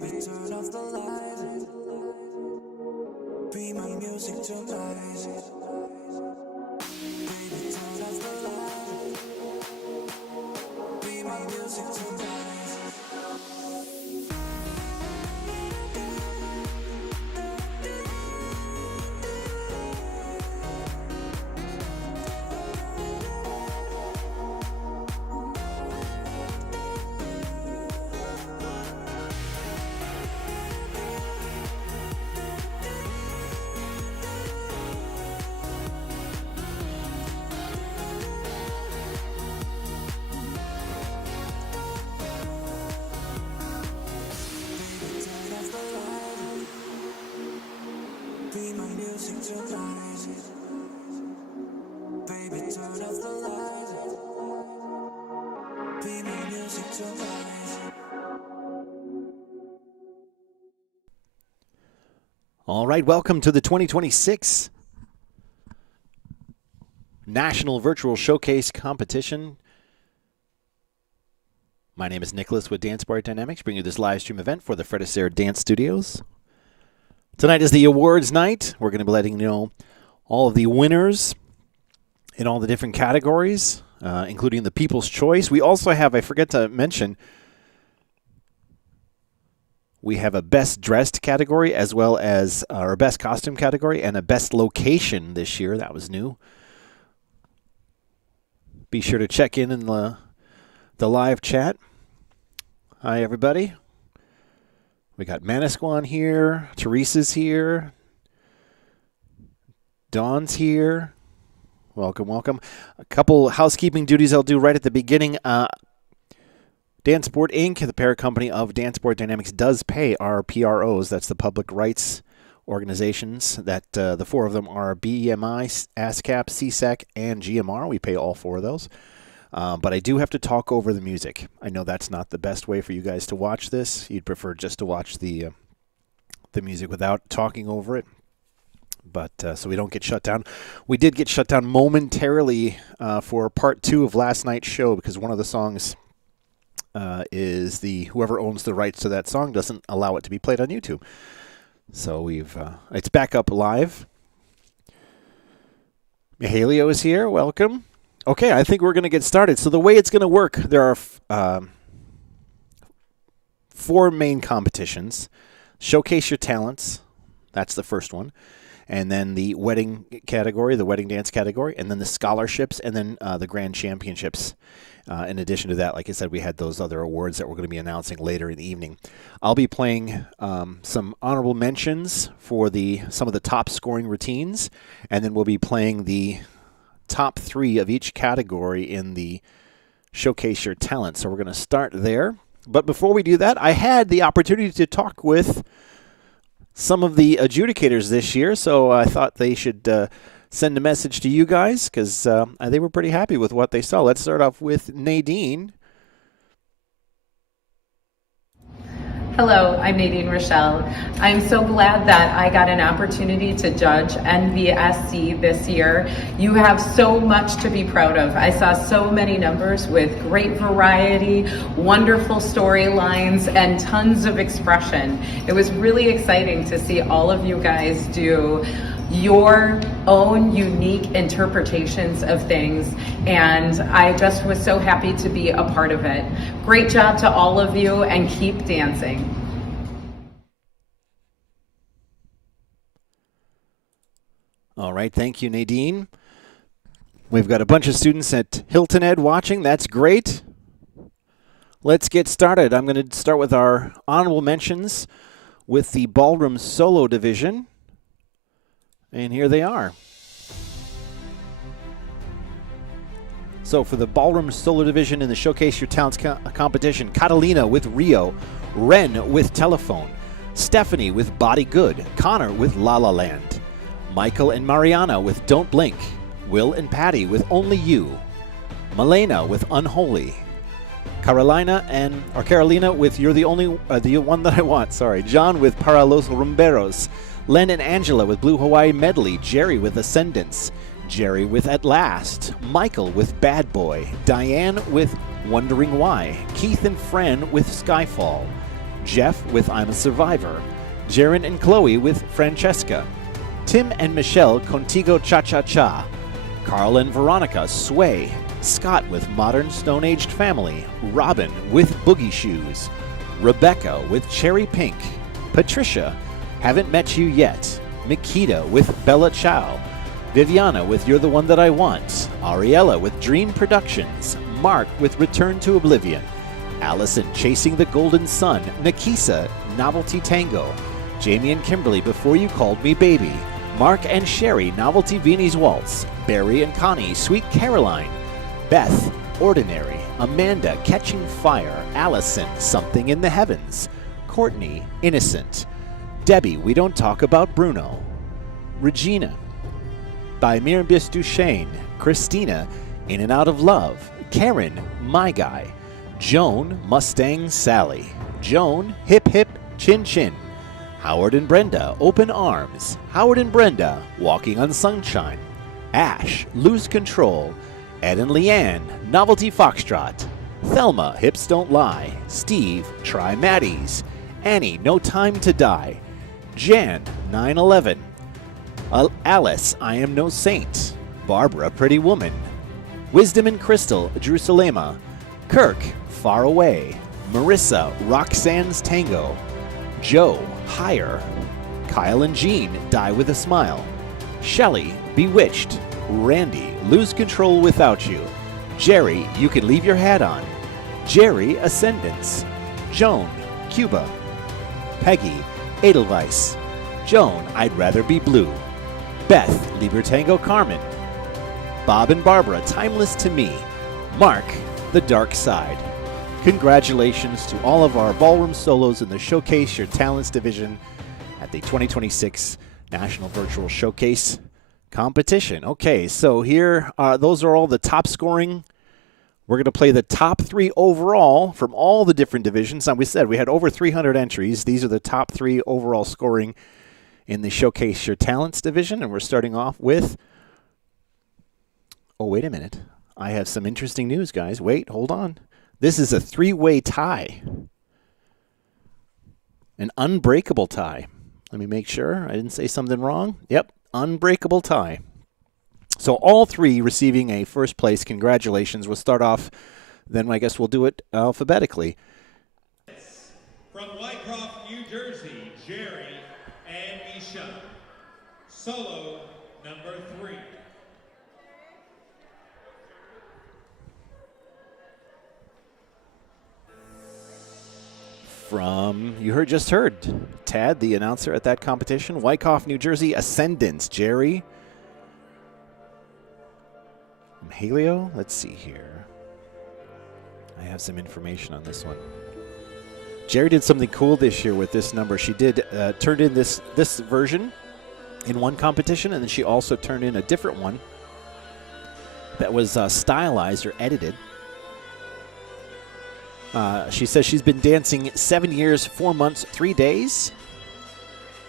Baby, turn off the light. Be my music tonight. Baby, turn off the light. Be my music tonight. Be my music tonight. Baby, turn off the light. Be my music tonight. All right, welcome to the 2026 National Virtual Showcase Competition. My name is Nicholas with Dance Bar Dynamics, bringing you this live stream event for the Fred Astaire Dance Studios. Tonight is the awards night. We're going to be letting you know all of the winners in all the different categories, including the People's Choice. We also have, I forget to mention, we have a Best Dressed category as well as our Best Costume category and a Best Location this year. That was new. Be sure to check in the live chat. Hi, everybody. We got Manasquan here. Teresa's here. Dawn's here. Welcome, welcome. A couple housekeeping duties I'll do right at the beginning. Danceport Inc., the parent company of Danceport Dynamics, does pay our PROs. That's the public rights organizations. That the four of them are BEMI, ASCAP, CSAC, and GMR. We pay all four of those. But I do have to talk over the music. I know that's not the best way for you guys to watch this. You'd prefer just to watch the music without talking over it. But so we don't get shut down. We did get shut down momentarily for part 2 of last night's show because one of the songs is whoever owns the rights to that song doesn't allow it to be played on YouTube. So it's back up live. Mihalio is here. Welcome. Okay, I think we're going to get started. So the way it's going to work, there are 4 main competitions. Showcase your talents. That's the first one. And then the wedding category, the wedding dance category, and then the scholarships, and then the grand championships. In addition to that, like I said, we had those other awards that we're going to be announcing later in the evening. I'll be playing some honorable mentions for some of the top scoring routines, and then we'll be playing the top 3 of each category in the Showcase Your Talent. So we're going to start there. But before we do that, I had the opportunity to talk with some of the adjudicators this year, so I thought they should send a message to you guys because they were pretty happy with what they saw. Let's start off with Nadine. Hello, I'm Nadine Rochelle. I'm so glad that I got an opportunity to judge NVSC this year. You have so much to be proud of. I saw so many numbers with great variety, wonderful storylines, and tons of expression. It was really exciting to see all of you guys do your own unique interpretations of things, and I just was so happy to be a part of it. Great job to all of you, and keep dancing. All right, thank you, Nadine. We've got a bunch of students at Hilton Ed watching. That's great. Let's get started. I'm going to start with our honorable mentions with the Ballroom Solo Division. And here they are. So for the Ballroom Solo Division in the Showcase Your Talents competition, Catalina with Rio, Ren with Telephone, Stephanie with Body Good, Connor with La La Land, Michael and Mariana with Don't Blink, Will and Patty with Only You, Malena with Unholy, Carolina with You're the Only the One That I Want, John with Para Los Rumberos, Len and Angela with Blue Hawaii Medley, Jerry with Ascendance, Jerry with At Last, Michael with Bad Boy, Diane with Wondering Why, Keith and Fran with Skyfall, Jeff with I'm a Survivor, Jaron and Chloe with Francesca, Tim and Michelle Contigo Cha Cha Cha, Carl and Veronica Sway, Scott with Modern Stone-Aged Family, Robin with Boogie Shoes, Rebecca with Cherry Pink, Patricia, Haven't Met You Yet, Mikita with Bella Ciao, Viviana with You're the One That I Want, Ariella with Dream Productions, Mark with Return to Oblivion, Allison Chasing the Golden Sun, Nakisa, Novelty Tango, Jamie and Kimberly Before You Called Me Baby, Mark and Sherry, Novelty Viennese Waltz, Barry and Connie, Sweet Caroline, Beth, Ordinary, Amanda, Catching Fire, Allison, Something in the Heavens, Courtney, Innocent, Debbie, We Don't Talk About Bruno, Regina, by Mirabis Duchesne, Christina, In and Out of Love, Karen, My Guy, Joan, Mustang Sally, Joan, Hip Hip, Chin Chin, Howard and Brenda, Open Arms, Howard and Brenda, Walking on Sunshine, Ash, Lose Control, Ed and Leanne, Novelty Foxtrot, Thelma, Hips Don't Lie, Steve, Try Maddie's, Annie, No Time to Die, Jan, 9/11, Alice, I Am No Saint, Barbara, Pretty Woman, Wisdom and Crystal, Jerusalema, Kirk, Far Away, Marissa, Roxanne's Tango, Joe, Higher, Kyle and Jean, Die with a Smile, Shelley, Bewitched, Randy, Lose Control Without You, Jerry, You Can Leave Your Hat On, Jerry, Ascendance, Joan, Cuba, Peggy, Edelweiss, Joan, I'd Rather Be Blue, Beth, Libertango Carmen, Bob and Barbara, Timeless to Me, Mark, The Dark Side. Congratulations to all of our ballroom solos in the Showcase Your Talents division at the 2026 National Virtual Showcase competition. Okay, so here, those are all the top scoring. We're going to play the top 3 overall from all the different divisions. And we said we had over 300 entries. These are the top 3 overall scoring in the Showcase Your Talents division. And we're starting off with, oh, wait a minute. I have some interesting news, guys. Wait, hold on. This is a 3-way tie. An unbreakable tie. Let me make sure I didn't say something wrong. Yep, unbreakable tie. So all 3 receiving a first place. Congratulations. We'll start off, then I guess we'll do it alphabetically. From Wycroft, New Jersey, Jerry and Misha. Solo number 3. From, you just heard, Tad, the announcer at that competition. Wyckoff, New Jersey, Ascendance, Jerry. From Halio, let's see here. I have some information on this one. Jerry did something cool this year with this number. She did turned in this version in one competition, and then she also turned in a different one that was stylized or edited. She says she's been dancing 7 years, 4 months, 3 days.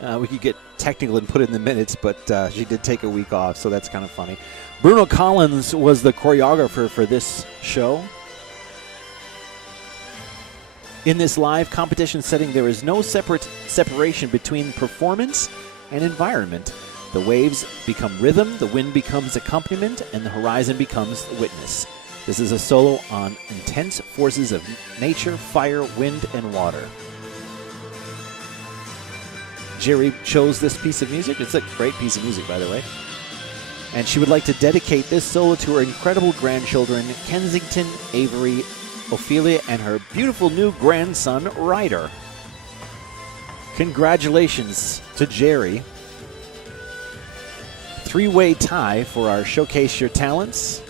We could get technical and put in the minutes, but she did take a week off, so that's kind of funny. Bruno Collins was the choreographer for this show. In this live competition setting, there is no separation between performance and environment. The waves become rhythm, the wind becomes accompaniment, and the horizon becomes the witness. This is a solo on intense forces of nature, fire, wind, and water. Jerry chose this piece of music. It's a great piece of music, by the way. And she would like to dedicate this solo to her incredible grandchildren, Kensington, Avery, Ophelia, and her beautiful new grandson, Ryder. Congratulations to Jerry. 3-way tie for our Showcase Your Talents.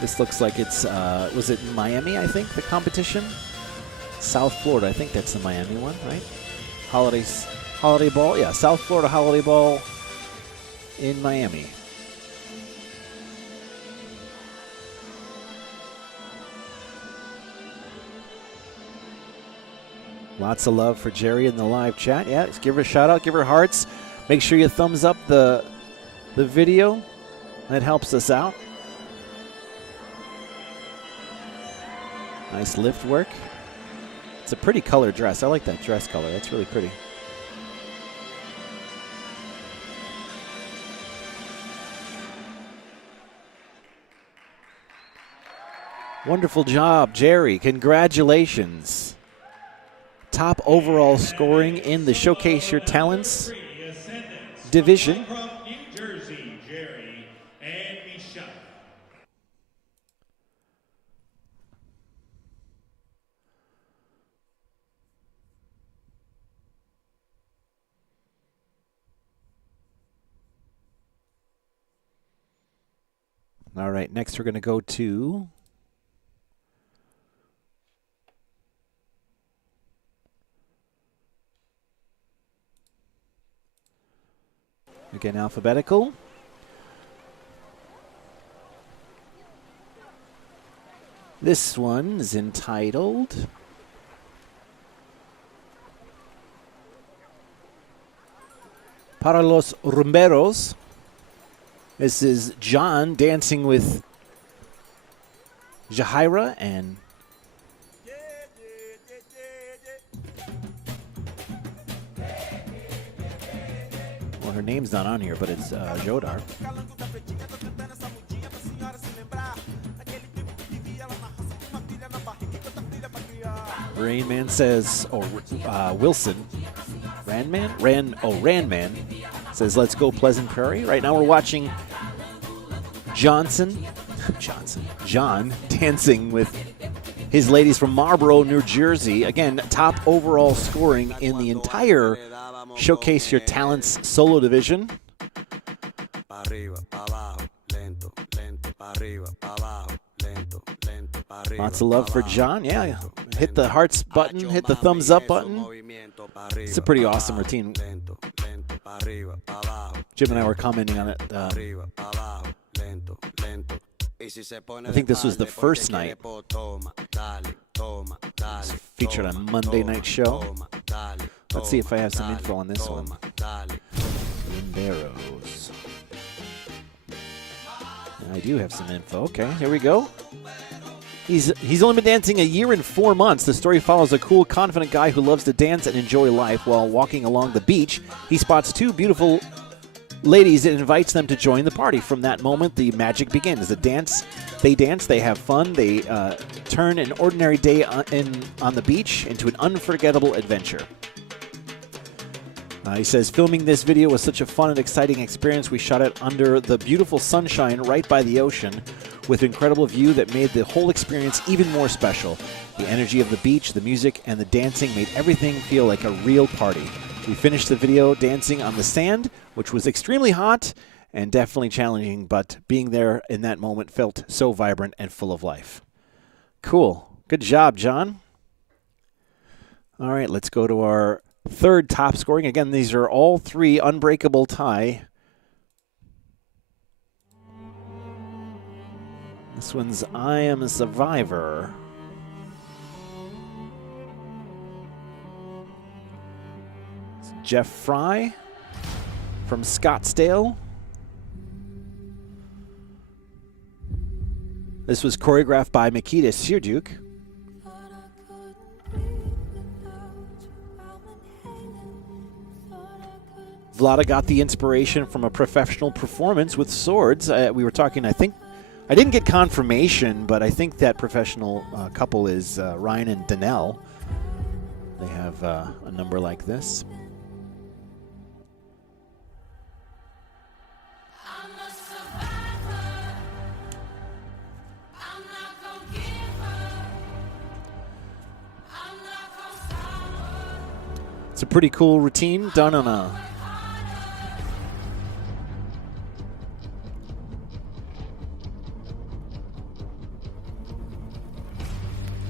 This looks like it's, was it Miami, I think, the competition? South Florida, I think that's the Miami one, right? Holiday Ball, yeah, South Florida Holiday Ball in Miami. Lots of love for Jerry in the live chat. Yeah, just give her a shout out, give her hearts. Make sure you thumbs up the video. That helps us out. Nice lift work. It's a pretty color dress. I like that dress color. That's really pretty. Wonderful job, Jerry. Congratulations. Top overall scoring in the Showcase Your Talents division. New Jersey, Jerry and Misha. All right, next we're going to go to again alphabetical. This one is entitled Para los Rumberos. This is John dancing with Jahaira and well, her name's not on here, but it's Jodar. Rain Man says, Wilson, Randman says, let's go Pleasant Prairie. Right now we're watching John dancing with his ladies from Marlboro, New Jersey. Again, top overall scoring in the entire Showcase Your Talents solo division. Lots of love for John. Yeah, hit the hearts button, hit the thumbs up button. It's a pretty awesome routine. Jim and I were commenting on it. I think this was the first night. It's featured on Monday Night Show. Let's see if I have some info on this one. Linderos. I do have some info. Okay, here we go. He's only been dancing a year and 4 months. The story follows a cool, confident guy who loves to dance and enjoy life. While walking along the beach, he spots two beautiful ladies and invites them to join the party. From that moment, the magic begins. They dance, they have fun, they turn an ordinary day on the beach into an unforgettable adventure. He says, filming this video was such a fun and exciting experience. We shot it under the beautiful sunshine right by the ocean with incredible view that made the whole experience even more special. The energy of the beach, the music, and the dancing made everything feel like a real party. We finished the video dancing on the sand, which was extremely hot and definitely challenging, but being there in that moment felt so vibrant and full of life. Cool. Good job, John. All right, let's go to our third top scoring. Again, these are all three unbreakable tie. This one's I Am a Survivor. It's Jeff Fry from Scottsdale. This was choreographed by Makita Sirjuk. Vlada got the inspiration from a professional performance with swords. We were talking, I think, I didn't get confirmation, but I think that professional couple is Ryan and Danelle. They have a number like this. It's a pretty cool routine done on a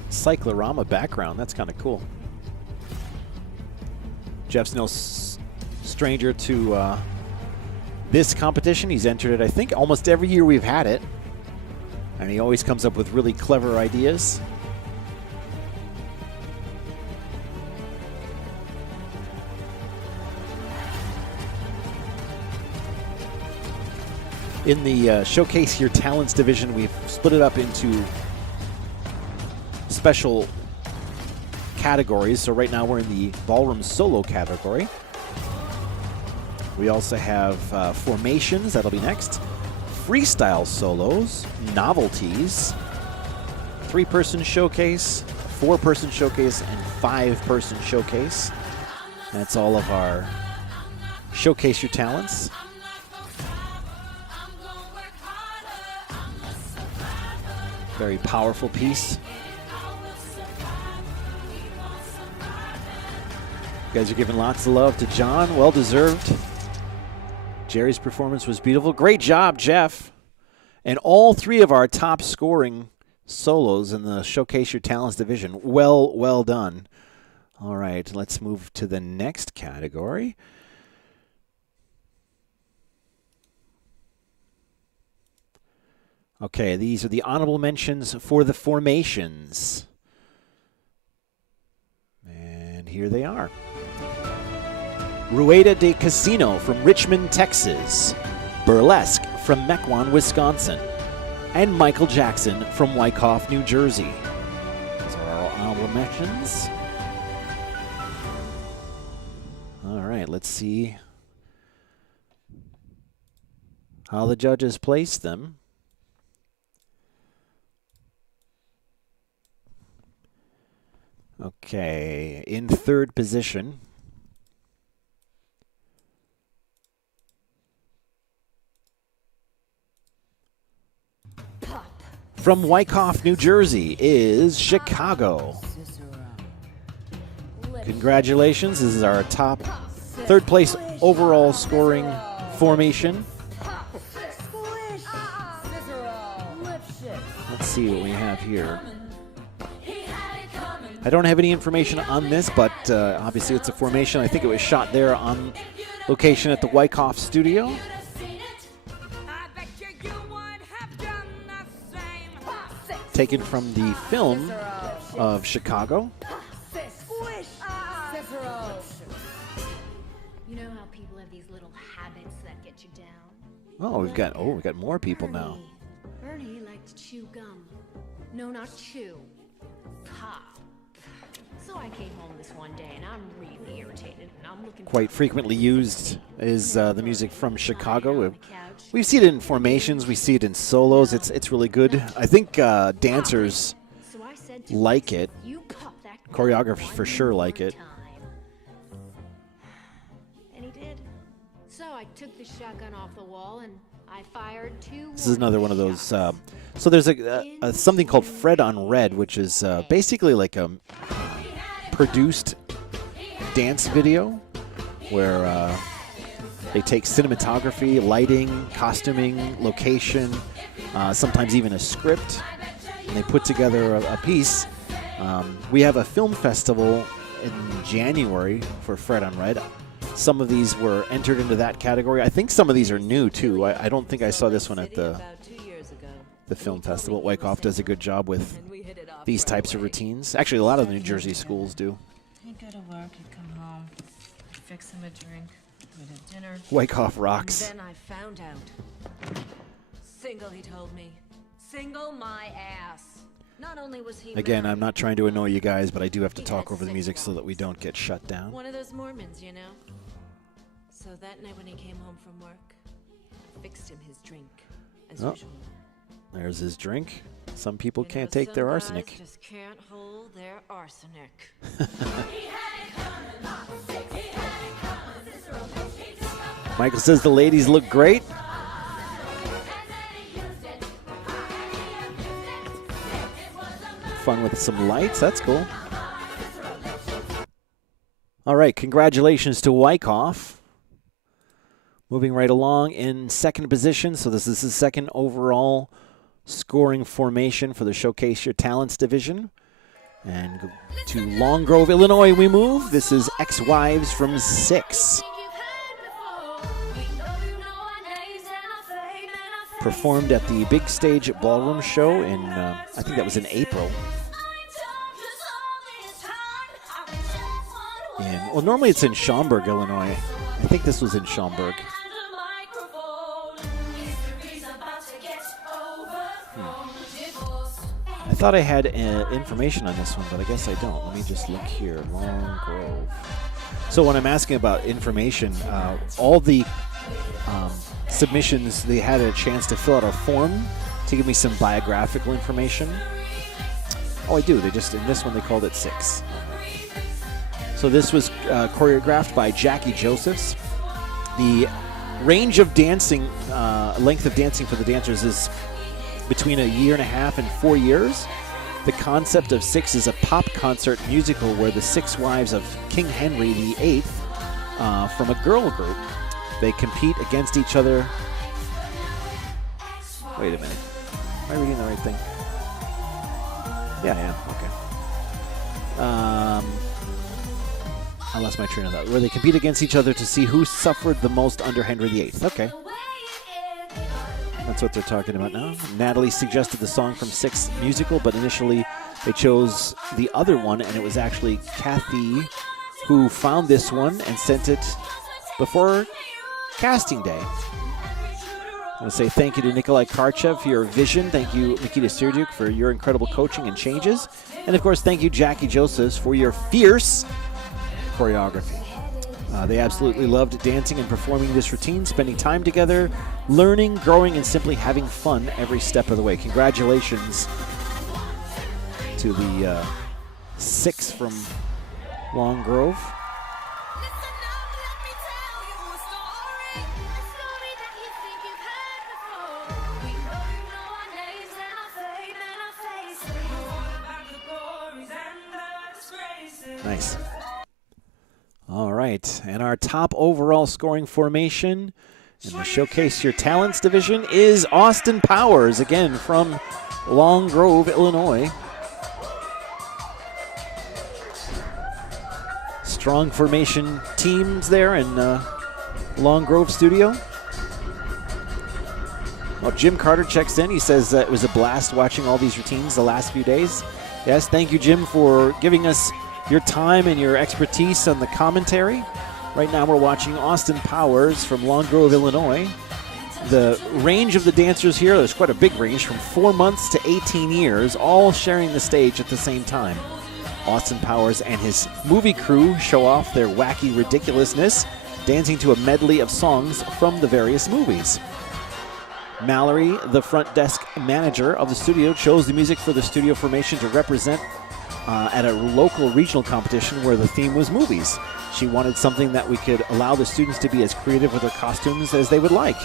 cyclorama background. That's kind of cool. Jeff's no stranger to this competition. He's entered it, I think, almost every year we've had it. And he always comes up with really clever ideas. In the Showcase Your Talents division, we've split it up into special categories. So right now we're in the ballroom solo category. We also have formations, that'll be next. Freestyle solos, novelties, 3-person showcase, 4-person showcase, and 5-person showcase. That's all of our Showcase Your Talents. Very powerful piece. You guys are giving lots of love to John. Well deserved. Jerry's performance was beautiful. Great job, Jeff. And all 3 of our top scoring solos in the Showcase Your Talents division. Well done. All right, let's move to the next category. Okay, these are the honorable mentions for the formations. And here they are. Rueda de Casino from Richmond, Texas. Burlesque from Mequon, Wisconsin. And Michael Jackson from Wyckoff, New Jersey. Those are our honorable mentions. All right, let's see how the judges placed them. Okay, in 3rd position, from Wyckoff, New Jersey, is Chicago. Congratulations, this is our top 3rd place overall scoring formation. Let's see what we have here. I don't have any information on this, but obviously it's a formation. I think it was shot there on location at the Wyckoff studio. Taken from the film of Chicago. You know how people have these little habits that get you down? Oh, we've got more people now. Bernie liked to chew gum. No, not chew. Pop. So I came home this one day and I'm really irritated and I'm looking Quite frequently used is the music from Chicago. We see it in formations, we see it in solos. It's really good. I think dancers like it. Choreographers for sure like it. And he did. So I took the shotgun off the wall and I fired 2. This is another one of those. So there's a something called Fred on Red, which is basically like a produced dance video where they take cinematography, lighting, costuming, location, sometimes even a script, and they put together a piece. We have a film festival in January for Fred on Red. Some of these were entered into that category. I think some of these are new, too. I don't think I saw this one at the film festival. Wyckoff does a good job with these types of routines. Actually, a lot of the New Jersey schools do. He'd go to work, he'd come home, I'd fix him a drink, we'd have dinner. Wyckoff rocks. And then I found out. Single, he told me. Single my ass. Not only was he Again, married, I'm not trying to annoy you guys, but I do have to talk over the music so that we don't get shut down. one of those Mormons, you know? So that night when he came home from work, I fixed him his drink, as Oh. usual. There's his drink. Some people You know, can't take their some arsenic. guys just can't hold their arsenic. Michael says the ladies look great. Fun with some lights. That's cool. All right. Congratulations to Wyckoff. Moving right along in 2nd position. So this is the 2nd overall scoring formation for the Showcase Your Talents division. And to Long Grove, Illinois we move. This is Ex-Wives from 6. Performed at the Big Stage Ballroom show in, I think that was in April. Well, normally it's in Schaumburg, Illinois. I think this was in Schaumburg. thought I had information on this one, but I guess I don't. Let me just look here. Long Grove. So when I'm asking about information, all the submissions, they had a chance to fill out a form to give me some biographical information. Oh, I do. They just, in this one, they called it 6. So this was choreographed by Jackie Josephs. The range of dancing, length of dancing for the dancers is between 1.5 years and 4 years. The concept of 6 is a pop concert musical where the 6 wives of King Henry VIII from a girl group, they compete against each other. Wait a minute. Am I reading the right thing? Yeah, okay. I lost my train of thought. Where they compete against each other to see who suffered the most under Henry VIII. Okay. That's what they're talking about now. Natalie suggested the song from 6 musical, but initially they chose the other one, and it was actually Kathy who found this one and sent it before casting day. I want to say thank you to Nikolai Karchev for your vision. Thank you, Nikita Sirdyuk, for your incredible coaching and changes. And, of course, thank you, Jackie Josephs, for your fierce choreography. They absolutely loved dancing and performing this routine, spending time together, learning, growing, and simply having fun every step of the way. Congratulations to the 6 from Long Grove. Nice. All right, and our top overall scoring formation in the Showcase Your Talents division is Austin Powers, again from Long Grove, Illinois. Strong formation teams there in Long Grove studio. Well, Jim Carter checks in. He says it was a blast watching all these routines the last few days. Yes, thank you, Jim, for giving us your time and your expertise on the commentary. Right now we're watching Austin Powers from Long Grove, Illinois. The range of the dancers here, there's quite a big range, from 4 months to 18 years, all sharing the stage at the same time. Austin Powers and his movie crew show off their wacky ridiculousness, dancing to a medley of songs from the various movies. Mallory, the front desk manager of the studio, chose the music for the studio formation to represent at a local regional competition where the theme was movies. She wanted something that we could allow the students to be as creative with their costumes as they would like.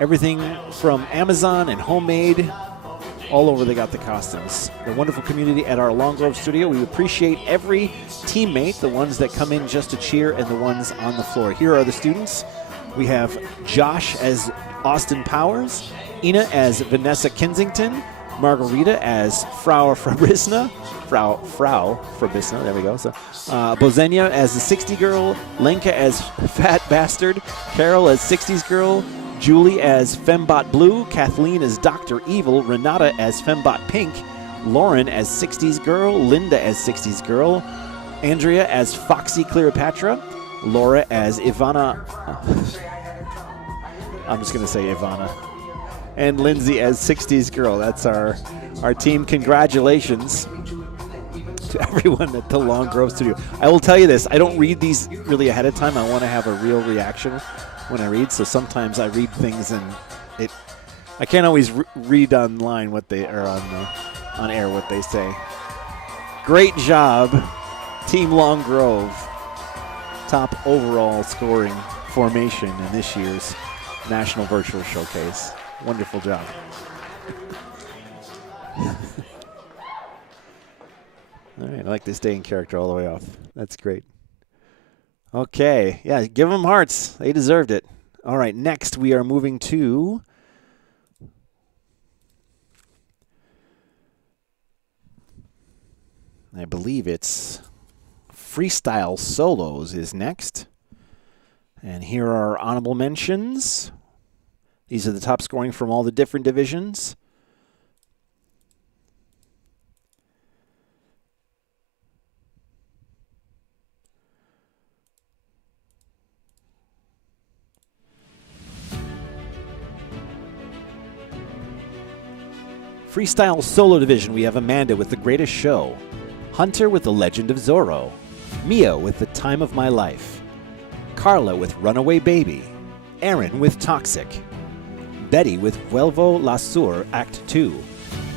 Everything from Amazon and homemade, all over they got the costumes. The wonderful community at our Long Grove studio. We appreciate every teammate, the ones that come in just to cheer and the ones on the floor. Here are the students. We have Josh as Austin Powers, Ina as Vanessa Kensington, Margarita as Frau Frabisna, there we go. So, Bozenia as the 60 girl, Lenka as Fat Bastard, Carol as 60s girl, Julie as Fembot Blue, Kathleen as Dr. Evil, Renata as Fembot Pink, Lauren as 60s girl, Linda as 60s girl, Andrea as Foxy Cleopatra, Laura as Ivana, I'm just going to say Ivana, and Lindsay as 60s girl. That's our team. Congratulations to everyone at the Long Grove studio. I will tell you this, I don't read these really ahead of time. I want to have a real reaction when I read, so sometimes I read things and I can't always read online what they are on air what they say. Great job, Team Long Grove. Top overall scoring formation in this year's National Virtual Showcase. Wonderful job. All right, I like to stay in character all the way off. That's great. Okay, yeah, give them hearts. They deserved it. All right, next we are moving to I believe it's Freestyle Solos is next. And here are honorable mentions. These are the top scoring from all the different divisions. Freestyle solo division, we have Amanda with The Greatest Show, Hunter with The Legend of Zorro, Mia with The Time of My Life, Carla with Runaway Baby, Aaron with Toxic, Betty with Vuelvo La Sur Act 2,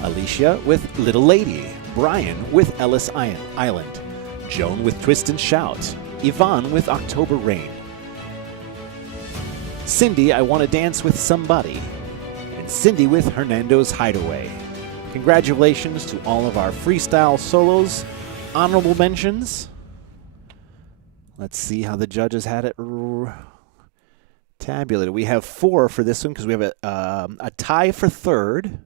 Alicia with Little Lady, Brian with Ellis Island, Joan with Twist and Shout, Yvonne with October Rain, Cindy, I Want to Dance with Somebody, and Cindy with Hernando's Hideaway. Congratulations to all of our freestyle solos. Honorable mentions. Let's see how the judges had it tabulated. We have 4 for this one because we have a tie for third.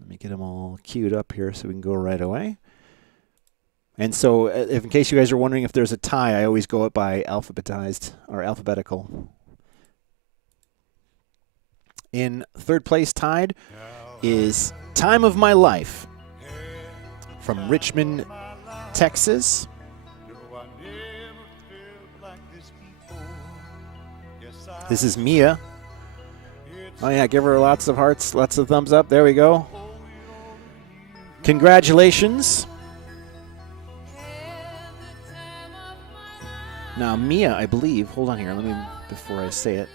Let me get them all queued up here so we can go right away. And so, if in case you guys are wondering if there's a tie, I always go up by alphabetized or alphabetical. In third place tied is Time of My Life from Richmond, Texas. This is Mia. Oh yeah, give her lots of hearts, lots of thumbs up. There we go. Congratulations. Now Mia, I believe, hold on here, let me, before I say it.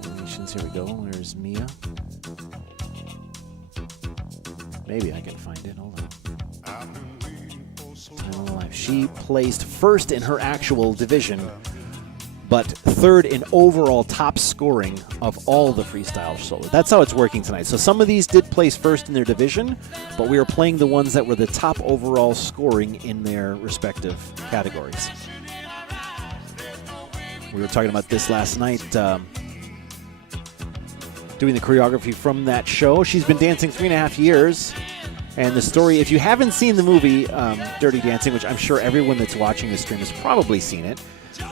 Formations, here we go, there's Mia. Maybe I can find it, hold on. Time of Life. She placed first in her actual division, but third in overall top scoring of all the freestyle solo. That's how it's working tonight. So some of these did place first in their division, but we are playing the ones that were the top overall scoring in their respective categories. We were talking about this last night, doing the choreography from that show. She's been dancing 3.5 years. And the story, if you haven't seen the movie Dirty Dancing, which I'm sure everyone that's watching this stream has probably seen it,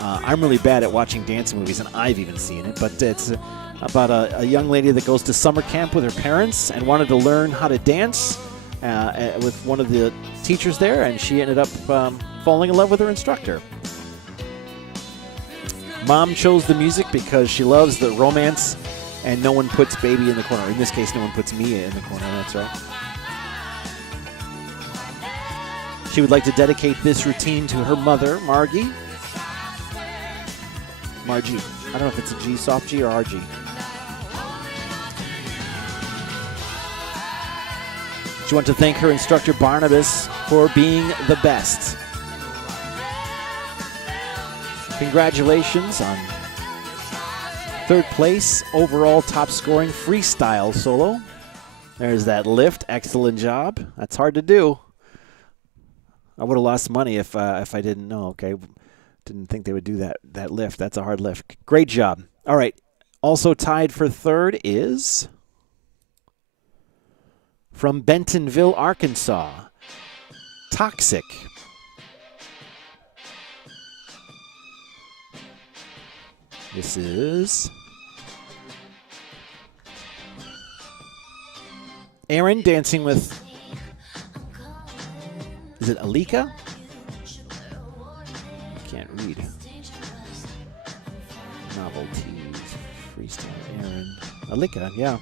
I'm really bad at watching dancing movies, and I've even seen it, but it's about a young lady that goes to summer camp with her parents and wanted to learn how to dance with one of the teachers there, and she ended up falling in love with her instructor. Mom chose the music because she loves the romance, and no one puts baby in the corner. In this case, no one puts Mia in the corner, that's right. She would like to dedicate this routine to her mother, Margie. I don't know if it's a G, soft G, or RG. She wants to thank her instructor, Barnabas, for being the best. Congratulations on third place, overall top scoring freestyle solo. There's that lift. Excellent job. That's hard to do. I would have lost money if I didn't know, okay? Didn't think they would do that lift. That's a hard lift. Great job. All right. Also tied for third is from Bentonville, Arkansas, Toxic. This is Aaron dancing with, is it Alika? Can't read. Novelties, freestyle, Aaron. Alika, yeah.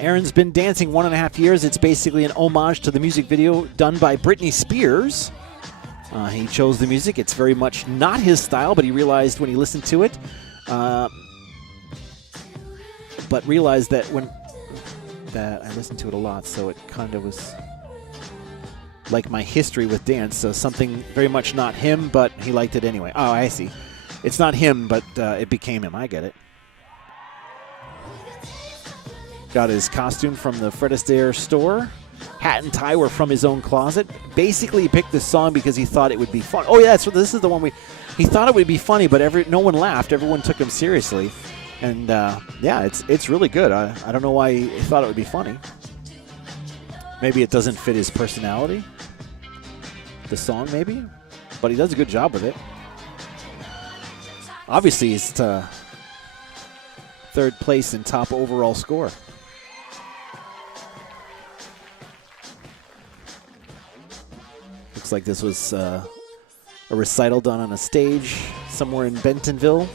Aaron's been dancing 1.5 years. It's basically an homage to the music video done by Britney Spears. He chose the music. It's very much not his style, but he realized when he listened to it, but realized that I listened to it a lot, so it kind of was like my history with dance, so something very much not him, but he liked it anyway. Oh, I see. It's not him, but it became him. I get it. Got his costume from the Fred Astaire store. Hat and tie were from his own closet. Basically, he picked this song because he thought it would be fun. Oh, yeah, this is the one he thought it would be funny, but no one laughed. Everyone took him seriously. And, yeah, it's really good. I don't know why he thought it would be funny. Maybe it doesn't fit his personality. The song, maybe. But he does a good job with it. Obviously, he's third place in top overall score. Looks like this was a recital done on a stage somewhere in Bentonville.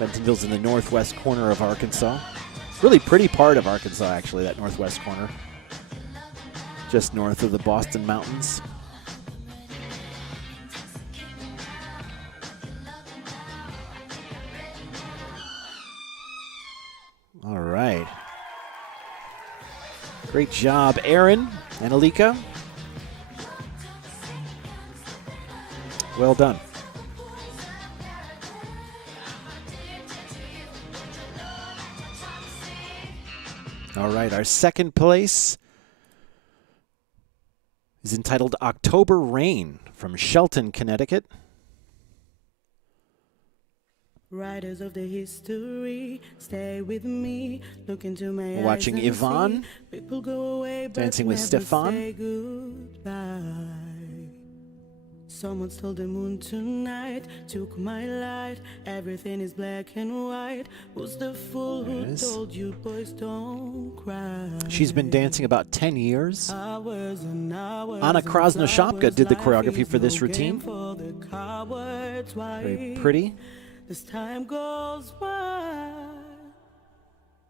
Bentonville's in the northwest corner of Arkansas. Really pretty part of Arkansas, actually, that northwest corner. Just north of the Boston Mountains. All right. Great job, Aaron and Alika. Well done. All right, our second place is entitled October Rain from Shelton, Connecticut. Writers of the history, stay with me. Look into my We're watching eyes and Yvonne see. People go away, but dancing with never Stefan. say goodbye. Someone stole the moon tonight, took my light. Everything is black and white. Who's the fool who told you boys don't cry? She's been dancing about 10 years. Hours and hours Anna and Krasnoshapka flowers. did the Life choreography is for this no routine. game for the cowards. Why? Very pretty. As time goes by,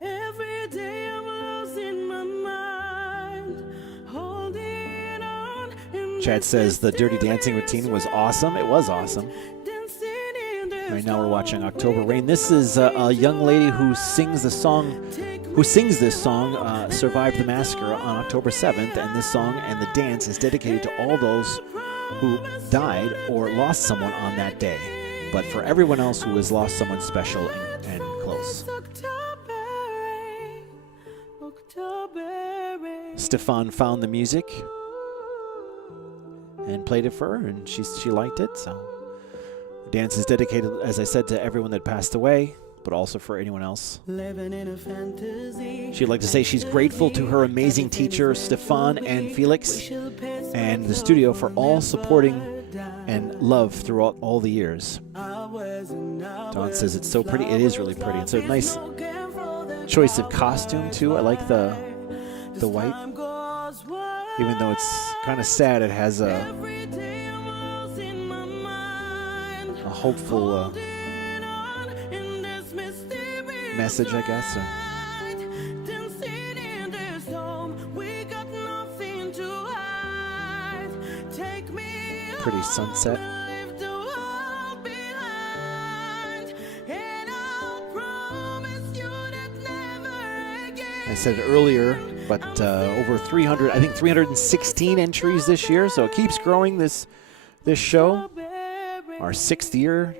every day I'm losing my mind, holding on. Chad says the Dirty Dancing routine was awesome. It was awesome. Right now we're watching October Rain. This is a young lady who sings this song, Survived the Massacre on October 7th, and this song and the dance is dedicated to all those who died or lost someone on that day. But for everyone else who has lost someone special and close. Stefan found the music and played it for her, and she liked it. So the dance is dedicated, as I said, to everyone that passed away, but also for anyone else. She'd like to say she's grateful to her amazing teacher, Stefan and Felix, and the studio for all supporting and love throughout all the years. Dawn says it's so pretty. It is really pretty. It's a nice choice of costume too. I like the white. Even though it's kind of sad, it has a hopeful message, I guess. Pretty sunset. I said it earlier, but over 300, I think 316 entries this year, so it keeps growing, this show. Our 6th year.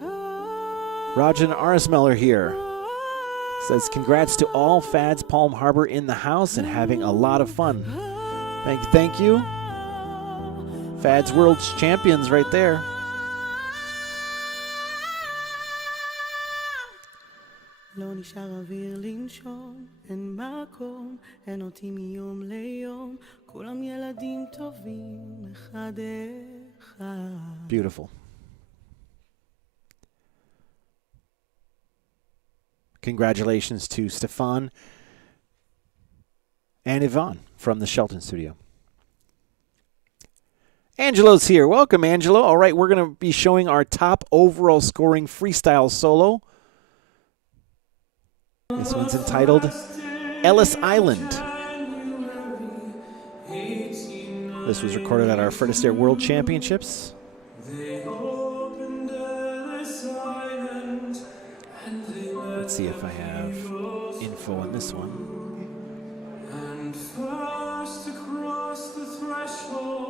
Rajan Arsmeller here says, congrats to all Fads Palm Harbor in the house and having a lot of fun. Thank you. Fads World Champions right there. Beautiful. Congratulations to Stefan and Yvonne from the Shelton studio. Angelo's here. Welcome, Angelo. All right, we're going to be showing our top overall scoring freestyle solo. This one's entitled Ellis Island. This was recorded at our Fred Astaire World Championships. Let's see if I have info on this one.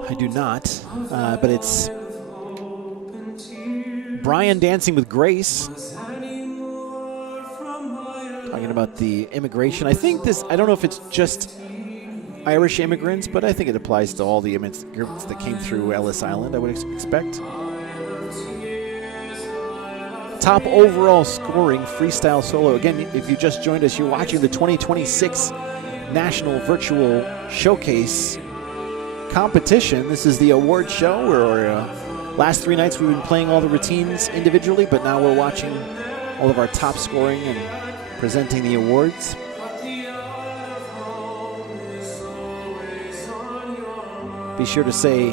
I do not, but it's Brian dancing with Grace. Talking about the immigration. I think this, I don't know if it's just Irish immigrants, but I think it applies to all the immigrants that came through Ellis Island, I would expect. Top overall scoring freestyle solo. Again, if you just joined us, you're watching the 2026 National Virtual Showcase competition. This is the award show where last 3 nights we've been playing all the routines individually, but now we're watching all of our top scoring and presenting the awards. Be sure to say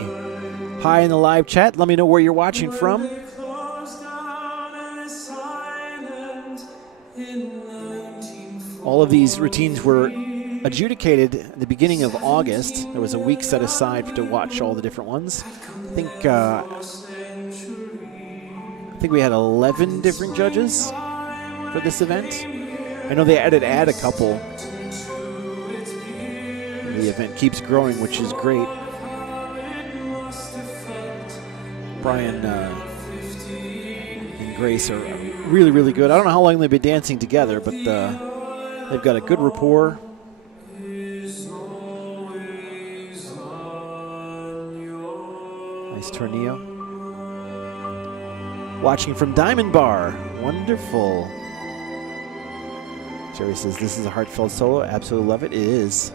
hi in the live chat. Let me know where you're watching from. All of these routines were adjudicated at the beginning of August. There was a week set aside to watch all the different ones. I think we had 11 different judges for this event. I know they had to add a couple. The event keeps growing, which is great. Brian and Grace are really, really good. I don't know how long they've been dancing together, but they've got a good rapport. Nice tornillo. Watching from Diamond Bar. Wonderful. Jerry says, this is a heartfelt solo. Absolutely love it. It is.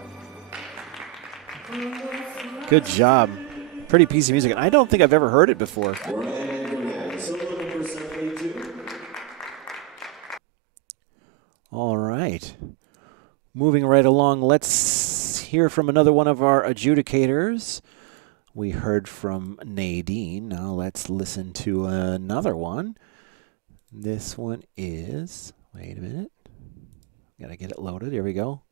Good job. Pretty piece of music. And I don't think I've ever heard it before. All right. Moving right along, let's hear from another one of our adjudicators. We heard from Nadine. Now let's listen to another one. This one is, wait a minute. Got to get it loaded. Here we go.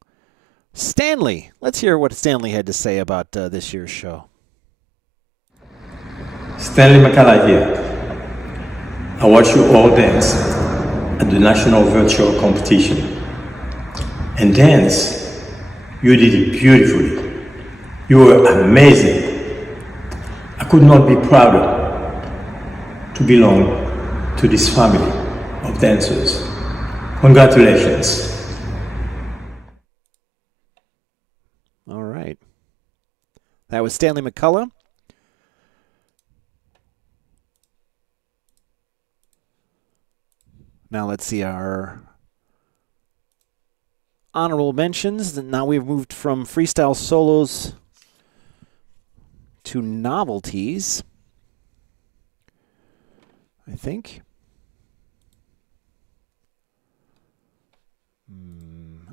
Stanley. Let's hear what Stanley had to say about this year's show. Stanley McCullough here. I watched you all dance at the National Virtual Competition. And dance, you did it beautifully. You were amazing. I could not be prouder to belong to this family of dancers. Congratulations. All right. That was Stanley McCullough. Now let's see our honorable mentions. Now we've moved from freestyle solos to novelties, I think.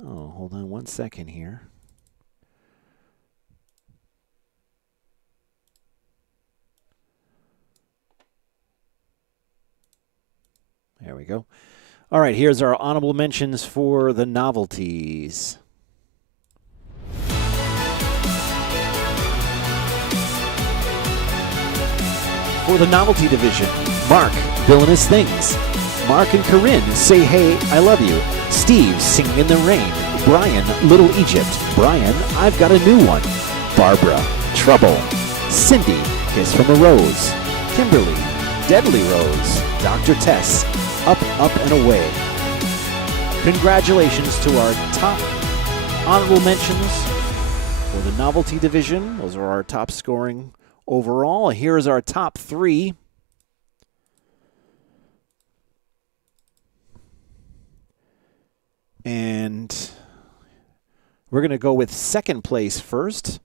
Oh, hold on one second here. There we go. All right, here's our honorable mentions for the novelties. For the novelty division, Mark, Villainous Things. Mark and Corinne, Say Hey, I Love You. Steve, Singing in the Rain. Brian, Little Egypt. Brian, I've Got a New One. Barbara, Trouble. Cindy, Kiss from a Rose. Kimberly, Deadly Rose. Dr. Tess, Up, Up, and Away. Congratulations to our top honorable mentions for the novelty division. Those are our top scoring overall. Here's our top three. And we're going to go with second place first.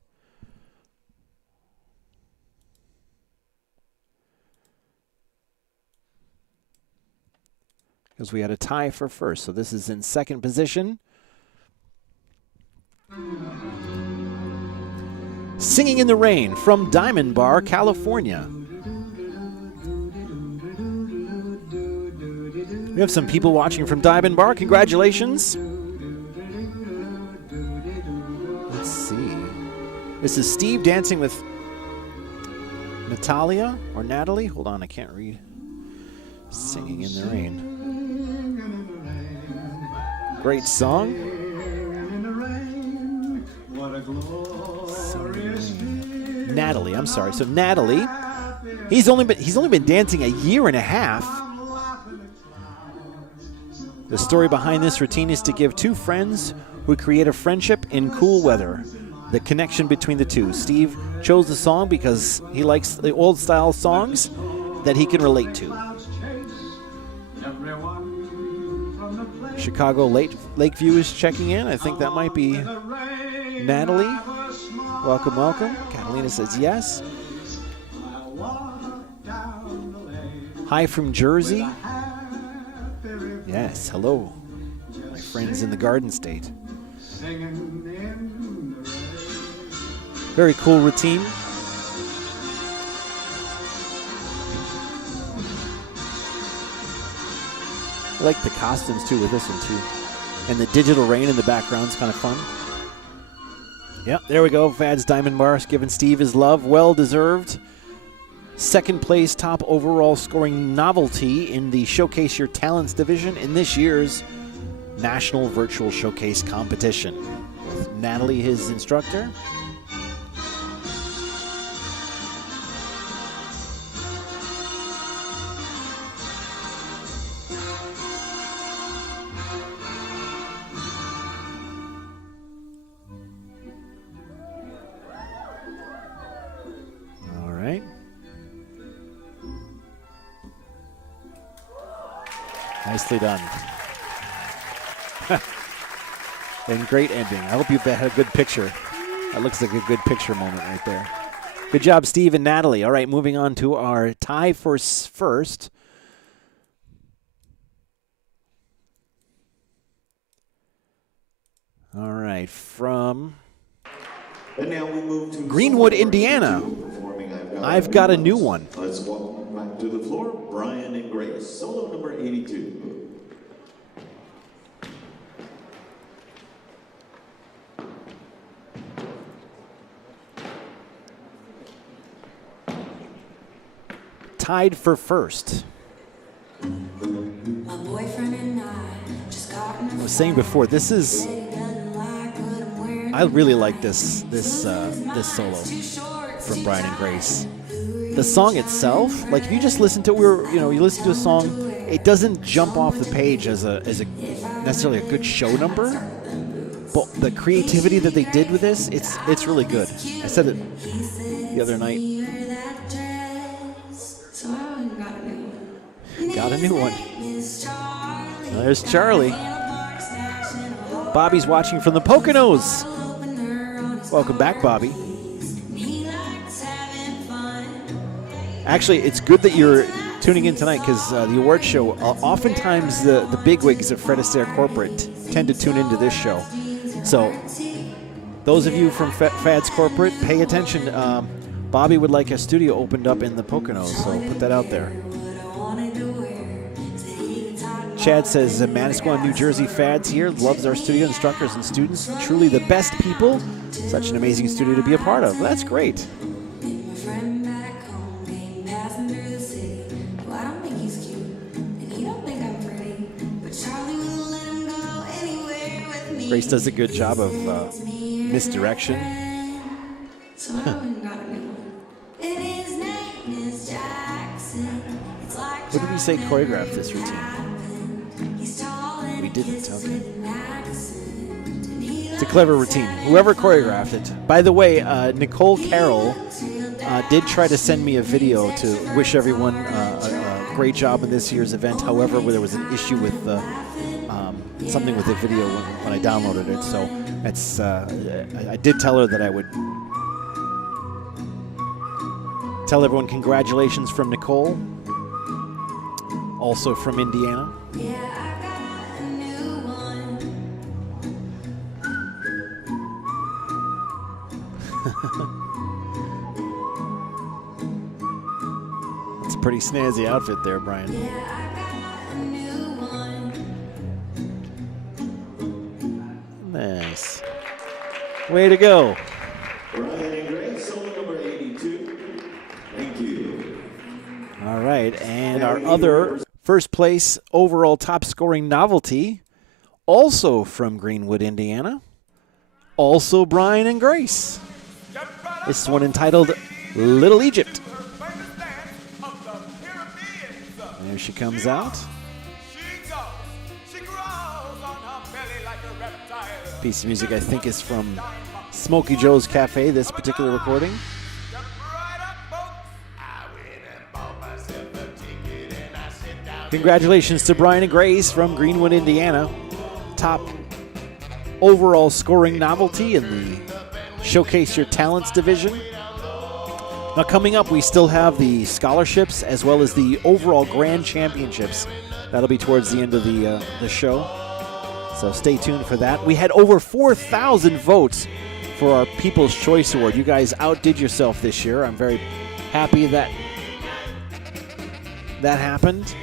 Because we had a tie for first. So this is in second position. Singing in the Rain from Diamond Bar, California. We have some people watching from Diamond Bar. Congratulations. Let's see. This is Steve dancing with Natalia or Natalie. Hold on, I can't read. Singing in the Rain. Great song. Natalie, I'm sorry. So Natalie, he's only been dancing a year and a half. The story behind this routine is to give two friends who create a friendship in cool weather. The connection between the two. Steve chose the song because he likes the old style songs that he can relate to. Chicago Lakeview is checking in. I think that might be Natalie. Welcome, welcome. Catalina says yes. Hi from Jersey. Yes, hello, my friends in the Garden State. Very cool routine. I like the costumes too with this one too. And the digital rain in the background is kind of fun. Yep, there we go. Vad's Diamond Bar giving Steve his love. Well deserved. Second place top overall scoring novelty in the Showcase Your Talents division in this year's National Virtual Showcase Competition. With Natalie, his instructor. All right. Nicely done. And great ending. I hope you've had a good picture. That looks like a good picture moment right there. Good job, Steve and Natalie. All right, moving on to our tie for first. All right, from And now we move to Greenwood, Indiana. I've got a new one. Let's welcome back to the floor, Brian and Grace, solo number 82. Tied for first. My boyfriend and I was saying before, this is. I really like this solo from Brian and Grace. The song itself, like if you just listen to you listen to a song, it doesn't jump off the page as a necessarily a good show number. But the creativity that they did with this, it's really good. I said it the other night. Got a new one. Well, there's Charlie. Bobby's watching from the Poconos. Welcome back, Bobby. Actually, it's good that you're tuning in tonight because the award show, oftentimes the bigwigs of Fred Astaire Corporate tend to tune into this show. So those of you from Fad's Corporate, pay attention. Bobby would like a studio opened up in the Poconos, so put that out there. Chad says, Manasquan, New Jersey Fads here. Loves our studio, instructors and students. Truly the best people. Such an amazing studio to be a part of. That's great. Grace does a good job of misdirection. What did we say choreographed this routine? We didn't, okay. It's a clever routine. Whoever choreographed it. By the way, Nicole Carroll did try to send me a video to wish everyone a great job in this year's event. However, there was an issue with something with the video when I downloaded it. So it's I did tell her that I would tell everyone congratulations from Nicole, also from Indiana. It's a pretty snazzy outfit there, Brian. Nice. Way to go. Brian and Grace, solo number 82. Thank you. All right, and our other first place overall top scoring novelty, also from Greenwood, Indiana, also Brian and Grace. This one entitled Little Egypt. There she comes out. Piece of music I think is from Smokey Joe's Cafe, this particular recording. Congratulations to Brian and Grace from Greenwood, Indiana. Top overall scoring novelty in the Showcase Your Talents division. Now coming up, we still have the scholarships as well as the overall grand championships. That'll be towards the end of the show. So stay tuned for that. We had over 4,000 votes for our People's Choice Award. You guys outdid yourself this year. I'm very happy that happened.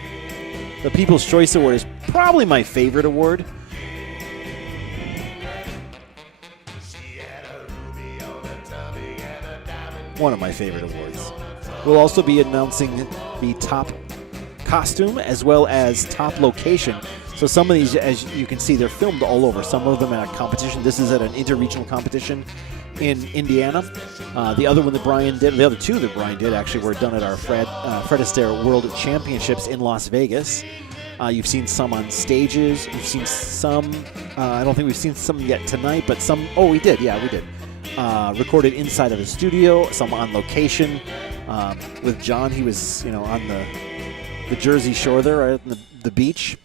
The People's Choice Award is probably my favorite award. One of my favorite awards. We'll also be announcing the top costume as well as top location. So some of these, as you can see, they're filmed all over. Some of them at a competition. This is at an interregional competition in Indiana. The other one that Brian did, the other two that Brian did actually were done at our Fred Astaire World Championships in Las Vegas. You've seen some on stages. You've seen some, I don't think we've seen some yet tonight, but some, oh, we did. Yeah, we did. Recorded inside of a studio, some on location. With John, he was, on the Jersey Shore there, right on the beach.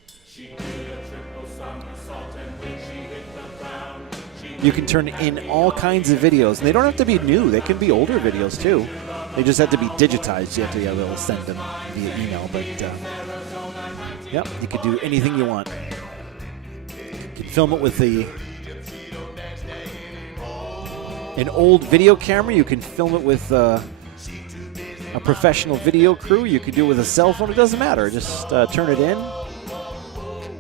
You can turn in all kinds of videos, and they don't have to be new. They can be older videos, too. They just have to be digitized. You have to be able to send them via email. But, yep, you could do anything you want. You can film it with an old video camera. You can film it with a professional video crew. You could do it with a cell phone. It doesn't matter. Just turn it in.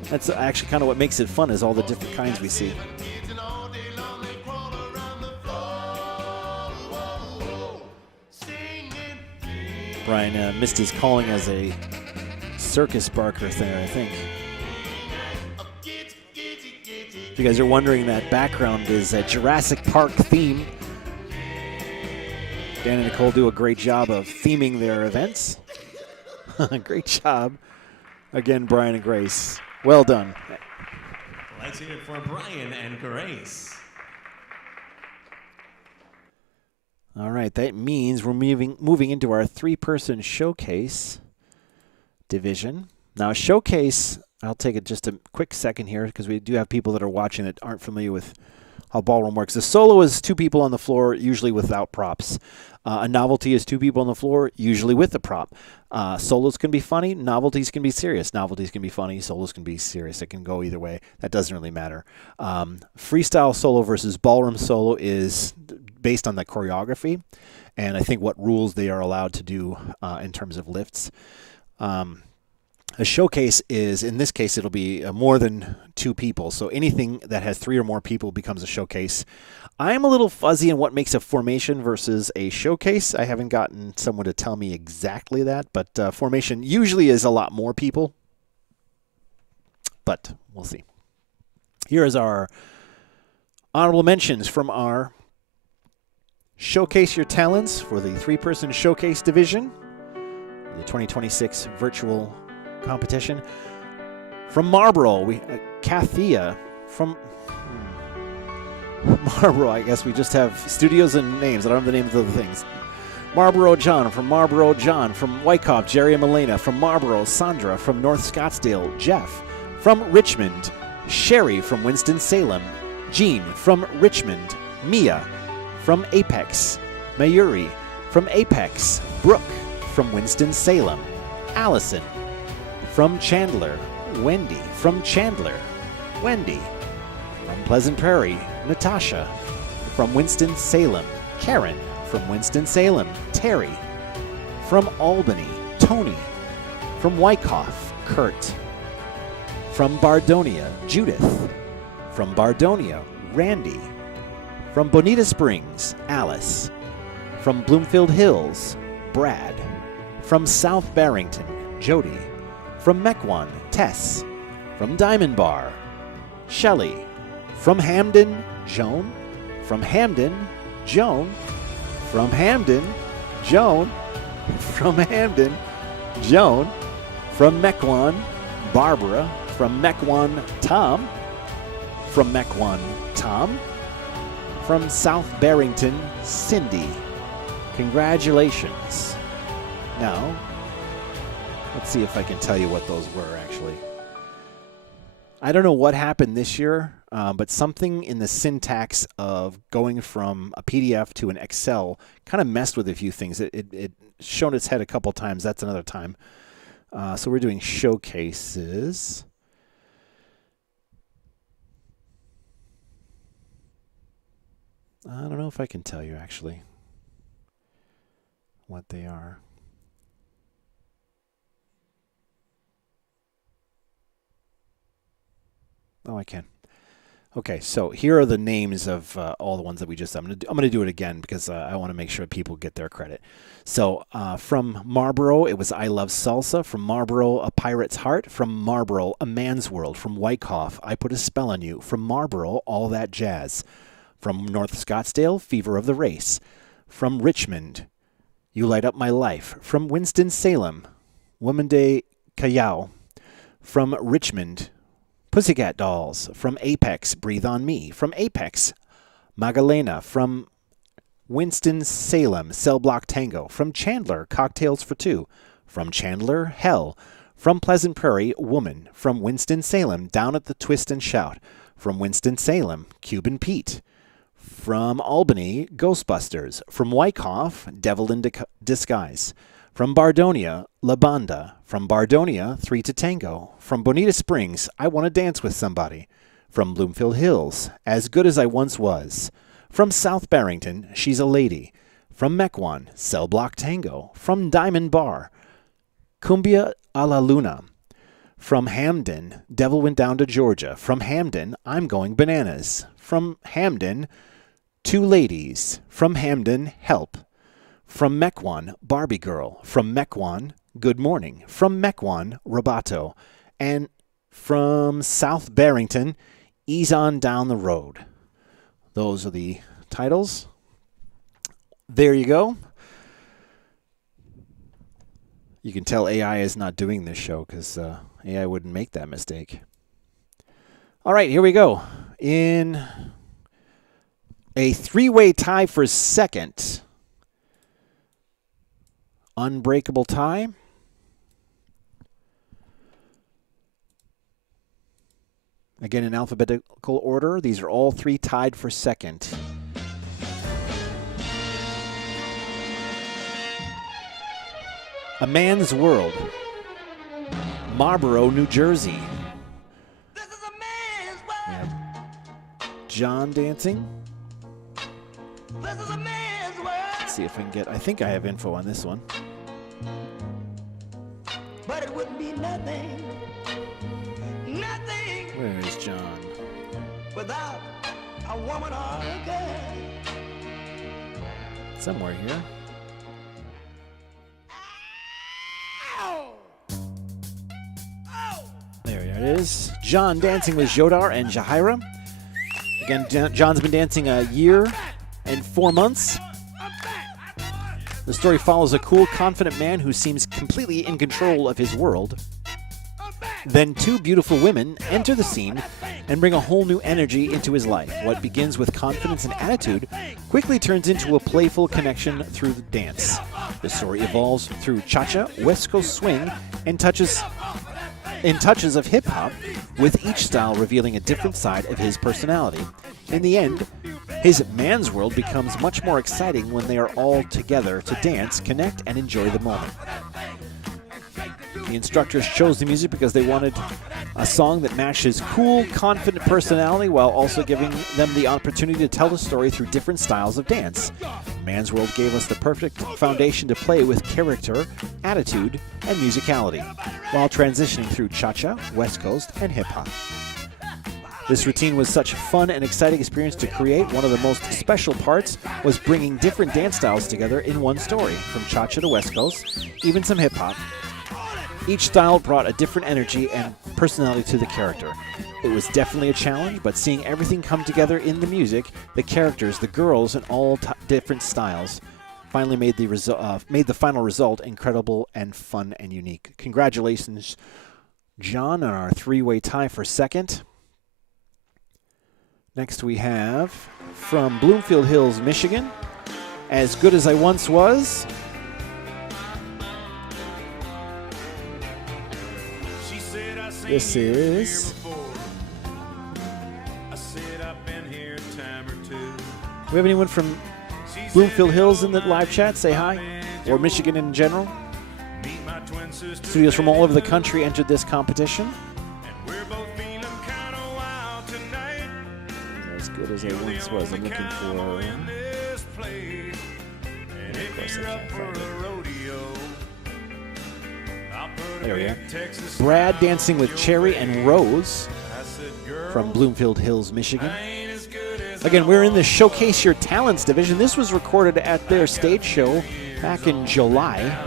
That's actually kind of what makes it fun, is all the different kinds we see. Brian missed his calling as a circus barker there, I think. If you guys are wondering, that background is a Jurassic Park theme. Dan and Nicole do a great job of theming their events. Great job. Again, Brian and Grace. Well done. Let's hear it for Brian and Grace. All right, that means we're moving into our three-person showcase division. Now, showcase, I'll take it just a quick second here because we do have people that are watching that aren't familiar with how ballroom works. The solo is two people on the floor, usually without props. A novelty is two people on the floor, usually with a prop. Solos can be funny. Novelties can be serious. Novelties can be funny. Solos can be serious. It can go either way. That doesn't really matter. Freestyle solo versus ballroom solo is based on the choreography, and I think what rules they are allowed to do in terms of lifts. A showcase is, in this case, it'll be more than two people. So anything that has three or more people becomes a showcase. I'm a little fuzzy on what makes a formation versus a showcase. I haven't gotten someone to tell me exactly that, but formation usually is a lot more people. But we'll see. Here is our honorable mentions from our Showcase Your Talents for the three-person showcase division, the 2026 virtual competition. From Marlboro, Kathia. From Marlboro, I guess we just have studios and names. I don't have the names of the things. Marlboro John. From Marlboro John. From Wyckoff, Jerry and Melena. From Marlboro, Sandra. From North Scottsdale, Jeff. From Richmond, Sherry. From Winston-Salem, Jean. From Richmond, Mia. From Apex, Mayuri. From Apex, Brooke. From Winston-Salem, Allison. From Chandler, Wendy. From Chandler, Wendy. From Pleasant Prairie, Natasha. From Winston-Salem, Karen. From Winston-Salem, Terry. From Albany, Tony. From Wyckoff, Kurt. From Bardonia, Judith. From Bardonia, Randy. From Bonita Springs, Alice. From Bloomfield Hills, Brad. From South Barrington, Jody. From Mequon, Tess. From Diamond Bar, Shelley. From Hamden, Joan. From Hamden, Joan. From Hamden, Joan. From Hamden, Joan. From Mequon, Barbara. From Mequon, Tom. From Mequon, Tom. From South Barrington, Cindy. Congratulations. Now, let's see if I can tell you what those were, actually. I don't know what happened this year, but something in the syntax of going from a PDF to an Excel kind of messed with a few things. It showed its head a couple times. That's another time. So we're doing showcases. I don't know if I can tell you, actually, what they are. Oh, I can. Okay, so here are the names of all the ones that we just. I'm gonna do it again because I want to make sure people get their credit. So from Marlboro, it was I Love Salsa. From Marlboro, A Pirate's Heart. From Marlboro, A Man's World. From Wyckoff, I Put a Spell on You. From Marlboro, All That Jazz. From North Scottsdale, Fever of the Race. From Richmond, You Light Up My Life. From Winston-Salem, Woman de Callao. From Richmond, Pussycat Dolls. From Apex, Breathe on Me. From Apex, Magdalena. From Winston-Salem, Cell Block Tango. From Chandler, Cocktails for Two. From Chandler, Hell. From Pleasant Prairie, Woman. From Winston-Salem, Down at the Twist and Shout. From Winston-Salem, Cuban Pete. From Albany, Ghostbusters. From Wyckoff, Devil in Disguise. From Bardonia, La Banda. From Bardonia, 3 to Tango. From Bonita Springs, I Want to Dance with Somebody. From Bloomfield Hills, As Good as I Once Was. From South Barrington, She's a Lady. From Mequon, Cell Block Tango. From Diamond Bar, Cumbia a la Luna. From Hamden, Devil Went Down to Georgia. From Hamden, I'm Going Bananas. From Hamden, Two Ladies. From Hamden, Help. From Mequon, Barbie Girl. From Mequon, Good Morning. From Mequon, Roboto. And from South Barrington, Ease On Down the Road. Those are the titles. There you go. You can tell AI is not doing this show because AI wouldn't make that mistake. All right, here we go. In a three-way tie for second. Unbreakable tie. Again, in alphabetical order. These are all three tied for second. A Man's World. Marlboro, New Jersey. This is a man's world. John dancing. This is a man's world. Let's see if I can get, I think I have info on this one. But it wouldn't be nothing. Nothing. Where is John? Without a woman or a girl. Somewhere here. There it is. John dancing with Jodar and Jahira. Again, John's been dancing a year and 4 months. The story follows a cool, confident man who seems completely in control of his world. Then two beautiful women enter the scene and bring a whole new energy into his life. What begins with confidence and attitude quickly turns into a playful connection through the dance. The story evolves through cha-cha, West Coast swing, and touches of hip-hop, with each style revealing a different side of his personality. In the end, his man's world becomes much more exciting when they are all together to dance, connect, and enjoy the moment. The instructors chose the music because they wanted a song that matched his cool, confident personality while also giving them the opportunity to tell the story through different styles of dance. Man's World gave us the perfect foundation to play with character, attitude, and musicality, while transitioning through cha-cha, West Coast, and hip-hop. This routine was such a fun and exciting experience to create. One of the most special parts was bringing different dance styles together in one story, from cha-cha to West Coast, even some hip-hop. Each style brought a different energy and personality to the character. It was definitely a challenge, but seeing everything come together in the music, the characters, the girls, and all different styles, finally made the final result incredible and fun and unique. Congratulations, John, on our three-way tie for second. Next we have, from Bloomfield Hills, Michigan, As Good as I Once Was. This is... We have anyone from Bloomfield Hills in the live chat? Say hi. Or Michigan in general. Studios from all over the country entered this competition. As Good as I Once Was. I'm looking for... Of course I can't find it. There we are. Brad dancing with Cherry and Rose. from Bloomfield Hills, Michigan. Again, we're in the Showcase Your Talents division. This was recorded at their stage show back in July.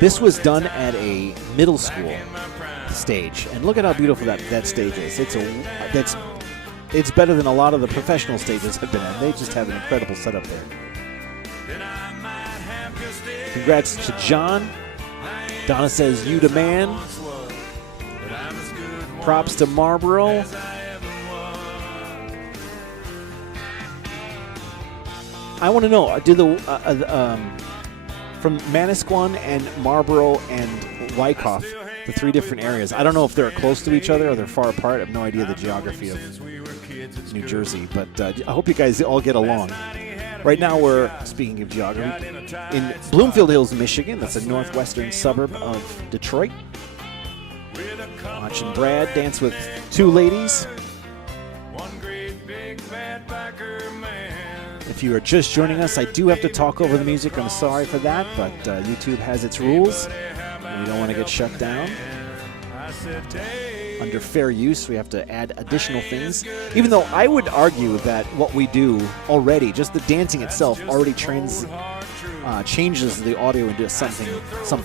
This was done at a middle school stage, and look at how beautiful that stage is. It's better than a lot of the professional stages I've been on. They just have an incredible setup there. Congrats to John. Donna says, "You the man." Props to Marlboro. I want to know, do the from Manasquan and Marlboro and Wyckoff, the three different areas, I don't know if they're close to each other or they're far apart. I have no idea the geography of New Jersey, but I hope you guys all get along. Right now we're, speaking of geography, in Bloomfield Hills, Michigan. That's a northwestern suburb of Detroit. Watching Brad dance with two ladies. If you are just joining us, I do have to talk over the music. I'm sorry for that, but YouTube has its rules. We don't want to get shut down. Under fair use, we have to add additional things. Even though I would argue that what we do already, just the dancing itself, already changes the audio into something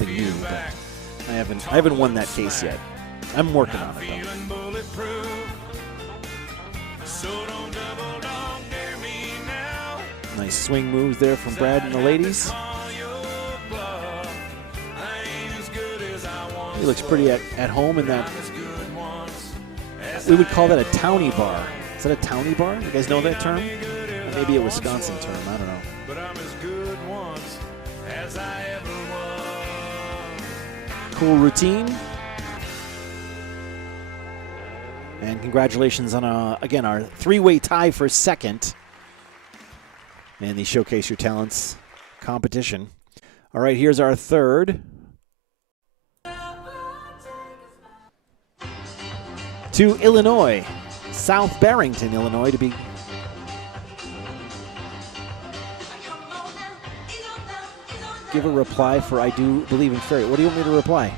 new. But I haven't won that case yet. I'm working on it though. Nice swing moves there from Brad and the ladies. He looks pretty at home in that. We would call that a townie bar. Is that a townie bar? You guys know that term? Or maybe a Wisconsin term. I don't know. Cool routine. And congratulations on again our three-way tie for second in the Showcase Your Talents competition. All right, here's our third. To Illinois, South Barrington, Illinois, to be. Give a reply for I do believe in fairies. What do you want me to reply?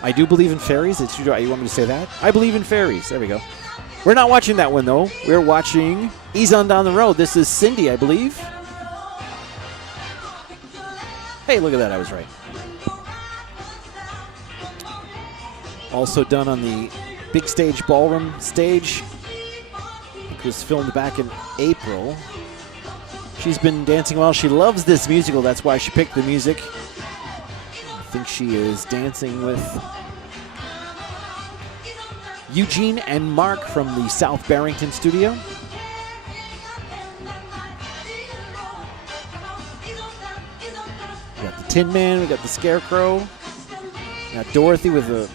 I do believe in fairies? You want me to say that? I believe in fairies. There we go. We're not watching that one, though. We're watching Ease On Down the Road. This is Cindy, I believe. Hey, look at that. I was right. Also done on the big stage ballroom stage. It was filmed back in April. She's been dancing well. She loves this musical. That's why she picked the music. I think she is dancing with Eugene and Mark from the South Barrington studio. We got the Tin Man, we got the Scarecrow. We got Dorothy with the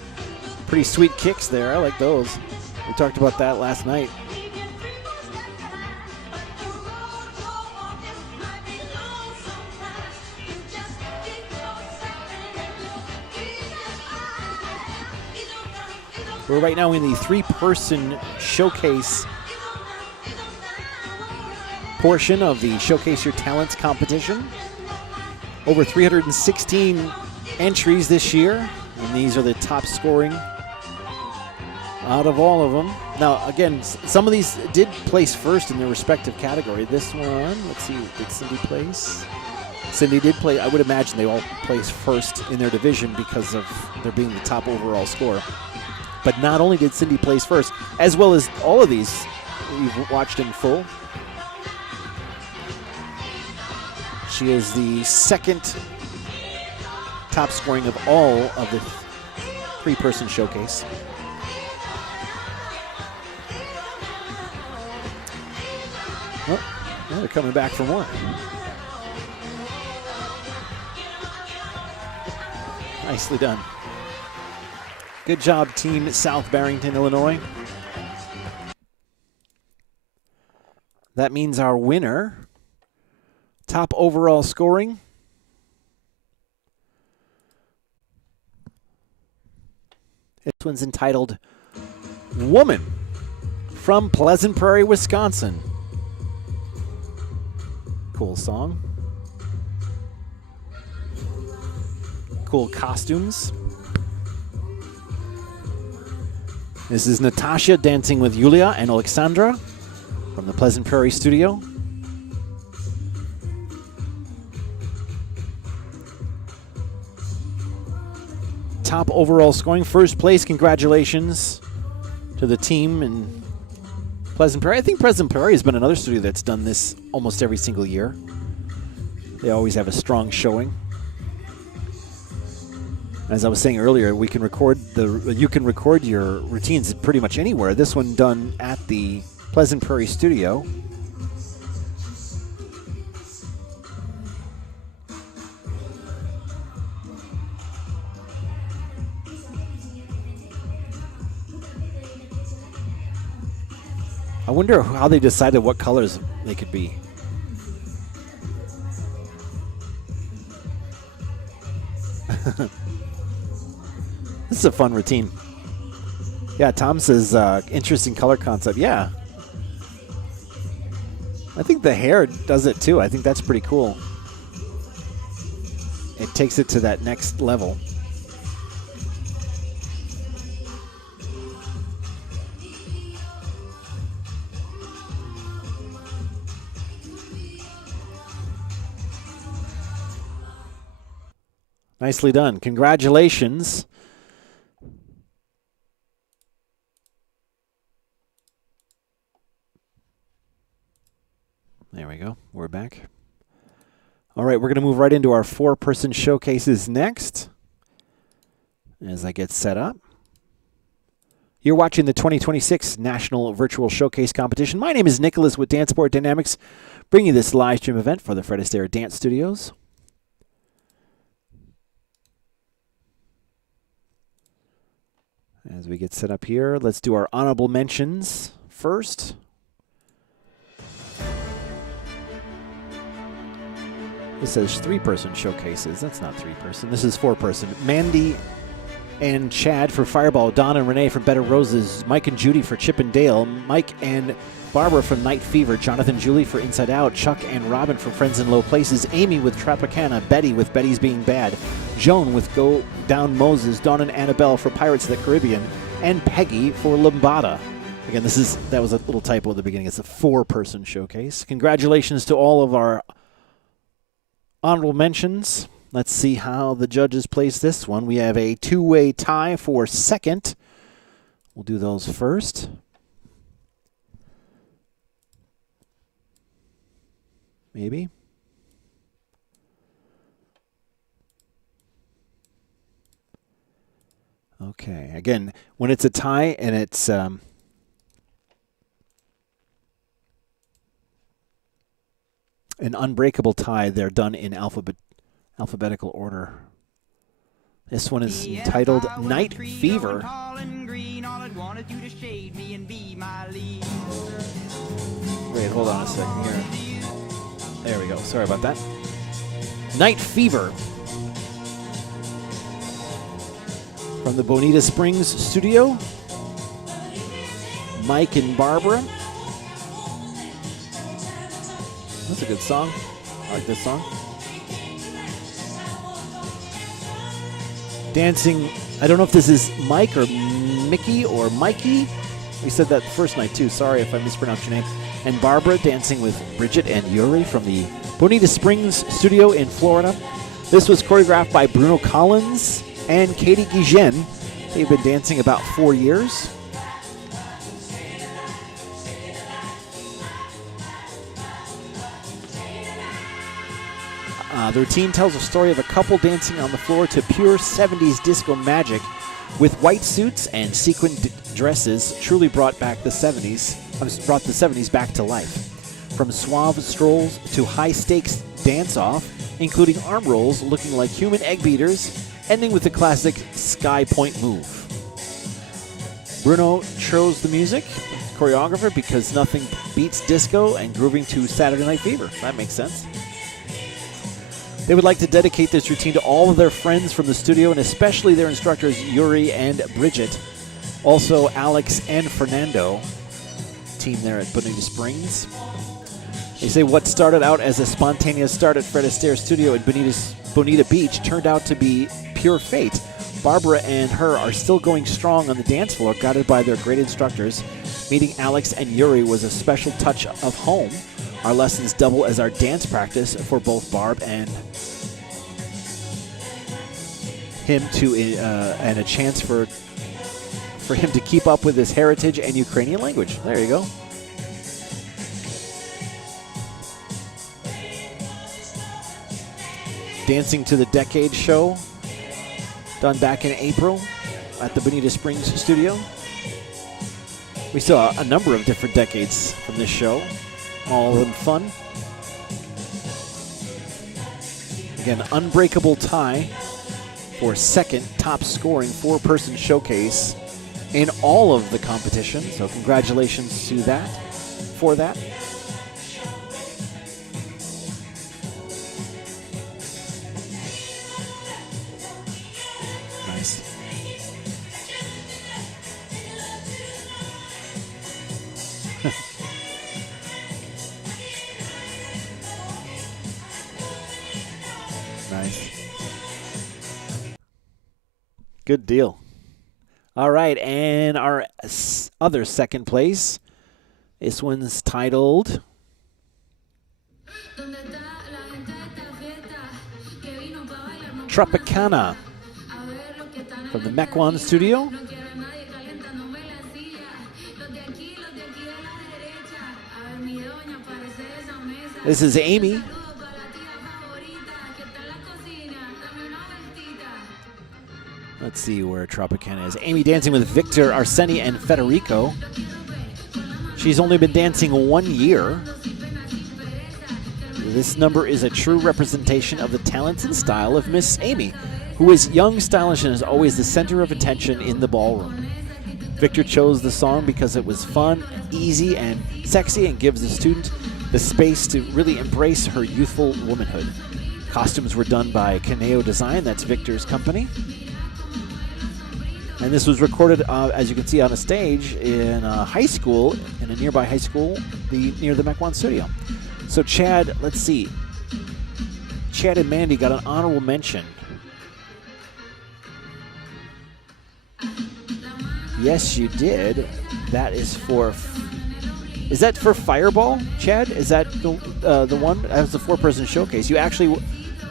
pretty sweet kicks there. I like those. We talked about that last night. We're right now in the three-person showcase portion of the Showcase Your Talents competition. Over 316 entries this year, and these are the top scoring out of all of them. Now, again, some of these did place first in their respective category. This one, let's see, did Cindy place? Cindy did play. I would imagine they all placed first in their division because of their being the top overall score. But not only did Cindy place first, as well as all of these we've watched in full. She is the second top scoring of all of the three-person showcase. Oh, well, they're coming back for more. Nicely done. Good job, Team South Barrington, Illinois. That means our winner, top overall scoring, this one's entitled Woman from Pleasant Prairie, Wisconsin. Cool song. Cool costumes. This is Natasha dancing with Yulia and Alexandra from the Pleasant Prairie studio. Top overall scoring, first place. Congratulations to the team in Pleasant Prairie. I think Pleasant Prairie has been another studio that's done this almost every single year. They always have a strong showing. As I was saying earlier, you can record your routines pretty much anywhere. This one done at the Pleasant Prairie studio. I wonder how they decided what colors they could be. This is a fun routine. Yeah, Tom says interesting color concept. Yeah. I think the hair does it too. I think that's pretty cool. It takes it to that next level. Nicely done. Congratulations. There we go. We're back. All right, we're going to move right into our 4-person showcases next as I get set up. You're watching the 2026 National Virtual Showcase Competition. My name is Nicholas with Danceport Dynamics, bringing you this live stream event for the Fred Astaire Dance Studios. As we get set up here, let's do our honorable mentions first. This says 3-person showcases. That's not 3-person. This is 4-person. Mandy and Chad for Fireball. Don and Renee from Better Roses. Mike and Judy for Chip and Dale. Mike and Barbara from Night Fever. Jonathan Julie for Inside Out. Chuck and Robin from Friends in Low Places. Amy with Tropicana. Betty with Betty's Being Bad. Joan with Go Down Moses. Dawn and Annabelle for Pirates of the Caribbean. And Peggy for Lambada. Again, that was a little typo at the beginning. It's a 4-person showcase. Congratulations to all of our honorable mentions. Let's see how the judges place this one. We have a 2-way tie for second. We'll do those first. Maybe. Okay. Again, when it's a tie and it's an unbreakable tie, they're done in alphabetical order. This one is entitled Night Fever. Wait, hold on a second here. There we go. Sorry about that. Night Fever. From the Bonita Springs studio. Mike and Barbara. That's a good song. I like this song. Dancing, I don't know if this is Mike or Mickey or Mikey. We said that first night too. Sorry if I mispronounced your name. And Barbara dancing with Bridget and Yuri from the Bonita Springs studio in Florida. This was choreographed by Bruno Collins and Katie Guigen. They've been dancing about 4 years. The routine tells a story of a couple dancing on the floor to pure 70s disco magic with white suits and sequined dresses. Truly brought the 70s back to life. From suave strolls to high-stakes dance-off, including arm rolls looking like human egg beaters, ending with the classic Sky Point move. Bruno chose the music, choreographer, because nothing beats disco and grooving to Saturday Night Fever. That makes sense. They would like to dedicate this routine to all of their friends from the studio and especially their instructors Yuri and Bridget. Also Alex and Fernando, team there at Bonita Springs. They say what started out as a spontaneous start at Fred Astaire Studio at Bonita Beach turned out to be pure fate. Barbara and her are still going strong on the dance floor, guided by their great instructors. Meeting Alex and Yuri was a special touch of home. Our lessons double as our dance practice for both Barb and him and a chance for him to keep up with his heritage and Ukrainian language. There you go. Dancing to the Decade show, done back in April at the Bonita Springs studio. We saw a number of different decades from this show, all of them fun. Again, unbreakable tie for second top scoring 4-person showcase in all of the competition. So congratulations to that, for that. Nice. Nice. Good deal. All right, and our other second place. This one's titled Tropicana from the Mequon studio. This is Amy. Let's see where Tropicana is. Amy dancing with Victor, Arseni, and Federico. She's only been dancing 1 year. This number is a true representation of the talents and style of Miss Amy, who is young, stylish, and is always the center of attention in the ballroom. Victor chose the song because it was fun, easy, and sexy, and gives the student the space to really embrace her youthful womanhood. Costumes were done by Caneo Design, that's Victor's company. And this was recorded, as you can see, on a stage in a high school, in a nearby high school near the Mequon studio. So Chad, let's see. Chad and Mandy got an honorable mention. Yes, you did. That is for... Is that for Fireball, Chad? Is that the one? That was the 4-person showcase. You actually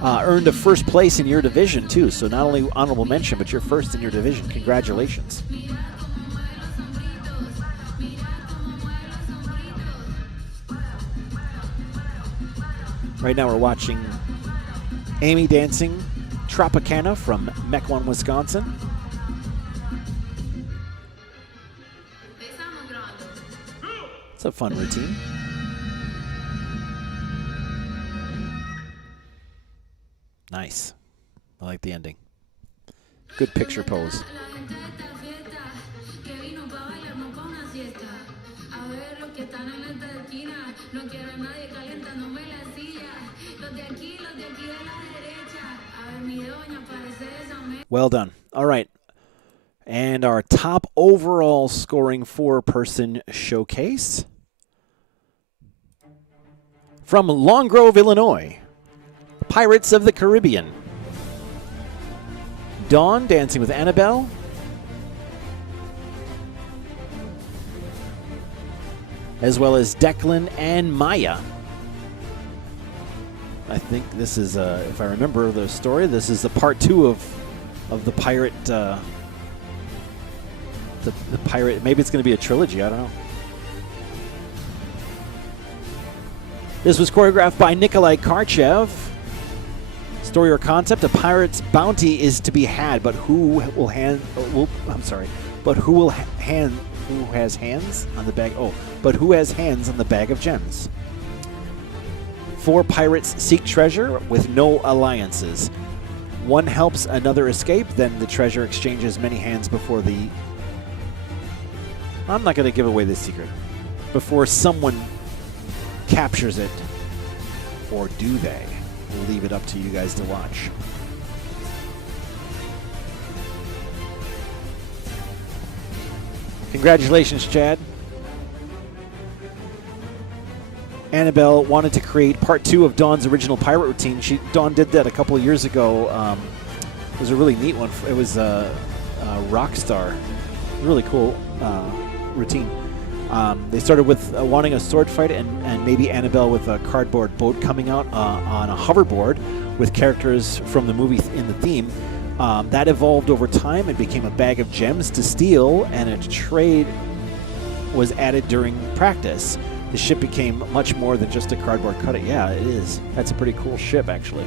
earned a first place in your division, too. So not only honorable mention, but you're first in your division. Congratulations. Right now we're watching Amy dancing Tropicana from Mequon, Wisconsin. It's a fun routine. Nice. I like the ending. Good picture pose. Well done. All right. And our top overall scoring 4-person showcase from Long Grove, Illinois, Pirates of the Caribbean. Dawn dancing with Annabelle. As well as Declan and Maya. I think this is, if I remember the story, this is the part 2 of the pirate, the pirate. Maybe it's going to be a trilogy. I don't know. This was choreographed by Nikolai Karchev. Story or concept: a pirate's bounty is to be had, but who has hands on the bag? Oh, but who has hands on the bag of gems? 4 pirates seek treasure with no alliances. One helps another escape, then the treasure exchanges many hands before the... I'm not going to give away this secret. Before someone captures it, or do they? We'll leave it up to you guys to watch. Congratulations, Chad. Annabelle wanted to create part 2 of Dawn's original pirate routine. Dawn did that a couple of years ago It was a really neat one. It was a rock star. Really cool routine. They started with wanting a sword fight and maybe Annabelle with a cardboard boat coming out on a hoverboard with characters from the movie in the theme. That evolved over time and became a bag of gems to steal, and a trade was added during practice. The ship became much more than just a cardboard cutout. Yeah, it is. That's a pretty cool ship, actually.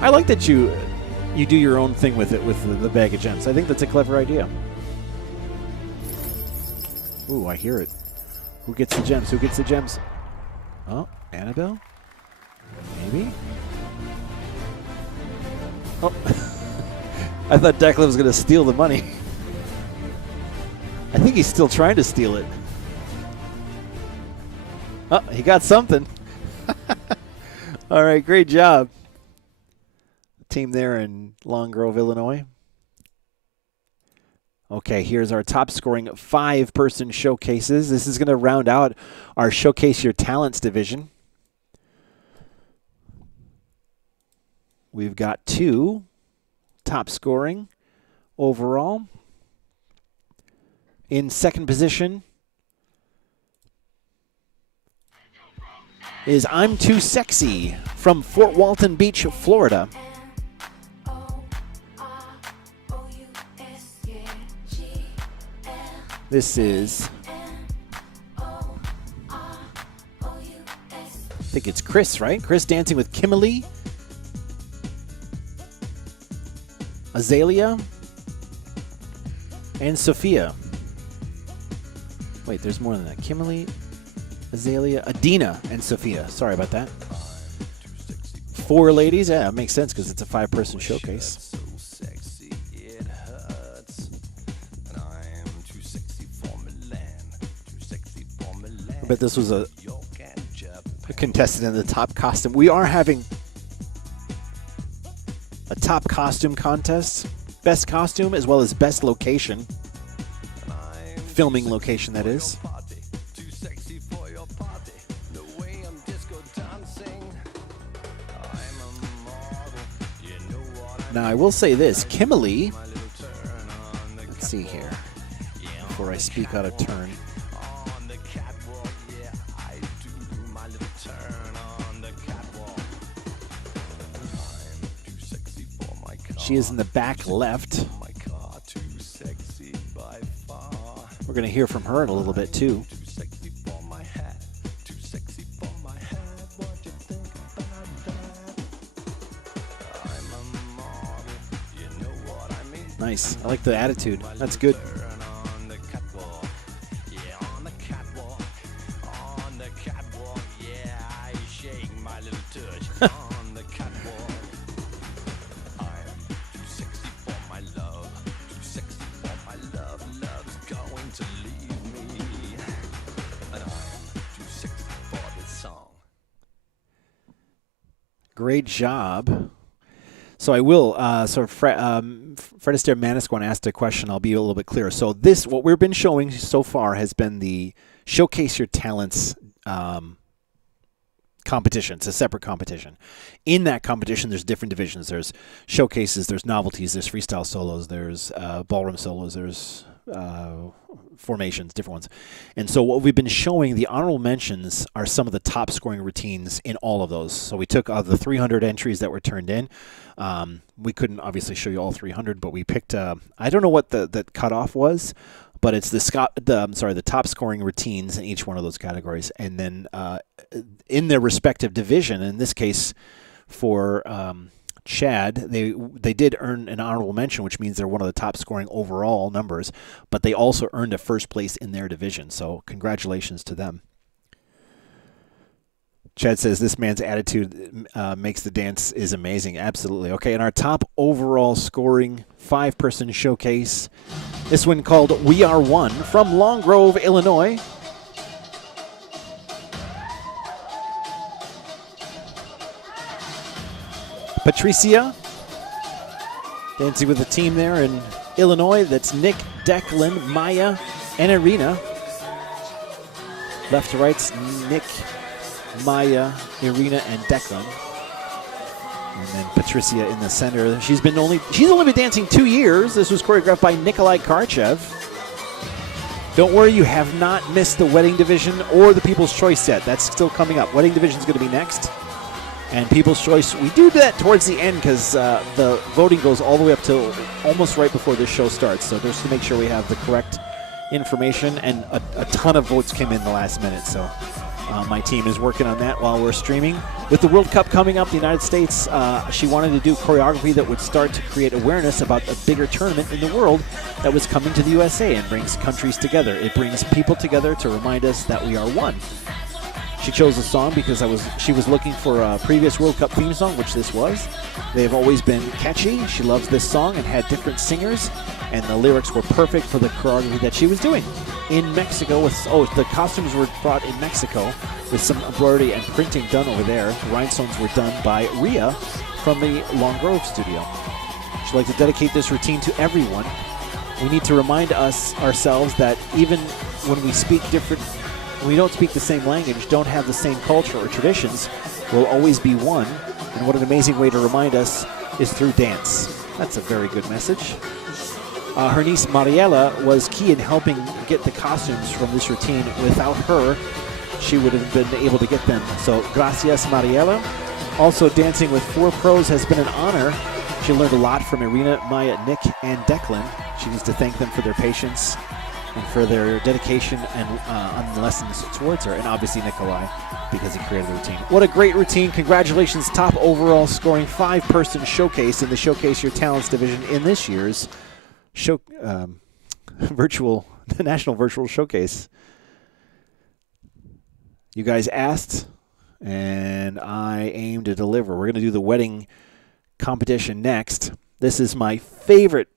I like that you do your own thing with it, with the bag of gems. I think that's a clever idea. Ooh, I hear it. Who gets the gems? Who gets the gems? Oh, Annabelle? Maybe? Oh. I thought Declan was going to steal the money. I think he's still trying to steal it. Oh, he got something. All right, great job. Team there in Long Grove, Illinois. Okay, here's our top scoring 5-person showcases. This is going to round out our Showcase Your Talents division. We've got 2 top scoring overall. In second position is I'm Too Sexy from Fort Walton Beach, Florida. This is, I think it's Chris, right? Chris dancing with Kimberly, Azalea, and Sophia. Wait, there's more than that. Kimberly, Azalea, Adina, and Sophia. Sorry about that. 4 ladies. Yeah, it makes sense because it's a 5-person showcase. But this was a contestant in the top costume. We are having a top costume contest, best costume as well as best location, filming location that is. Now I will say this, Kimberly, let's see here, before I speak out of turn. She is in the back left. We're going to hear from her in a little bit too. Nice. I like the attitude. That's good. Great job. So I will, Fred Astaire Manisquan asked a question. I'll be a little bit clearer. So this, what we've been showing so far has been the Showcase Your Talents competition. It's a separate competition. In that competition, there's different divisions. There's showcases, there's novelties, there's freestyle solos, there's ballroom solos, there's formations, different ones. And so what we've been showing, the honorable mentions are some of the top scoring routines in all of those. So we took the 300 entries that were turned in. We couldn't obviously show you all 300, but we picked, I don't know what the cutoff was, but it's the top scoring routines in each one of those categories. And then in their respective division, in this case for Chad, they did earn an honorable mention, which means they're one of the top scoring overall numbers, but they also earned a first place in their division. So congratulations to them. Chad says this man's attitude makes the dance is amazing. Absolutely. Okay, and our top overall scoring 5-person showcase, this one called We Are One from Long Grove, Illinois. Patricia, dancing with the team there in Illinois. That's Nick, Declan, Maya, and Irina. Left to right's Nick, Maya, Irina, and Declan. And then Patricia in the center. She's only been dancing 2 years. This was choreographed by Nikolai Karchev. Don't worry, you have not missed the wedding division or the People's Choice yet. That's still coming up. Wedding division is going to be next. And People's Choice, we do that towards the end because the voting goes all the way up till almost right before this show starts. So just to make sure we have the correct information, and a ton of votes came in the last minute. So my team is working on that while we're streaming. With the World Cup coming up, the United States, she wanted to do choreography that would start to create awareness about a bigger tournament in the world that was coming to the USA and brings countries together. It brings people together to remind us that we are one. She chose the song because she was looking for a previous World Cup theme song, which this was. They've always been catchy. She loves this song and had different singers, and the lyrics were perfect for the choreography that she was doing. In Mexico, the costumes were brought in Mexico with some embroidery and printing done over there. The rhinestones were done by Ria from the Long Grove studio. She'd like to dedicate this routine to everyone. We need to remind ourselves that even when we speak different, we don't speak the same language, don't have the same culture or traditions, we'll always be one. And what an amazing way to remind us is through dance. That's a very good message. Her niece Mariela was key in helping get the costumes from this routine. Without her, she would have been able to get them. So, gracias, Mariela. Also, dancing with 4 pros has been an honor. She learned a lot from Irina, Maya, Nick, and Declan. She needs to thank them for their patience and for their dedication and on the lessons towards her, and obviously Nikolai, because he created the routine. What a great routine. Congratulations, top overall scoring 5-person showcase in the Showcase Your Talents division in this year's National Virtual Showcase. You guys asked, and I aim to deliver. We're going to do the wedding competition next. This is my favorite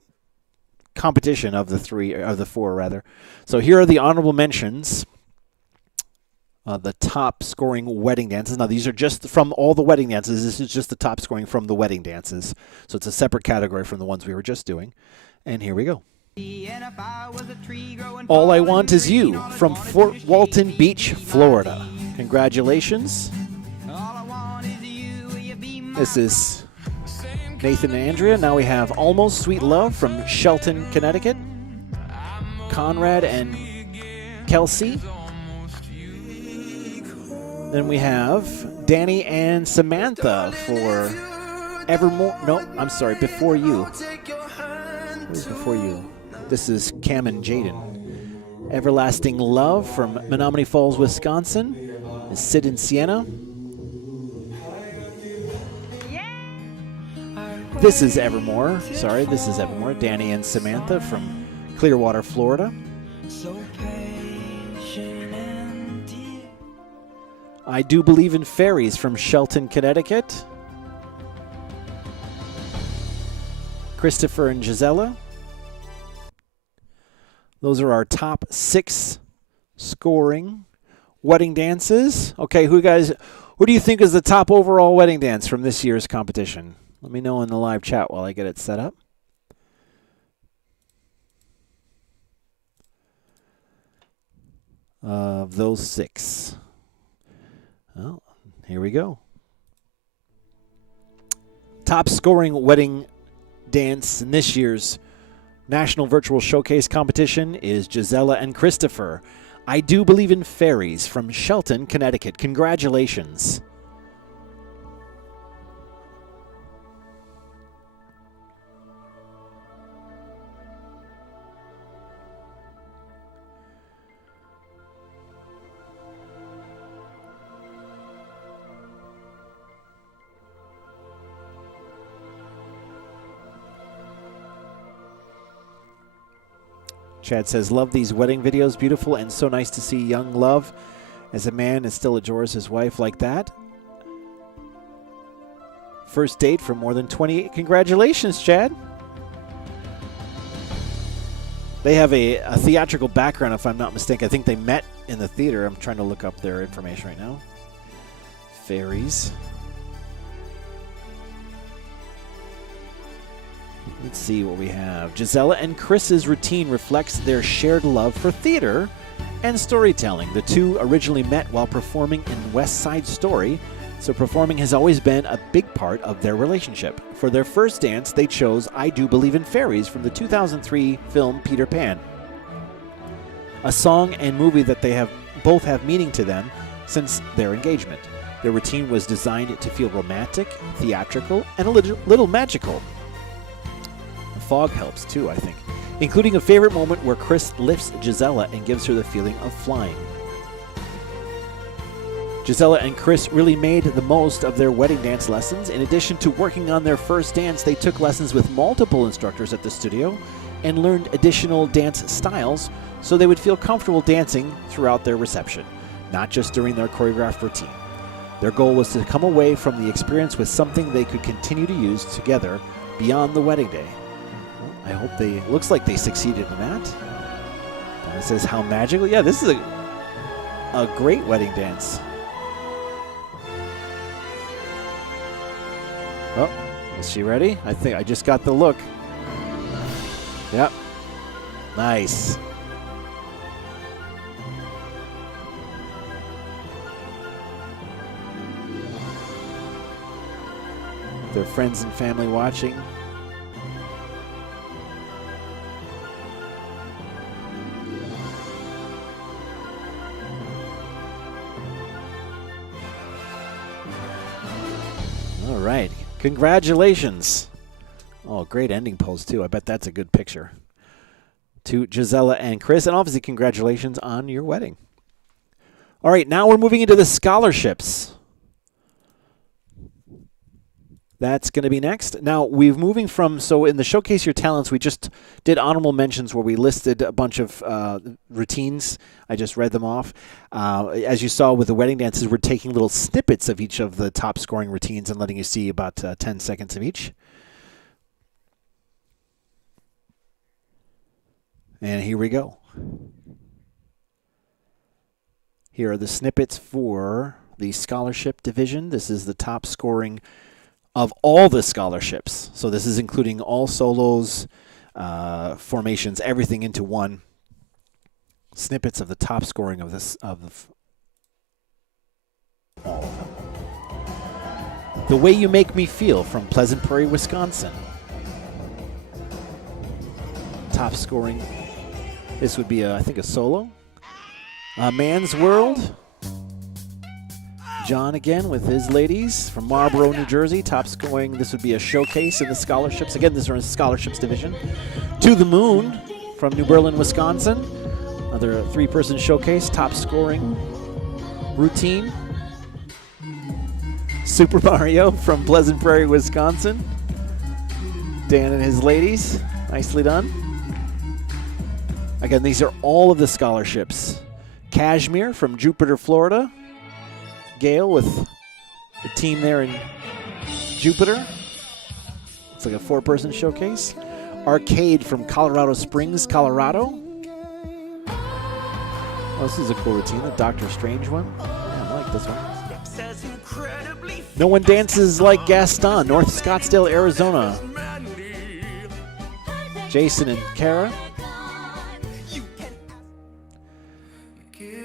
competition of the four. So here are the honorable mentions. The top scoring wedding dances. Now these are just from all the wedding dances. This is just the top scoring from the wedding dances. So it's a separate category from the ones we were just doing. And here we go. All I Want Is You from Fort Walton Beach, Florida. Congratulations. This is Nathan and Andrea. Now we have Almost Sweet Love from Shelton, Connecticut. Conrad and Kelsey. Then we have Danny and Samantha for Evermore. No, I'm sorry, Before You. Who's Before You? This is Cam and Jaden. Everlasting Love from Menominee Falls, Wisconsin. Is Sid and Sienna. This is Evermore. Sorry, this is Evermore. Danny and Samantha from Clearwater, Florida. I Do Believe in Fairies from Shelton, Connecticut. Christopher and Gisela. Those are our top 6 scoring wedding dances. Okay, who do you think is the top overall wedding dance from this year's competition? Let me know in the live chat while I get it set up. Of those 6. Well, here we go. Top scoring wedding dance in this year's National Virtual Showcase competition is Gisela and Christopher. I Do Believe in Fairies from Shelton, Connecticut. Congratulations. Chad says, love these wedding videos. Beautiful and so nice to see young love as a man and still adores his wife like that. First date for more than 28. Congratulations, Chad. They have a theatrical background, if I'm not mistaken. I think they met in the theater. I'm trying to look up their information right now. Fairies. Let's see what we have. Gisela and Chris's routine reflects their shared love for theater and storytelling. The two originally met while performing in West Side Story so performing has always been a big part of their relationship. For their first dance, they chose I Do Believe in Fairies from the 2003 film Peter Pan, a song and movie that they both have meaning to them since their engagement. Their routine was designed to feel romantic, theatrical, and a little magical. The fog helps too, I think, including a favorite moment where Chris lifts Gisela and gives her the feeling of flying. Gisela and Chris really made the most of their wedding dance lessons. In addition to working on their first dance, they took lessons with multiple instructors at the studio and learned additional dance styles so they would feel comfortable dancing throughout their reception, not just during their choreographed routine. Their goal was to come away from the experience with something they could continue to use together beyond the wedding day. Well, I hope looks like they succeeded in that. And it says, how magical. Yeah, this is a great wedding dance. Oh, is she ready? I think I just got the look. Yep. Nice. Their friends and family watching. All right. Congratulations. Oh, great ending pose, too. I bet that's a good picture. To Gisela and Chris, and obviously congratulations on your wedding. All right, now we're moving into the scholarships. That's going to be next. Now, we're moving from, so in the Showcase Your Talents, we just did honorable mentions where we listed a bunch of routines. I just read them off. As you saw with the wedding dances, we're taking little snippets of each of the top scoring routines and letting you see about 10 seconds of each. And here we go. Here are the snippets for the scholarship division. This is the top scoring of all the scholarships. So this is including all solos, formations, everything into one. Snippets of the top scoring of this of all of them. The Way You Make Me Feel from Pleasant Prairie, Wisconsin. Top scoring. This would be, I think, a solo. Man's World. John again with his ladies from Marlboro, New Jersey. Top scoring. This would be a showcase in the scholarships. Again, this is in the scholarships division. To the Moon from New Berlin, Wisconsin. Another three-person showcase. Top scoring routine. Super Mario from Pleasant Prairie, Wisconsin. Dan and his ladies. Nicely done. Again, these are all of the scholarships. Kashmir from Jupiter, Florida. Gail with the team there in Jupiter. It's like a four-person showcase. Arcade from Colorado Springs, Colorado. Oh, this is a cool routine, the Doctor Strange one. Yeah, I like this one. No One Dances Like Gaston, North Scottsdale, Arizona. Jason and Kara.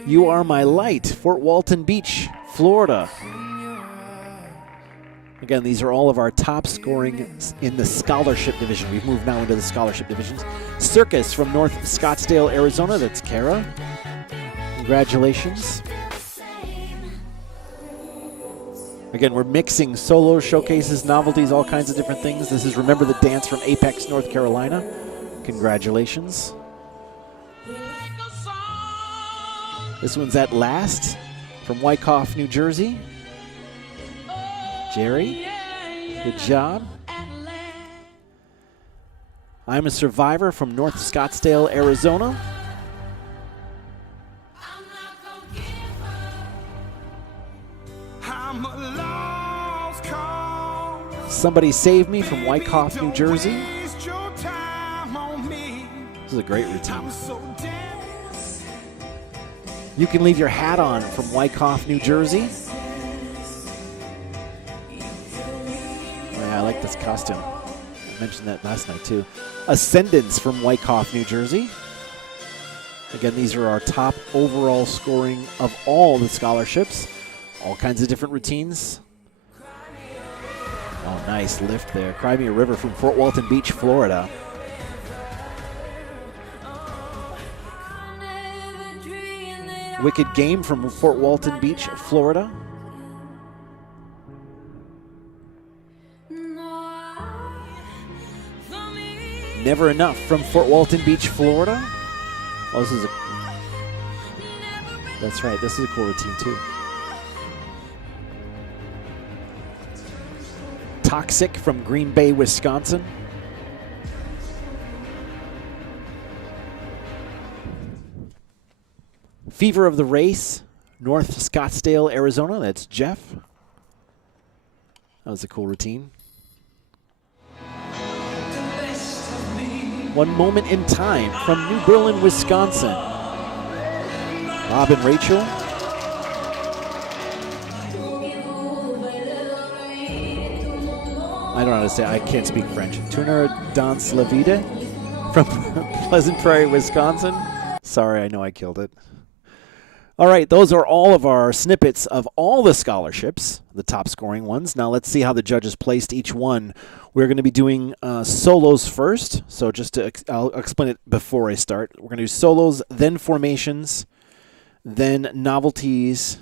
You Are My Light, Fort Walton Beach, Florida. Again, these are all of our top scoring in the scholarship division. We've moved now into the scholarship divisions. Circus from North Scottsdale, Arizona. That's Kara. Congratulations. Again, we're mixing solos, showcases, novelties, all kinds of different things. This is Remember the Dance from Apex, North Carolina. Congratulations. This one's At Last from Wyckoff, New Jersey. Jerry, good job. I'm a Survivor from North Scottsdale, Arizona. Somebody Save Me from Wyckoff, New Jersey. This is a great routine. You Can Leave Your Hat On from Wyckoff, New Jersey. Yeah, I like this costume. I mentioned that last night too. Ascendance from Wyckoff, New Jersey. Again, these are our top overall scoring of all the scholarships. All kinds of different routines. Oh, nice lift there. Cry Me a River from Fort Walton Beach, Florida. Wicked Game from Fort Walton Beach, Florida. Never Enough from Fort Walton Beach, Florida. Oh, this is a... That's right, this is a cool routine too. Toxic from Green Bay, Wisconsin. Fever of the Race, North Scottsdale, Arizona. That's Jeff. That was a cool routine. One Moment in Time from New Berlin, Wisconsin. Rob and Rachel. I don't know how to say it. I can't speak French. Tourneur dans la Vida from Pleasant Prairie, Wisconsin. Sorry, I know I killed it. All right, those are all of our snippets of all the scholarships, the top scoring ones. Now let's see how the judges placed each one. We're going to be doing solos first. So I'll explain it before I start. We're going to do solos, then formations, then novelties,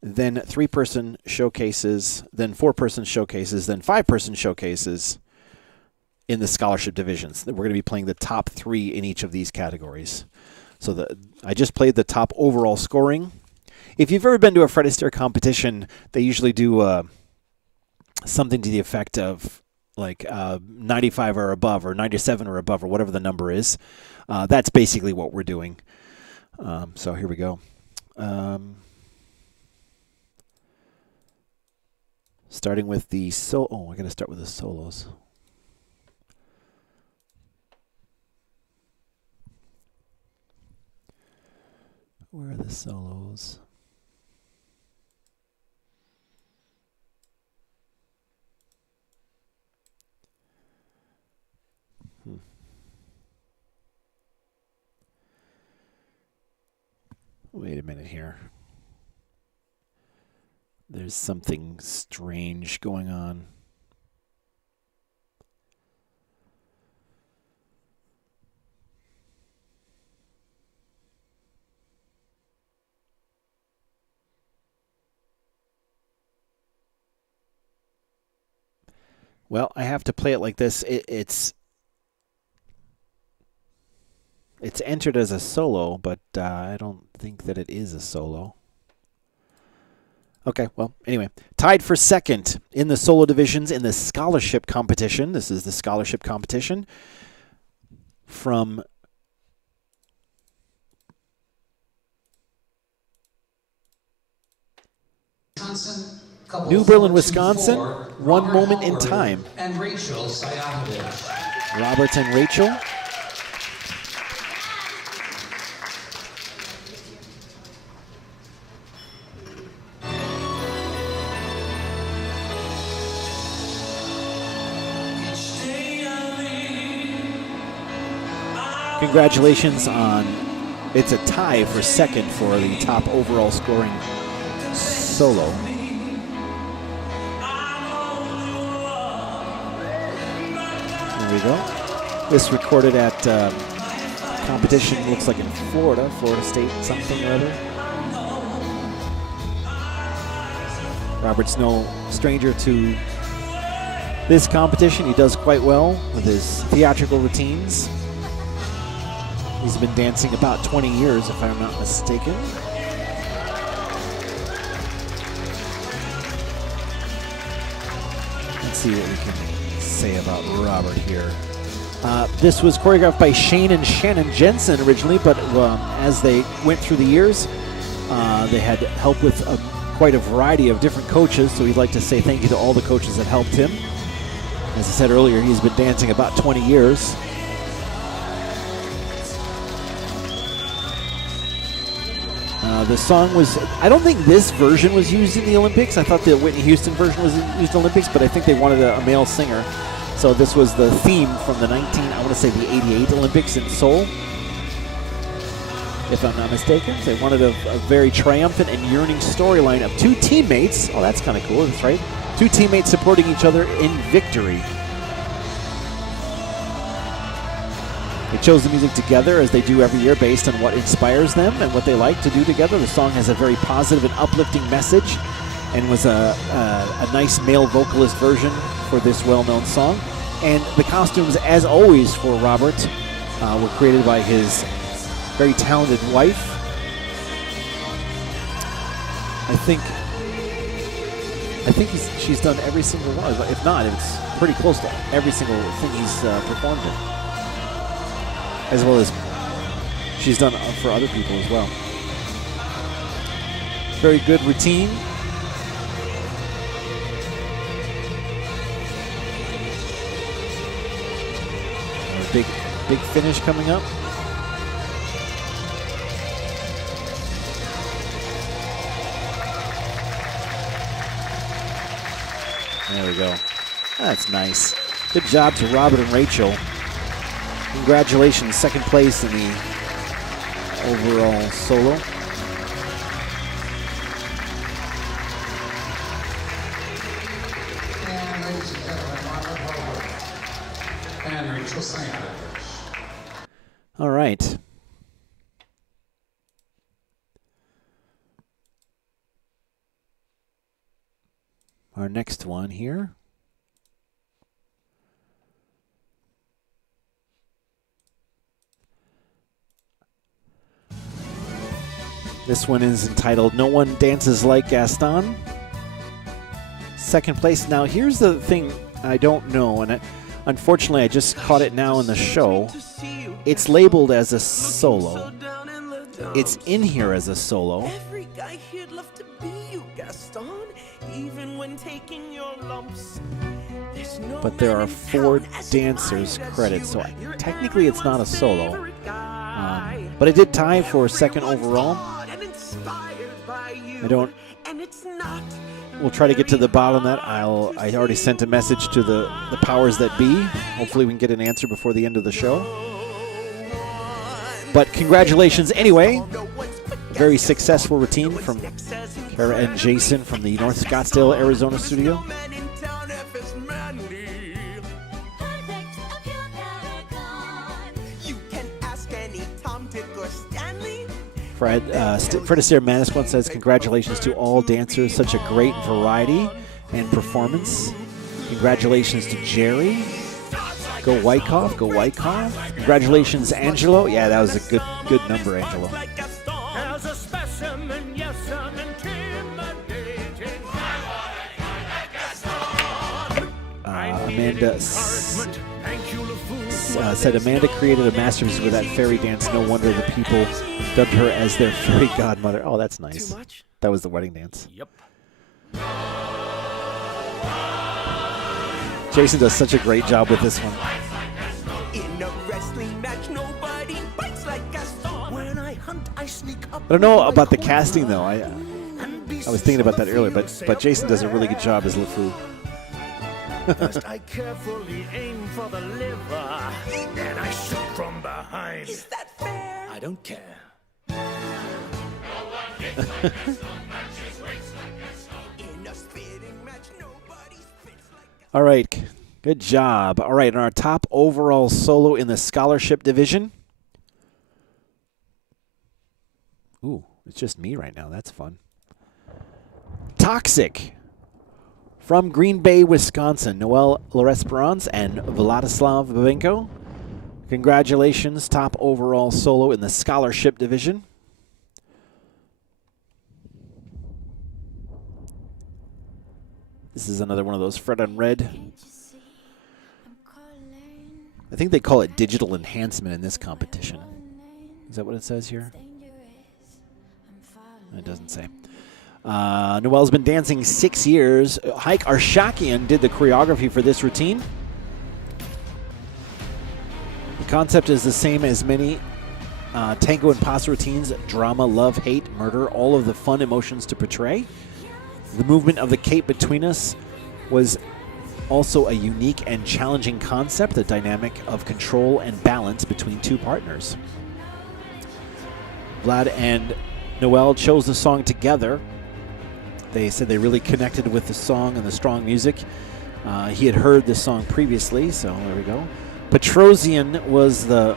then 3-person showcases, then 4-person showcases, then 5-person showcases in the scholarship divisions. We're going to be playing the top 3 in each of these categories. So I just played the top overall scoring. If you've ever been to a Fred Astaire competition, they usually do something to the effect of like 95 or above, or 97 or above, or whatever the number is. That's basically what we're doing. So here we go. Starting with the I got to start with the solos. Where are the solos? Wait a minute here. There's something strange going on. Well, I have to play it like this. It's entered as a solo, but I don't think that it is a solo. Okay, well, anyway. Tied for second in the solo divisions in the scholarship competition. This is the scholarship competition from New Berlin, Wisconsin. One Moment in Time. And Rachel Sayavich. Robert and Rachel. Congratulations on, it's a tie for second for the top overall scoring solo. There we go. This recorded at competition, looks like in Florida State something or other. Robert's no stranger to this competition. He does quite well with his theatrical routines. He's been dancing about 20 years, if I'm not mistaken. Let's see what we can say about Robert here. This was choreographed by Shane and Shannon Jensen originally, but as they went through the years, they had help with quite a variety of different coaches, so we'd like to say thank you to all the coaches that helped him. As I said earlier, he's been dancing about 20 years. The song was, I don't think this version was used in the Olympics. I thought the Whitney Houston version was used in the Olympics, but I think they wanted a male singer. So this was the theme from the the 88 Olympics in Seoul, if I'm not mistaken. They wanted a very triumphant and yearning storyline of two teammates. Oh, that's kind of cool. That's right. Two teammates supporting each other in victory. They chose the music together as they do every year based on what inspires them and what they like to do together. The song has a very positive and uplifting message and was a nice male vocalist version for this well-known song. And the costumes, as always for Robert, were created by his very talented wife. I think she's done every single one. If not, it's pretty close to every single thing he's performed in. As well as she's done for other people as well. Very good routine. Big finish coming up. There we go. That's nice. Good job to Robert and Rachel. Congratulations, second place in the overall solo. And ladies and gentlemen, Robert Doble and Rachel Sayadovich. All right. Our next one here. This one is entitled No One Dances Like Gaston. Second place. Now, here's the thing I don't know, and unfortunately I just caught it now in the show. It's labeled as a solo. It's in here as a solo. Every guy here'd love to be you, Gaston, even when taking your lumps. But there are 4 dancers credited, so technically it's not a solo. But it did tie for second overall. We'll try to get to the bottom of that. I already sent a message to the powers that be. Hopefully we can get an answer before the end of the show. But congratulations anyway. Very successful routine from Kara and Jason from the North Scottsdale, Arizona studio. Fred Astaire Dance Studios says, congratulations to all dancers. Such a great variety and performance. Congratulations to Jerry. Go Wyckoff, go Wyckoff. Congratulations, Angelo. Yeah, that was a good number, Angelo. Amanda said Amanda created a masterpiece with that fairy dance. No wonder the people dubbed her as their fairy godmother. Oh, that's nice. That was the wedding dance. Yep. Jason does such a great job with this one. In a wrestling match, nobody bites like Gaston. When I hunt, I sneak up. I don't know about the casting though. I was thinking about that earlier, but Jason does a really good job as LeFou. First I carefully aim for the liver, then I shoot from behind. Is that fair? I don't care. All right, good job. All right, in our top overall solo in the scholarship division. Ooh, it's just me right now. That's fun. Toxic. From Green Bay, Wisconsin, Noel L'Esperance and Vladislav Babenko. Congratulations, top overall solo in the scholarship division. This is another one of those Fred on Red. I think they call it digital enhancement in this competition. Is that what it says here? It doesn't say. Noel's been dancing 6 years. Haik Arshakian did the choreography for this routine. The concept is the same as many Tango and Paso routines: drama, love, hate, murder, all of the fun emotions to portray. The movement of the cape between us was also a unique and challenging concept, the dynamic of control and balance between two partners. Vlad and Noel chose the song together. They said they really connected with the song and the strong music. He had heard this song previously, so there we go. Petrosian was the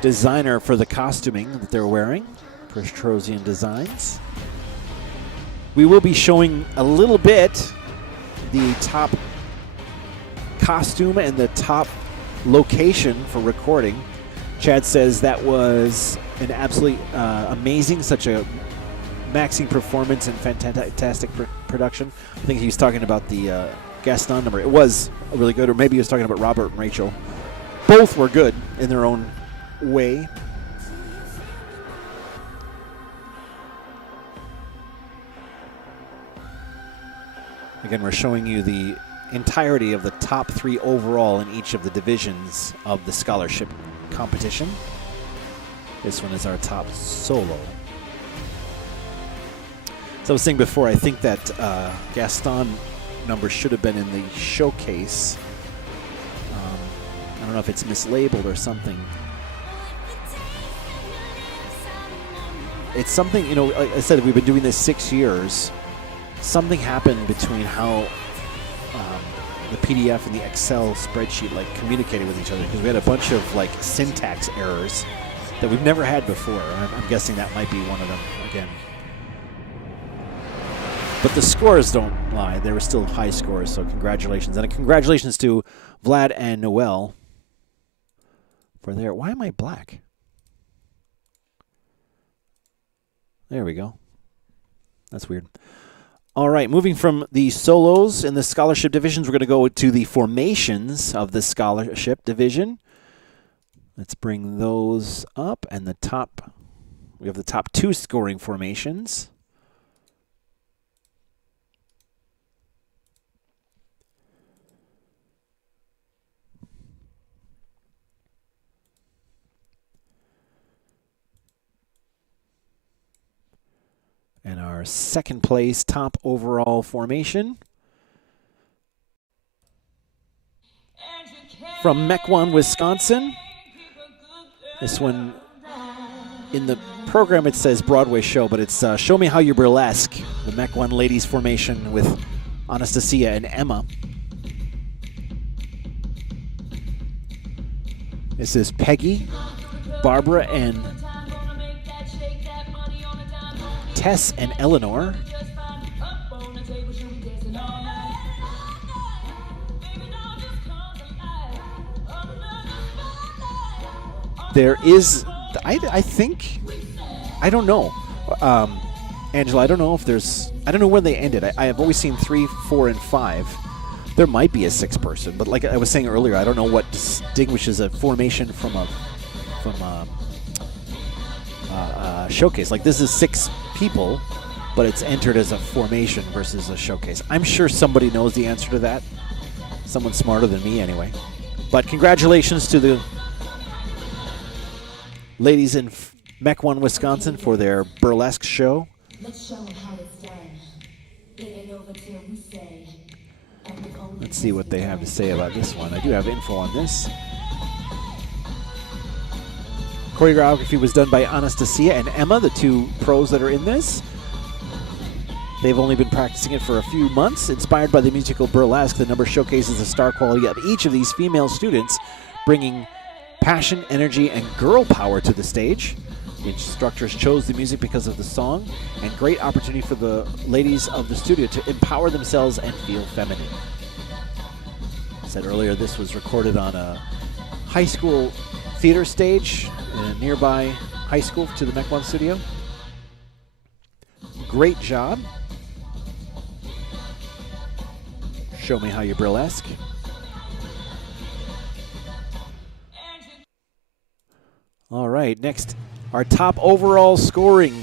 designer for the costuming that they're wearing. Petrosian Designs. We will be showing a little bit the top costume and the top location for recording. Chad says that was an absolutely amazing, such a maxing performance and fantastic production. I think he was talking about the Gaston number. It was really good, or maybe he was talking about Robert and Rachel. Both were good in their own way. Again, we're showing you the entirety of the top 3 overall in each of the divisions of the scholarship competition. This one is our top solo. So I was saying before, I think that Gaston number should have been in the showcase. I don't know if it's mislabeled or something. It's something, you know, like I said, we've been doing this 6 years. Something happened between how the PDF and the Excel spreadsheet like communicated with each other, because we had a bunch of like syntax errors that we've never had before. I'm guessing that might be one of them again. But the scores don't lie. They were still high scores, so congratulations. And congratulations to Vlad and Noel for their... Why am I black? There we go. That's weird. All right, moving from the solos in the scholarship divisions, we're going to go to the formations of the scholarship division. Let's bring those up. And the top, we have the top 2 scoring formations. And our second place top overall formation from Mequon, Wisconsin. This one, in the program it says Broadway show, but it's Show Me How You Burlesque, the Mequon ladies formation with Anastasia and Emma. This is Peggy, Barbara, and Tess and Eleanor. There is, I think, I don't know, Angela, I don't know if there's, I don't know where they ended. I have always seen 3, 4, and 5. There might be a 6th person, but like I was saying earlier, I don't know what distinguishes a formation from a showcase. Like this is 6 people, but it's entered as a formation versus a showcase. I'm sure somebody knows the answer to that. Someone smarter than me anyway. But congratulations to the ladies in Mequon, Wisconsin for their burlesque show. Let's show them how it's done. It ain't over till we say. Let's see what they have to say about this one. I do have info on this. Choreography was done by Anastasia and Emma, the 2 pros that are in this. They've only been practicing it for a few months. Inspired by the musical burlesque, the number showcases the star quality of each of these female students, bringing passion, energy, and girl power to the stage. The instructors chose the music because of the song, and great opportunity for the ladies of the studio to empower themselves and feel feminine. I said earlier, this was recorded on a high school theater stage in a nearby high school to the Mequon studio. Great job. Show Me How You Burlesque. All right, next, our top overall scoring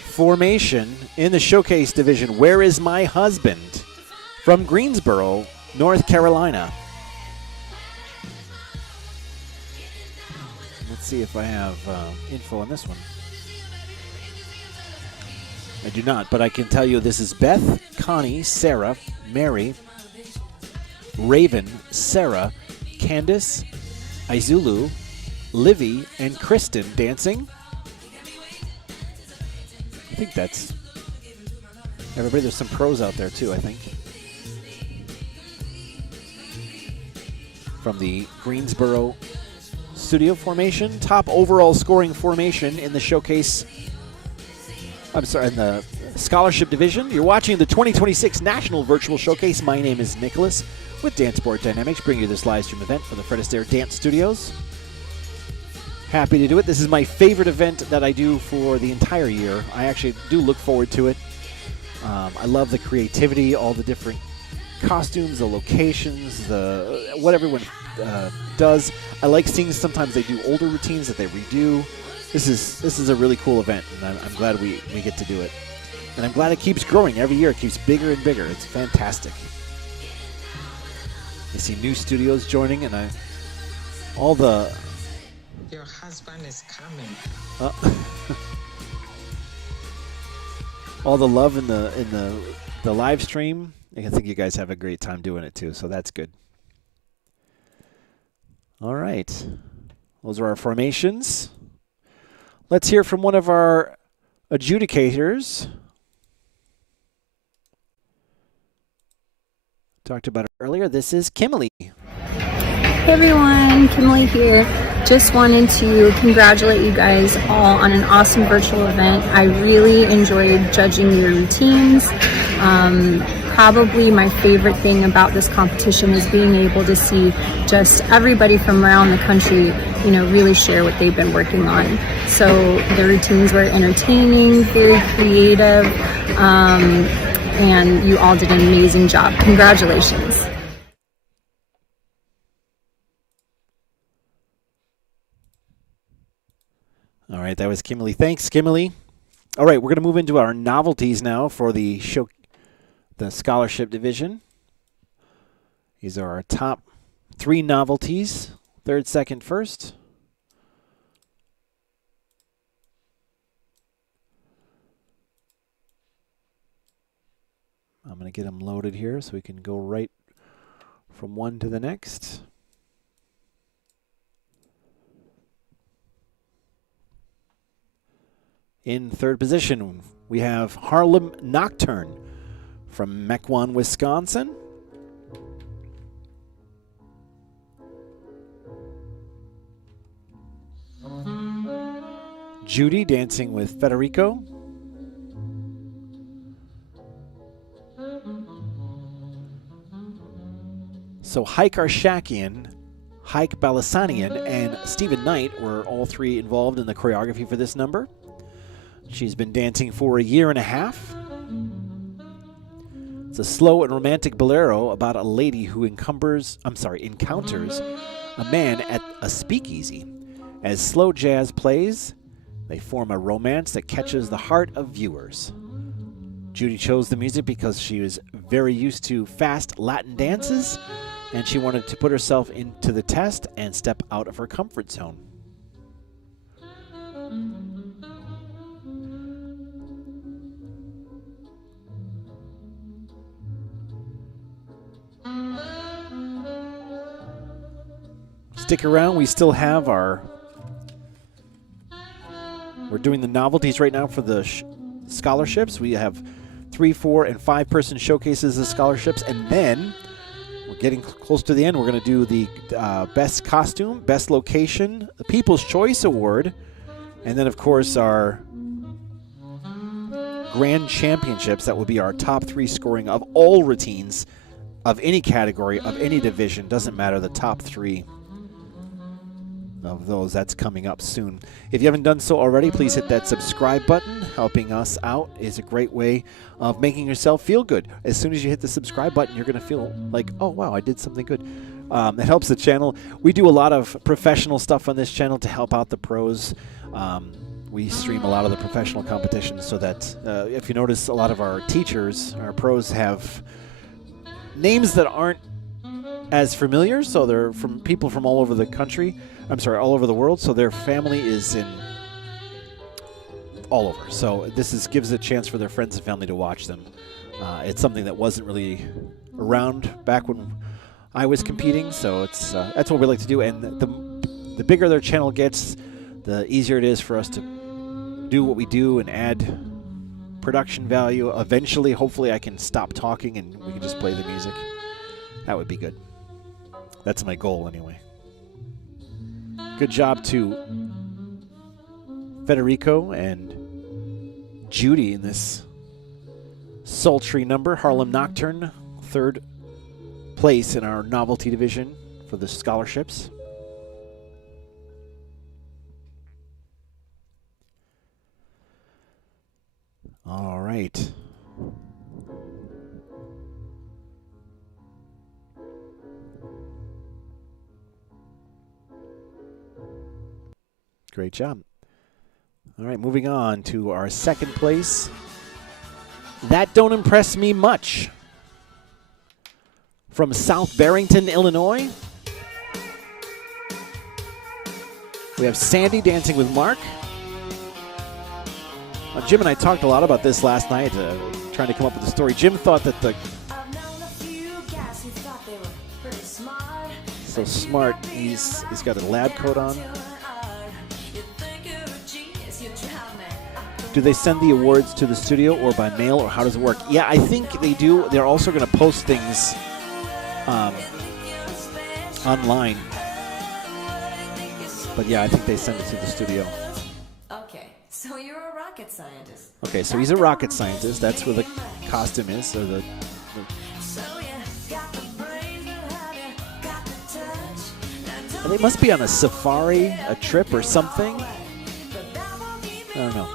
formation in the showcase division. Where Is My Husband? From Greensboro, North Carolina. Let's see if I have info on this one. I do not, but I can tell you this is Beth, Connie, Sarah, Mary, Raven, Sarah, Candace, Izulu, Livy, and Kristen dancing. think that's everybody. There's some pros out there too, I think. From the Greensboro studio formation, top overall scoring formation in the showcase. I'm sorry, in the scholarship division. You're watching the 2026 National Virtual Showcase. My name is Nicholas with Danceport Dynamics, bringing you this live stream event for the Fred Astaire Dance Studios. Happy to do it. This is my favorite event that I do for the entire year. I actually do look forward to it. I love the creativity, all the different costumes, the locations, what everyone does. I like seeing sometimes they do older routines that they redo. This is a really cool event, and I'm glad we get to do it. And I'm glad it keeps growing every year. It keeps bigger and bigger. It's fantastic. I see new studios joining, and all the... Your husband is coming. All the love in the live stream. I think you guys have a great time doing it too, so that's good. All right. Those are our formations. Let's hear from one of our adjudicators. Talked about it earlier. This is Kimberly. Hey everyone, Kimberly here. Just wanted to congratulate you guys all on an awesome virtual event. I really enjoyed judging your routines. Probably my favorite thing about this competition is being able to see just everybody from around the country, really share what they've been working on. So the routines were entertaining, very creative, and you all did an amazing job. Congratulations. All right, that was Kimberly. Thanks, Kimberly. All right, we're going to move into our novelties now for the scholarship division. These are our top 3 novelties, third, second, first. I'm going to get them loaded here so we can go right from one to the next. In third position, we have Harlem Nocturne from Mequon, Wisconsin. Judy dancing with Federico. So Hike Arshakian, Hike Balasanian, and Stephen Knight were all 3 involved in the choreography for this number. She's been dancing for a year and a half. It's a slow and romantic bolero about a lady who encounters a man at a speakeasy. As slow jazz plays, they form a romance that catches the heart of viewers. Judy chose the music because she was very used to fast Latin dances, and she wanted to put herself into the test and step out of her comfort zone. Stick around, we still have we're doing the novelties right now for the scholarships. We have 3, 4, and 5-person showcases of scholarships, and then we're getting close to the end. We're going to do the best costume, best location, the People's Choice Award, and then, of course, our grand championships. That will be our top 3 scoring of all routines of any category, of any division. Doesn't matter, the top 3 of those. That's coming up soon. If you haven't done so already, please hit that subscribe button. Helping us out is a great way of making yourself feel good. As soon as you hit the subscribe button, you're going to feel like, oh wow, I did something good. It helps the channel. We do a lot of professional stuff on this channel to help out the pros. We stream a lot of the professional competitions so that if you notice, a lot of our teachers, our pros, have names that aren't as familiar, so they're from people from all over the country. All over the world, so their family is in all over. So this gives a chance for their friends and family to watch them. It's something that wasn't really around back when I was competing, so that's what we like to do. And the bigger their channel gets, the easier it is for us to do what we do and add production value. Eventually, hopefully, I can stop talking and we can just play the music. That would be good. That's my goal, anyway. Good job to Federico and Judy in this sultry number. Harlem Nocturne, 3rd place in our novelty division for the scholarships. All right. Great job. All right, moving on to our 2nd place. That Don't Impress Me Much. From South Barrington, Illinois. We have Sandy dancing with Mark. Jim and I talked a lot about this last night, trying to come up with a story. Jim thought that so smart. He's got a lab coat on. Do they send the awards to the studio or by mail, or how does it work? Yeah, I think they do. They're also going to post things online. But yeah, I think they send it to the studio. Okay, so you're a rocket scientist. Okay, so he's a rocket scientist. That's where the costume is. Or the they must be on a safari, a trip or something. I don't know.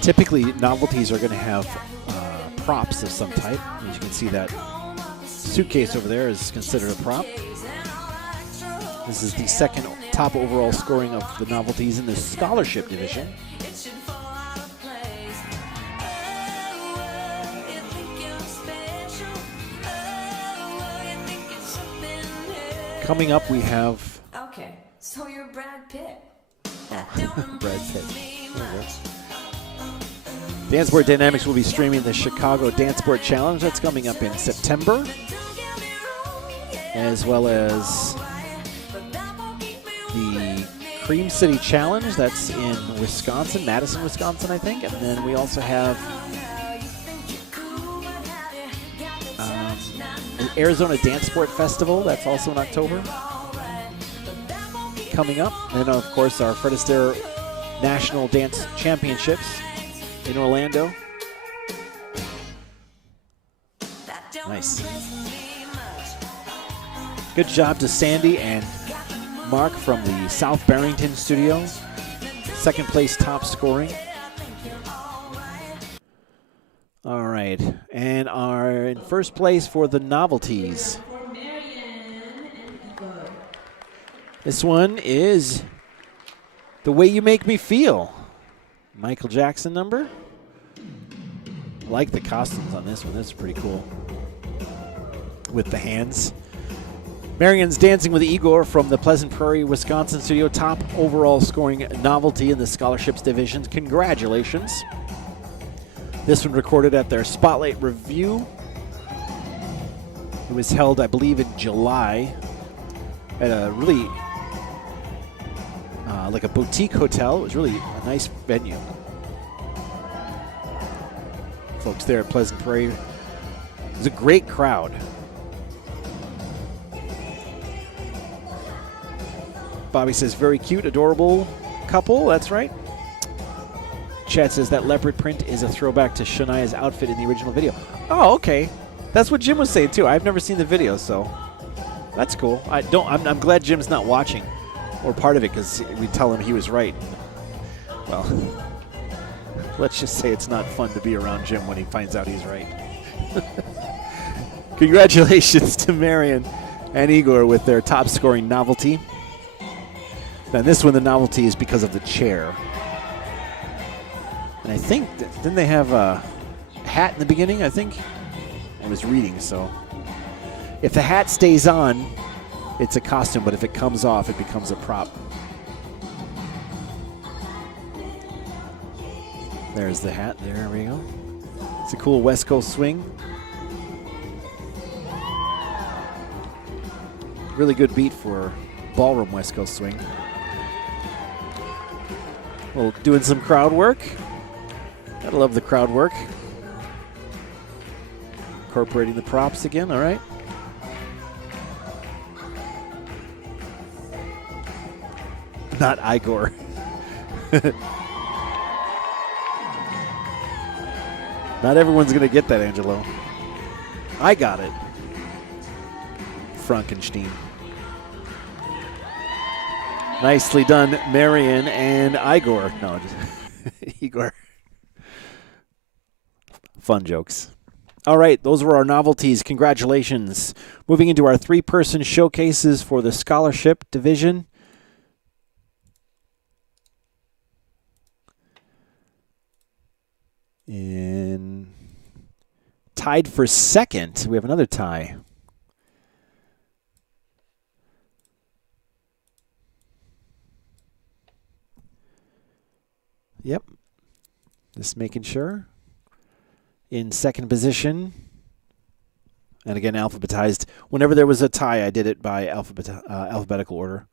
Typically, novelties are going to have props of some type. As you can see, that suitcase over there is considered a prop. This is the 2nd top overall scoring of the novelties in the scholarship division. Coming up, we have... Okay, so you're Brad Pitt. Brad Pitt. Danceboard Dynamics will be streaming the Chicago Danceboard Challenge. That's coming up in September. As well as the Cream City Challenge. That's in Wisconsin, Madison, Wisconsin, I think. And then we also have the Arizona Dancesport Festival. That's also in October. Coming up. And, of course, our Fred Astaire National Dance Championships in Orlando. Nice. Good job to Sandy and Mark from the South Barrington Studios. 2nd place top scoring. All right. And our in 1st place for the novelties. This one is The Way You Make Me Feel. Michael Jackson number. I like the costumes on this one. This is pretty cool. With the hands. Marion's Dancing with Igor from the Pleasant Prairie, Wisconsin studio. Top overall scoring novelty in the scholarships divisions. Congratulations. This one recorded at their Spotlight Review. It was held, I believe, in July at a really like a boutique hotel. It was really a nice venue. Folks there at Pleasant Prairie. It was a great crowd. Bobby says, very cute, adorable couple. That's right. Chad says that leopard print is a throwback to Shania's outfit in the original video. Oh, okay. That's what Jim was saying too. I've never seen the video, so that's cool. I'm glad Jim's not watching or part of it, because we tell him he was right. Well, let's just say it's not fun to be around Jim when he finds out he's right. Congratulations to Marion and Igor with their top scoring novelty. Now this one, the novelty is because of the chair. And I think, didn't they have a hat in the beginning? I think I was reading, so. If the hat stays on, it's a costume, but if it comes off, it becomes a prop. There's the hat. There we go. It's a cool West Coast swing. Really good beat for ballroom West Coast swing. Well, doing some crowd work. Gotta love the crowd work. Incorporating the props again, all right. Not Igor. Not everyone's going to get that, Angelo. I got it. Frankenstein. Nicely done, Marion and Igor. No, just Igor. Fun jokes. All right, those were our novelties. Congratulations. Moving into our 3-person showcases for the scholarship division. And tied for second. We have another tie. Yep. Just making sure. In second position. And again, alphabetized. Whenever there was a tie, I did it by alphabetical order.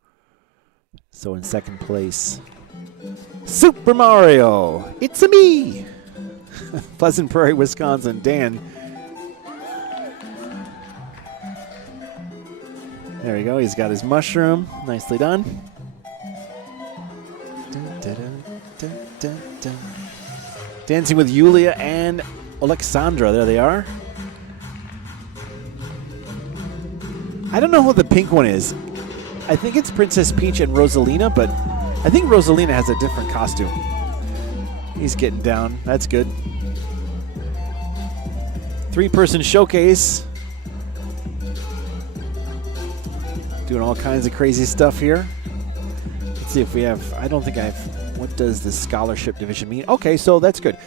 So in second place, Super Mario, it's a me. Pleasant Prairie, Wisconsin, Dan. There you go. He's got his mushroom. Nicely done. Dancing with Yulia and Alexandra. There they are. I don't know who the pink one is. I think it's Princess Peach and Rosalina, but I think Rosalina has a different costume. He's getting down. That's good. 3-person showcase. Doing all kinds of crazy stuff here. Let's see if we have, I don't think I have, what does the scholarship division mean? Okay, so that's good.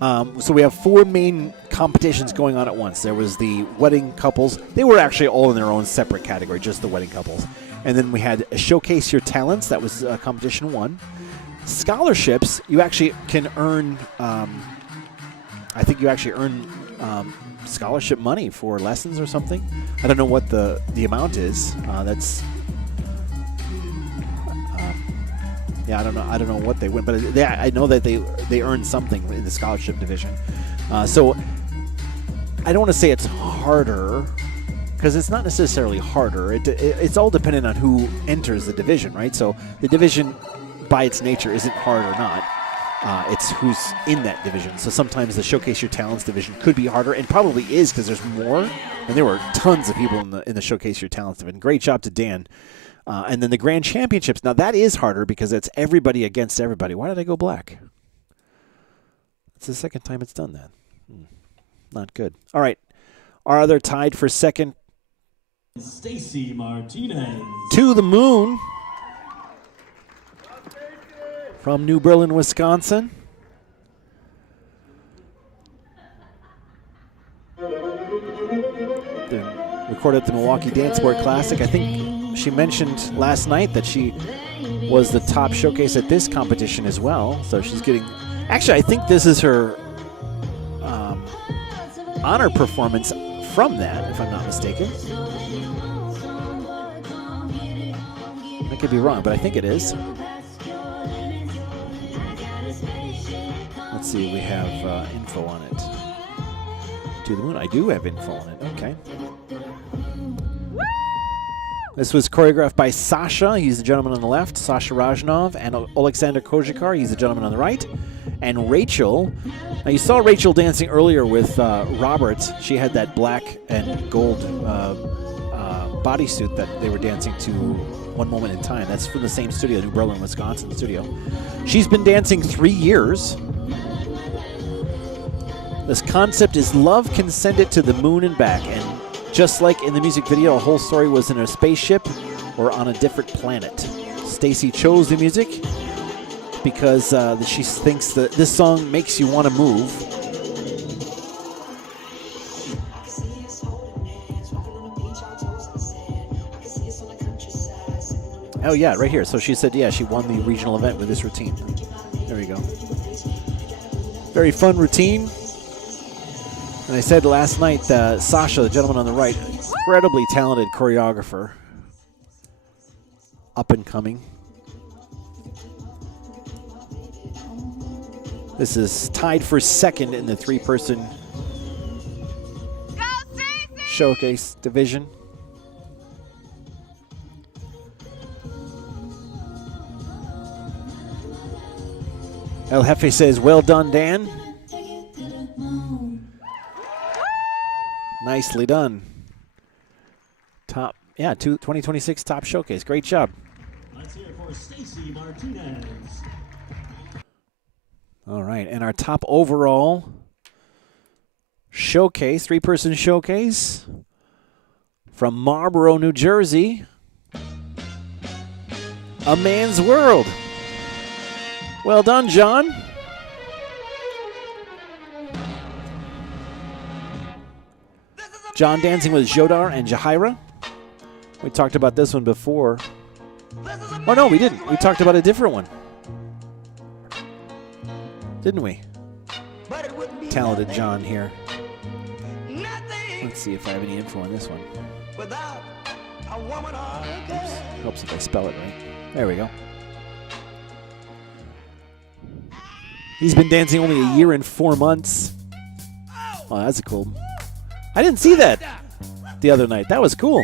So we have 4 main competitions going on at once. There was the wedding couples. They were actually all in their own separate category, just the wedding couples. And then we had a Showcase Your Talents. That was competition 1. Scholarships, you actually can earn, I think you actually earn scholarship money for lessons or something. I don't know what the amount is. Yeah, I don't know what they win, but I know that they earn something in the scholarship division. So I don't want to say it's harder, because it's not necessarily harder. It's all dependent on who enters the division, right? So the division, by its nature, isn't hard or not. It's who's in that division. So sometimes the Showcase Your Talents division could be harder, and probably is, because there's more. And there were tons of people in the Showcase Your Talents division. Great job to Dan. And then the Grand Championships. Now that is harder because it's everybody against everybody. Why did I go black? It's the second time it's done that. Not good. All right. Our other tied for second. Stacy Martinez. To the Moon. From New Berlin, Wisconsin. They're recorded at the Milwaukee Dance Sport Classic. I think she mentioned last night that she was the top showcase at this competition as well. So she's getting... Actually, I think this is her honor performance from that, if I'm not mistaken. I could be wrong, but I think it is. Let's see, we have info on it. To the Moon, I do have info on it. Okay. This was choreographed by Sasha. He's the gentleman on the left. Sasha Rajnov. And Alexander Kozhikar. He's the gentleman on the right. And Rachel. Now, you saw Rachel dancing earlier with Robert. She had that black and gold bodysuit that they were dancing to One Moment in Time. That's from the same studio, New Berlin, Wisconsin studio. She's been dancing 3 years. This concept is love can send it to the moon and back. And just like in the music video, a whole story was in a spaceship or on a different planet. Stacy chose the music because she thinks that this song makes you want to move. Oh yeah, right here. So she said, yeah, she won the regional event with this routine. There we go. Very fun routine. And I said last night, Sasha, the gentleman on the right, incredibly talented choreographer. up and coming. This is tied for second in the three-person showcase division. El Jefe says, well done, Dan. Nicely done. Top, yeah, 2026 top showcase. Great job. Let's hear it for Stacy Martinez. All right, and our top overall showcase, three-person showcase from Marlboro, New Jersey, A Man's World. Well done, John. John dancing with Jodar and Jahaira. We talked about this one before. Oh, no, we didn't. We talked about a different one. Didn't we? Talented John here. Let's see if I have any info on this one. Oops. Helps if I spell it right. There we go. He's been dancing only a year and 4 months. Oh, that's cool. I didn't see that the other night. That was cool.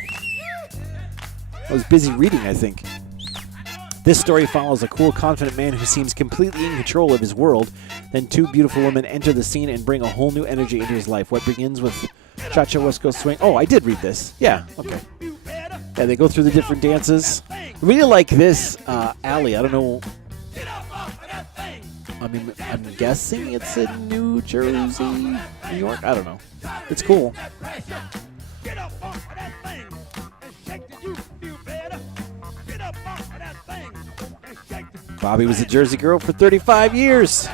I was busy reading, I think. This story follows a cool, confident man who seems completely in control of his world. Then two beautiful women enter the scene and bring a whole new energy into his life. What begins with Cha-Cha West Coast Swing. Oh, I did read this. Yeah, okay. Yeah, they go through the different dances. I really like this alley. I don't know. I mean, I'm guessing it's in New Jersey, New York. I don't know. It's cool. Bobby was a Jersey girl for 35 years.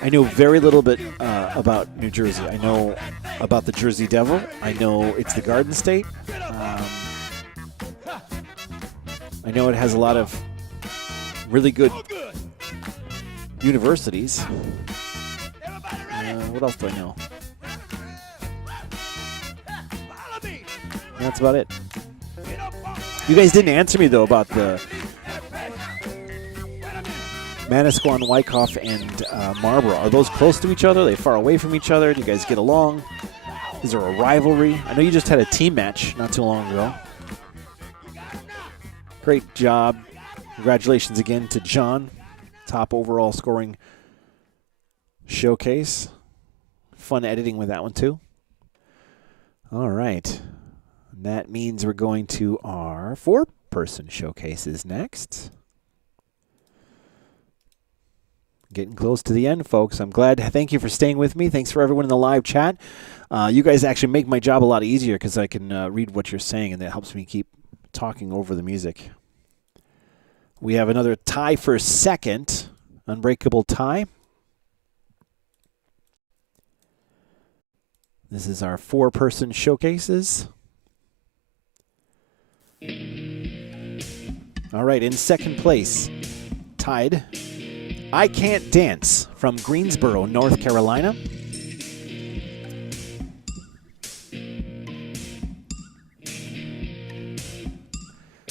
I know very little bit about New Jersey. I know about the Jersey Devil. I know it's the Garden State. I know it has a lot of really good universities. What else do I know? That's about it. You guys didn't answer me, though, about the Manasquan, Wyckoff, and Marlboro. Are those close to each other? Are they far away from each other? Do you guys get along? Is there a rivalry? I know you just had a team match not too long ago. Great job. Congratulations again to John. Top overall scoring showcase. Fun editing with that one, too. All right. That means we're going to our four-person showcases next. Getting close to the end, folks. I'm glad. Thank you for staying with me. Thanks for everyone in the live chat. You guys actually make my job a lot easier because I can read what you're saying, and that helps me keep talking over the music. We have another tie for second. Unbreakable tie. This is our four-person showcases. All right, in second place, tied, I Can't Dance from Greensboro, North Carolina.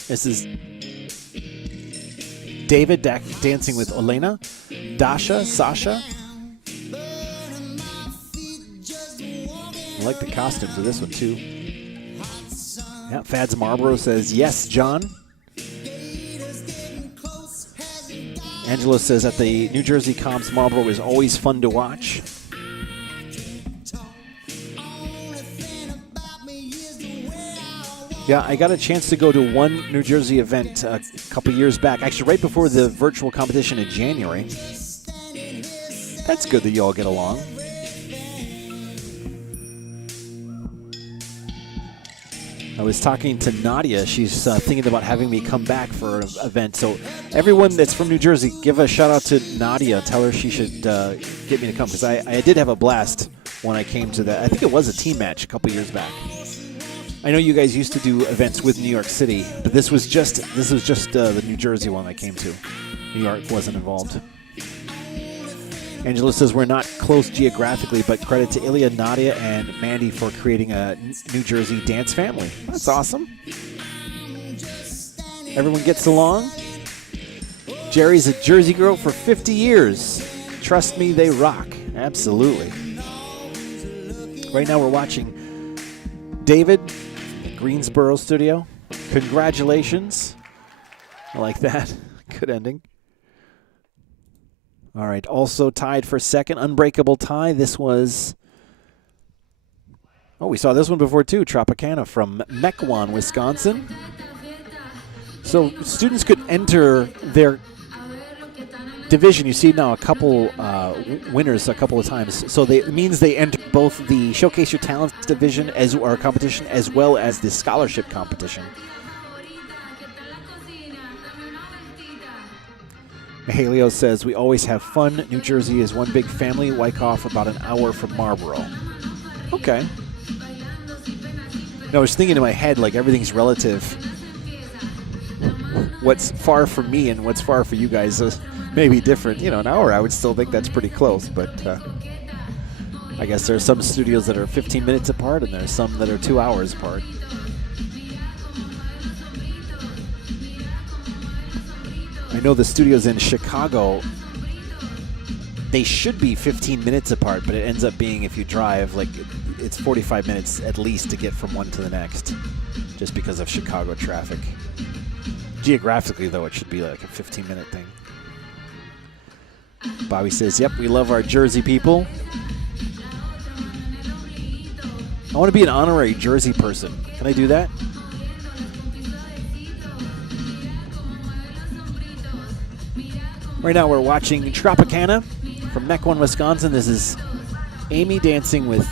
This is David dancing with Elena, Dasha, Sasha. I like the costumes of this one, too. Yeah, Fads Marlboro says, yes, John. Angela says, at the New Jersey Comps, Marlboro is always fun to watch. Yeah, I got a chance to go to one New Jersey event a couple years back, actually right before the virtual competition in January. That's good that you all get along. I was talking to Nadia. She's thinking about having me come back for an event. So everyone that's from New Jersey, give a shout out to Nadia. Tell her she should get me to come, because I did have a blast when I came to that. I think it was a team match a couple years back. I know you guys used to do events with New York City, but this was just the New Jersey one I came to. New York wasn't involved. Angela says we're not close geographically, but credit to Ilya, Nadia, and Mandy for creating a New Jersey dance family. That's awesome. Everyone gets along. Jerry's a Jersey girl for 50 years. Trust me, they rock. Absolutely. Right now we're watching David from the Greensboro studio. Congratulations. I like that. Good ending. All right, also tied for second, unbreakable tie. This was, we saw this one before too, Tropicana from Mequon, Wisconsin. So students could enter their division. You see now a couple winners a couple of times. So it means they enter both the Showcase Your Talents division or competition as well as the scholarship competition. Mahalio says, we always have fun. New Jersey is one big family. Wyckoff about an hour from Marlboro. Okay. No, I was thinking in my head, like, everything's relative. What's far from me and what's far for you guys is maybe different. You know, an hour, I would still think that's pretty close, but I guess there are some studios that are 15 minutes apart and there are some that are 2 hours apart. I know the studios in Chicago, they should be 15 minutes apart, but it ends up being, if you drive, like, it's 45 minutes at least to get from one to the next, just because of Chicago traffic. Geographically, though, it should be like a 15-minute thing. Bobby says, yep, we love our Jersey people. I want to be an honorary Jersey person. Can I do that? Right now we're watching Tropicana from Mequon, Wisconsin. This is Amy dancing with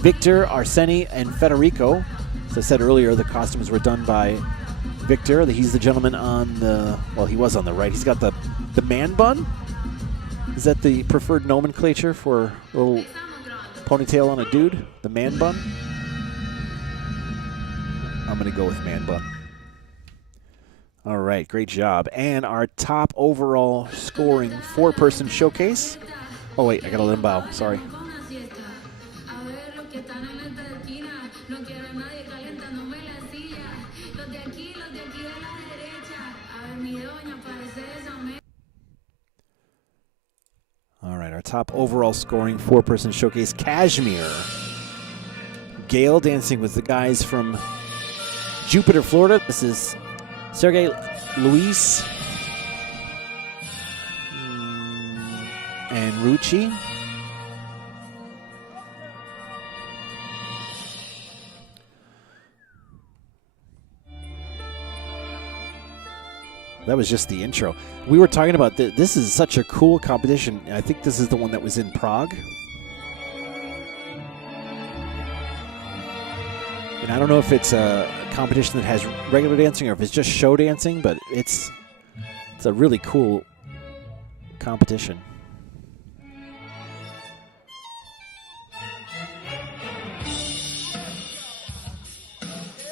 Victor, Arseni, and Federico. As I said earlier, the costumes were done by Victor. He's the gentleman on the, well, he was on the right. He's got the man bun. Is that the preferred nomenclature for a little ponytail on a dude? The man bun? I'm going to go with man bun. All right, great job. And our top overall scoring four-person showcase. Oh, wait, I got a limbo. Sorry. All right, our top overall scoring four-person showcase, Kashmir. Gail dancing with the guys from Jupiter, Florida. This is Sergey, Luis, and Rucci. That was just the intro. We were talking about this is such a cool competition. I think this is the one that was in Prague. And I don't know if it's a competition that has regular dancing or if it's just show dancing, but it's a really cool competition.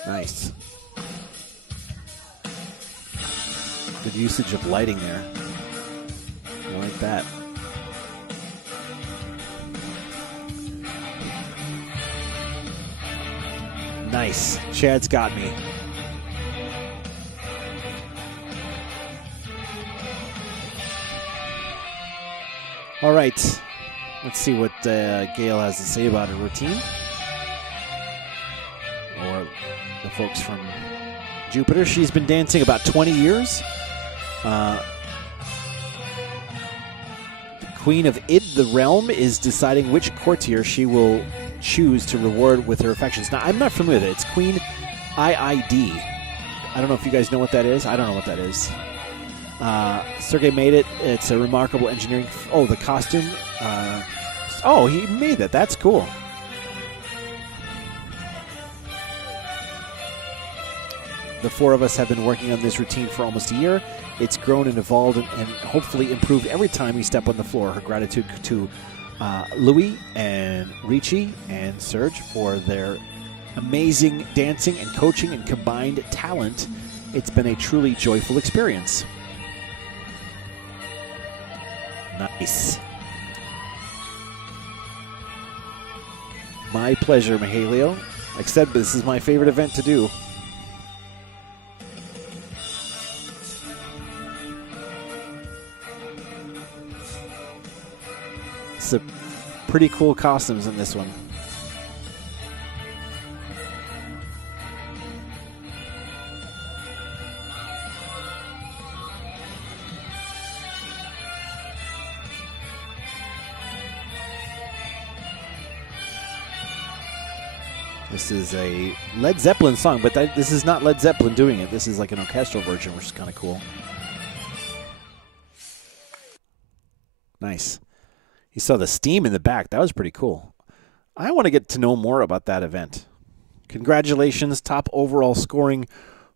Nice. Good usage of lighting there. I like that. Nice. Chad's got me. All right. Let's see what Gail has to say about her routine. Or the folks from Jupiter. She's been dancing about 20 years. The Queen of Id, the realm, is deciding which courtier she will choose to reward with her affections. Now, I'm not familiar with it. It's Queen IID. I don't know if you guys know what that is. I don't know what that is. Sergey made it. It's a remarkable engineering. Oh, the costume. Oh, he made that. That's cool. The four of us have been working on this routine for almost a year. It's grown and evolved and hopefully improved every time we step on the floor. Her gratitude to Louis and Ricci and Serge for their amazing dancing and coaching and combined talent. It's been a truly joyful experience. Nice. My pleasure, Mahalio. Like I said, this is my favorite event to do. Lots of pretty cool costumes in this one. This is a Led Zeppelin song, but this is not Led Zeppelin doing it. This is like an orchestral version, which is kind of cool. Nice. You saw the steam in the back. That was pretty cool. I want to get to know more about that event. Congratulations, top overall scoring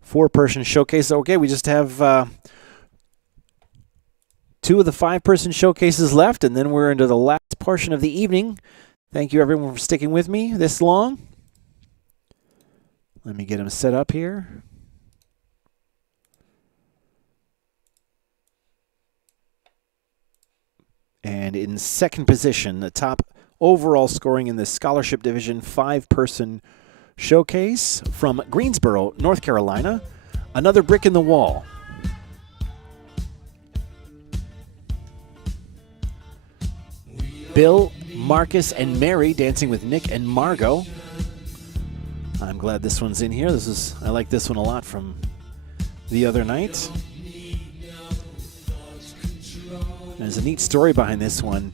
4-person showcase. Okay, we just have 2 of the 5-person showcases left, and then we're into the last portion of the evening. Thank you, everyone, for sticking with me this long. Let me get them set up here. And in second position, the top overall scoring in the scholarship division 5-person showcase from Greensboro, North Carolina, Another Brick in the Wall. Bill, Marcus, and Mary dancing with Nick and Margot. I'm glad this one's in here. I like this one a lot from the other night. There's a neat story behind this one.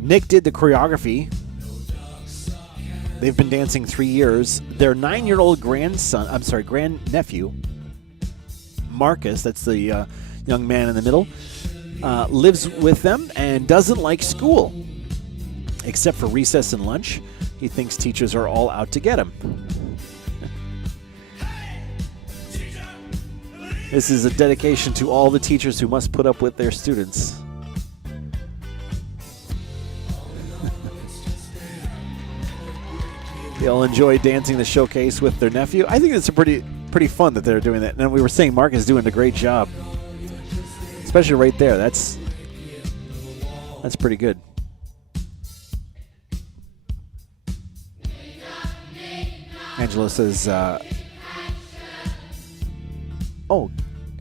Nick did the choreography. They've been dancing 3 years. Their 9-year-old grandnephew, Marcus, that's the young man in the middle, lives with them and doesn't like school, except for recess and lunch. He thinks teachers are all out to get him. This is a dedication to all the teachers who must put up with their students. They all enjoy dancing the showcase with their nephew. I think it's pretty fun that they're doing that. And we were saying Mark is doing a great job, especially right there. That's pretty good. Angelo says,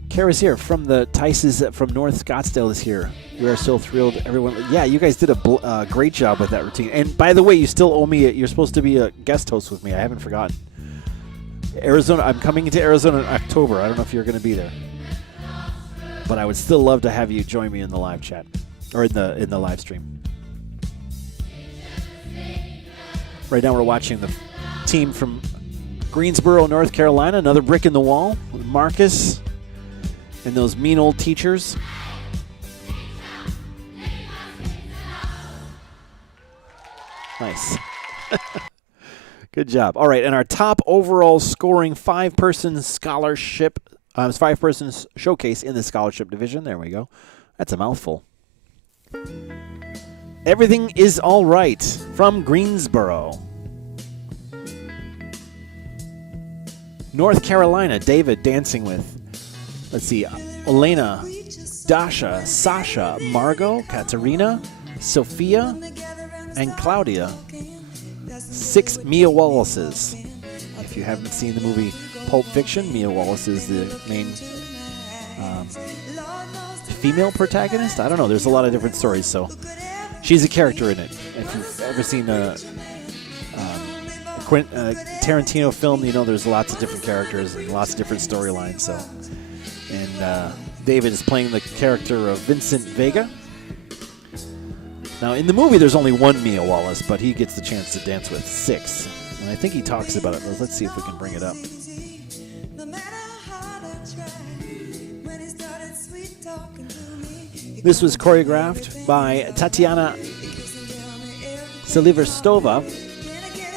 Kara's here from the Tice's from North Scottsdale is here. We are so thrilled, everyone. Yeah, you guys did a great job with that routine. And by the way, you still owe me. You're supposed to be a guest host with me. I haven't forgotten. Arizona. I'm coming into Arizona in October. I don't know if you're going to be there, but I would still love to have you join me in the live chat or in the live stream. Right now, we're watching the team from Greensboro, North Carolina. Another brick in the wall with Marcus and those mean old teachers. Nice. Good job. All right, and our top overall scoring 5-person scholarship, 5-person showcase in the scholarship division. There we go. That's a mouthful. Everything is All Right from Greensboro. North Carolina, David dancing with, let's see, Elena, Dasha, Sasha, Margot, Katerina, Sophia, and Claudia. 6 Mia Wallaces. If you haven't seen the movie Pulp Fiction, Mia Wallace is the main female protagonist. I don't know. There's a lot of different stories, so she's a character in it. If you've ever seen a Tarantino film, you know there's lots of different characters and lots of different storylines. So, and David is playing the character of Vincent Vega. Now, in the movie, there's only 1 Mia Wallace, but he gets the chance to dance with 6. And I think he talks about it. Let's see if we can bring it up. This was choreographed by Tatiana Siliverstova.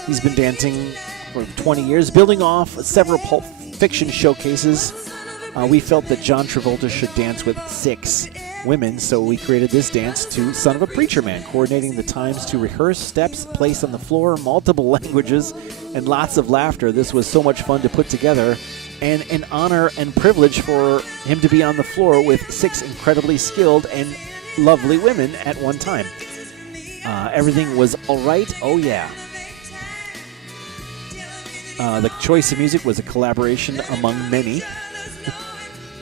He's been dancing for 20 years, building off several Pulp Fiction showcases. We felt that John Travolta should dance with 6 women, so we created this dance to Son of a Preacher Man, coordinating the times to rehearse steps, place on the floor, multiple languages, and lots of laughter. This was so much fun to put together, and an honor and privilege for him to be on the floor with 6 incredibly skilled and lovely women at one time. Everything was all right. Oh, yeah. The choice of music was a collaboration among many.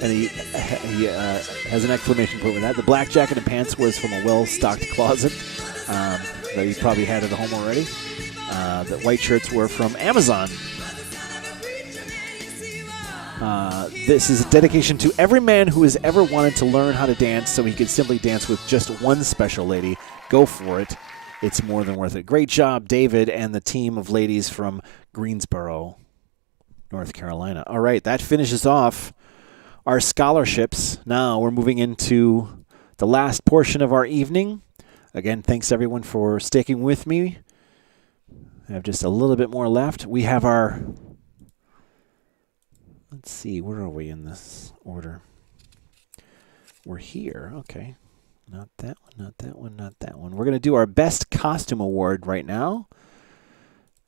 And he has an exclamation point with that. The black jacket and pants was from a well-stocked closet that he probably had at home already. The white shirts were from Amazon. This is a dedication to every man who has ever wanted to learn how to dance so he could simply dance with just one special lady. Go for it. It's more than worth it. Great job, David, and the team of ladies from Greensboro, North Carolina. All right, that finishes off our scholarships. Now we're moving into the last portion of our evening. Again, thanks everyone for sticking with me. I have just a little bit more left. We have our... Let's see, where are we in this order? We're here. Okay. Not that one, not that one, not that one. We're going to do our Best Costume Award right now,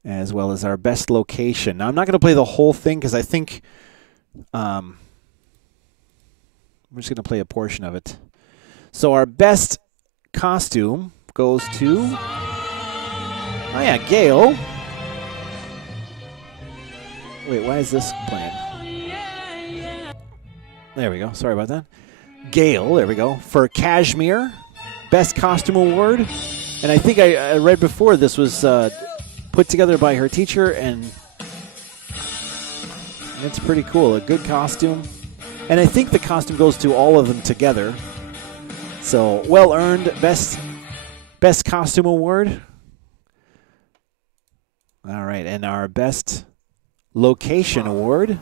as well as our Best Location. Now, I'm not going to play the whole thing because I think I'm just going to play a portion of it. So our Best Costume goes to... Oh, yeah, Gail. Wait, why is this playing? There we go. Sorry about that. Gail, there we go. For Cashmere, Best Costume Award. And I think I read before this was put together by her teacher, and it's pretty cool. A good costume. And I think the costume goes to all of them together. So, well-earned Best Costume Award. All right, and our Best Location Award,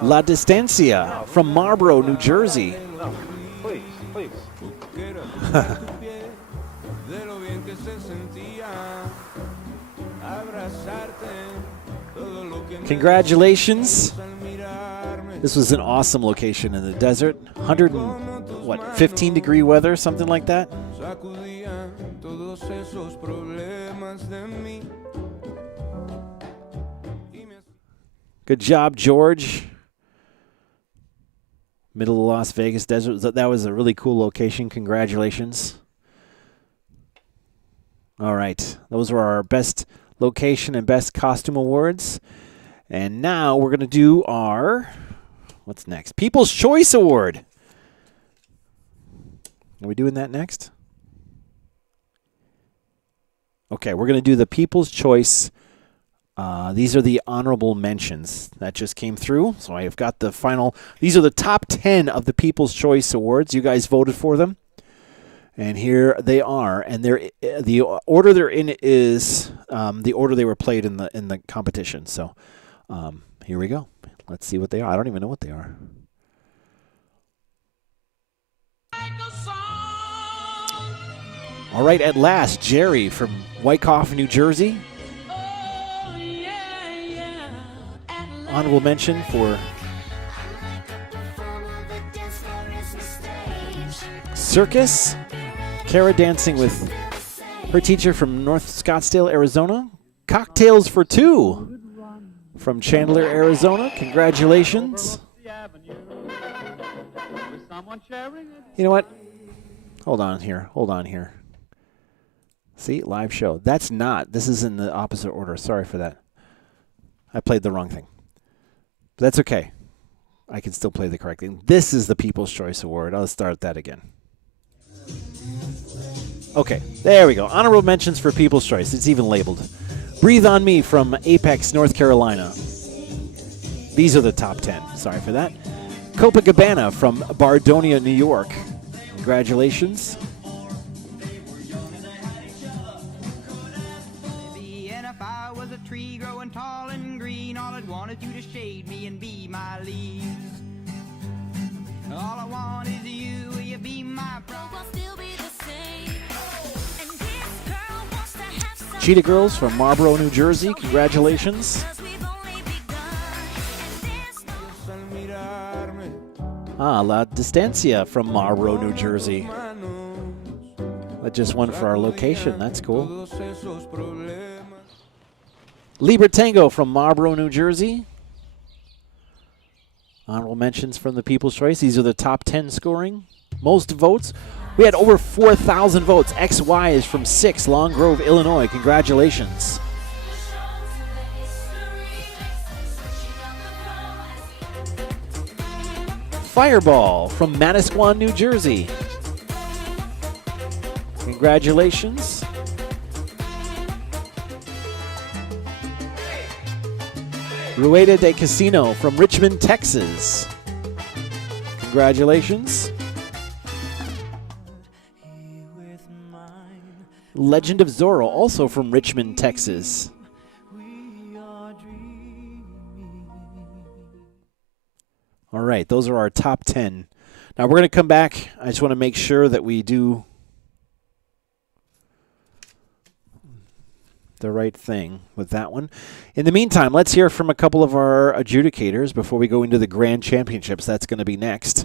La Distancia from Marlboro, New Jersey. Please, please. Congratulations. This was an awesome location in the desert. 15-degree weather, something like that. Good job, George. Middle of Las Vegas desert. That was a really cool location. Congratulations. All right. Those were our Best Location and Best Costume Awards. And now we're going to do our, what's next? People's Choice Award. Are we doing that next? Okay, we're going to do the People's Choice. These are the honorable mentions that just came through. So I have got the final. These are the top 10 of the People's Choice Awards. You guys voted for them. And here they are. And the order they're in is the order they were played in the competition. So here we go. Let's see what they are. I don't even know what they are. All right, at last, Jerry from Wyckoff, New Jersey. Honorable mention for Circus. Kara dancing with her teacher from North Scottsdale, Arizona. Cocktails for Two from Chandler, Arizona. Congratulations. You know what? Hold on here. See, live show. This is in the opposite order. Sorry for that. I played the wrong thing. But that's okay. I can still play the correct thing. This is the People's Choice Award. I'll start that again. Okay, there we go. Honorable mentions for People's Choice. It's even labeled. Breathe on Me from Apex, North Carolina. These are the top 10. Sorry for that. Copacabana from Bardonia, New York. Congratulations. Tree growing tall and green, all I'd want is you to shade me and be my leaves. All I want is you, will you be my bride? We'll still be the same. And this girl wants to have some Cheetah Girls from Marlboro, New Jersey. Congratulations. La Distancia from Marlboro, New Jersey. That just won for our location. That's cool. Libre Tango from Marlboro, New Jersey. Honorable mentions from the People's Choice. These are the top 10 scoring. Most votes. We had over 4,000 votes. XY is from 6, Long Grove, Illinois. Congratulations. Fireball from Manasquan, New Jersey. Congratulations. Rueda de Casino from Richmond, Texas. Congratulations. Legend of Zorro, also from Richmond, Texas. All right, those are our top 10. Now we're going to come back. I just want to make sure that we do the right thing with that one. In the meantime, let's hear from a couple of our adjudicators before we go into the Grand Championships. That's going to be next.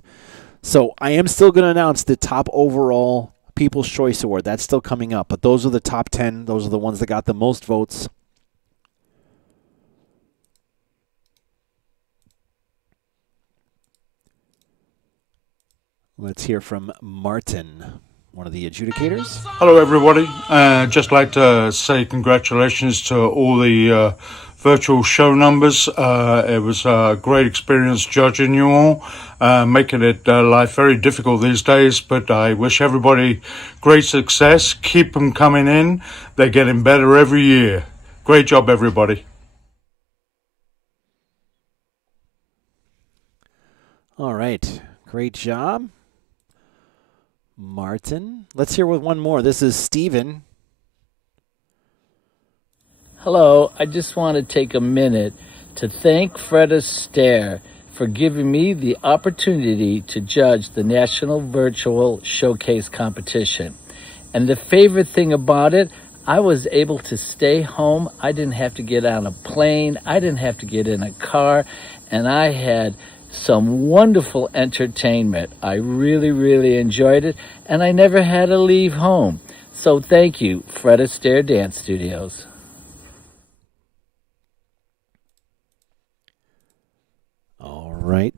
So I am still going to announce the top overall People's Choice Award. That's still coming up, but those are the top 10. Those are the ones that got the most votes. Let's hear from Martin, one of the adjudicators. Hello, everybody. Just like to say congratulations to all the virtual show numbers. It was a great experience judging you all, making it life very difficult these days, but I wish everybody great success. Keep them coming in. They're getting better every year. Great job, everybody. All right. Great job, Martin. Let's hear with one more. This is Steven. Hello, I just want to take a minute to thank Fred Astaire for giving me the opportunity to judge the National Virtual Showcase Competition. And the favorite thing about it, I was able to stay home. I didn't have to get on a plane. I didn't have to get in a car. And I had some wonderful entertainment. I really, really enjoyed it. And I never had to leave home. So thank you, Fred Astaire Dance Studios. All right.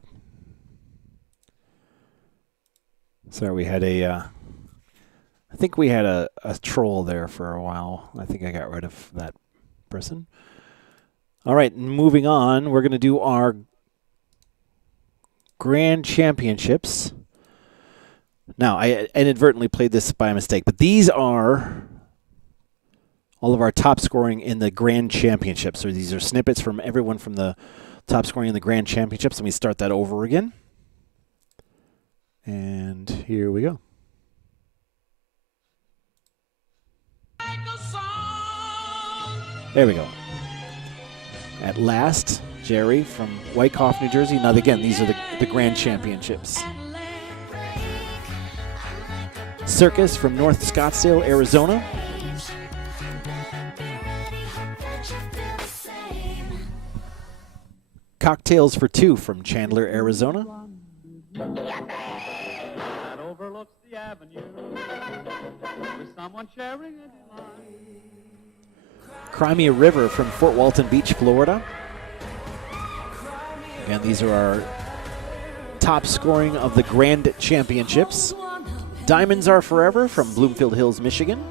Sorry, we had I think we had a troll there for a while. I think I got rid of that person. All right, moving on. We're going to do our Grand Championships. Now, I inadvertently played this by mistake, but these are all of our top scoring in the Grand Championships. So these are snippets from everyone from the top scoring in the Grand Championships. Let me start that over again. And here we go. There we go. At last, Jerry from Wyckoff, New Jersey. Now, again, these are the Grand Championships. Circus from North Scottsdale, Arizona. Cocktails for Two from Chandler, Arizona. That overlooks the avenue with someone sharing it. Crimea River from Fort Walton Beach, Florida. Again, these are our top scoring of the Grand Championships. Diamonds Are Forever from Bloomfield Hills, Michigan.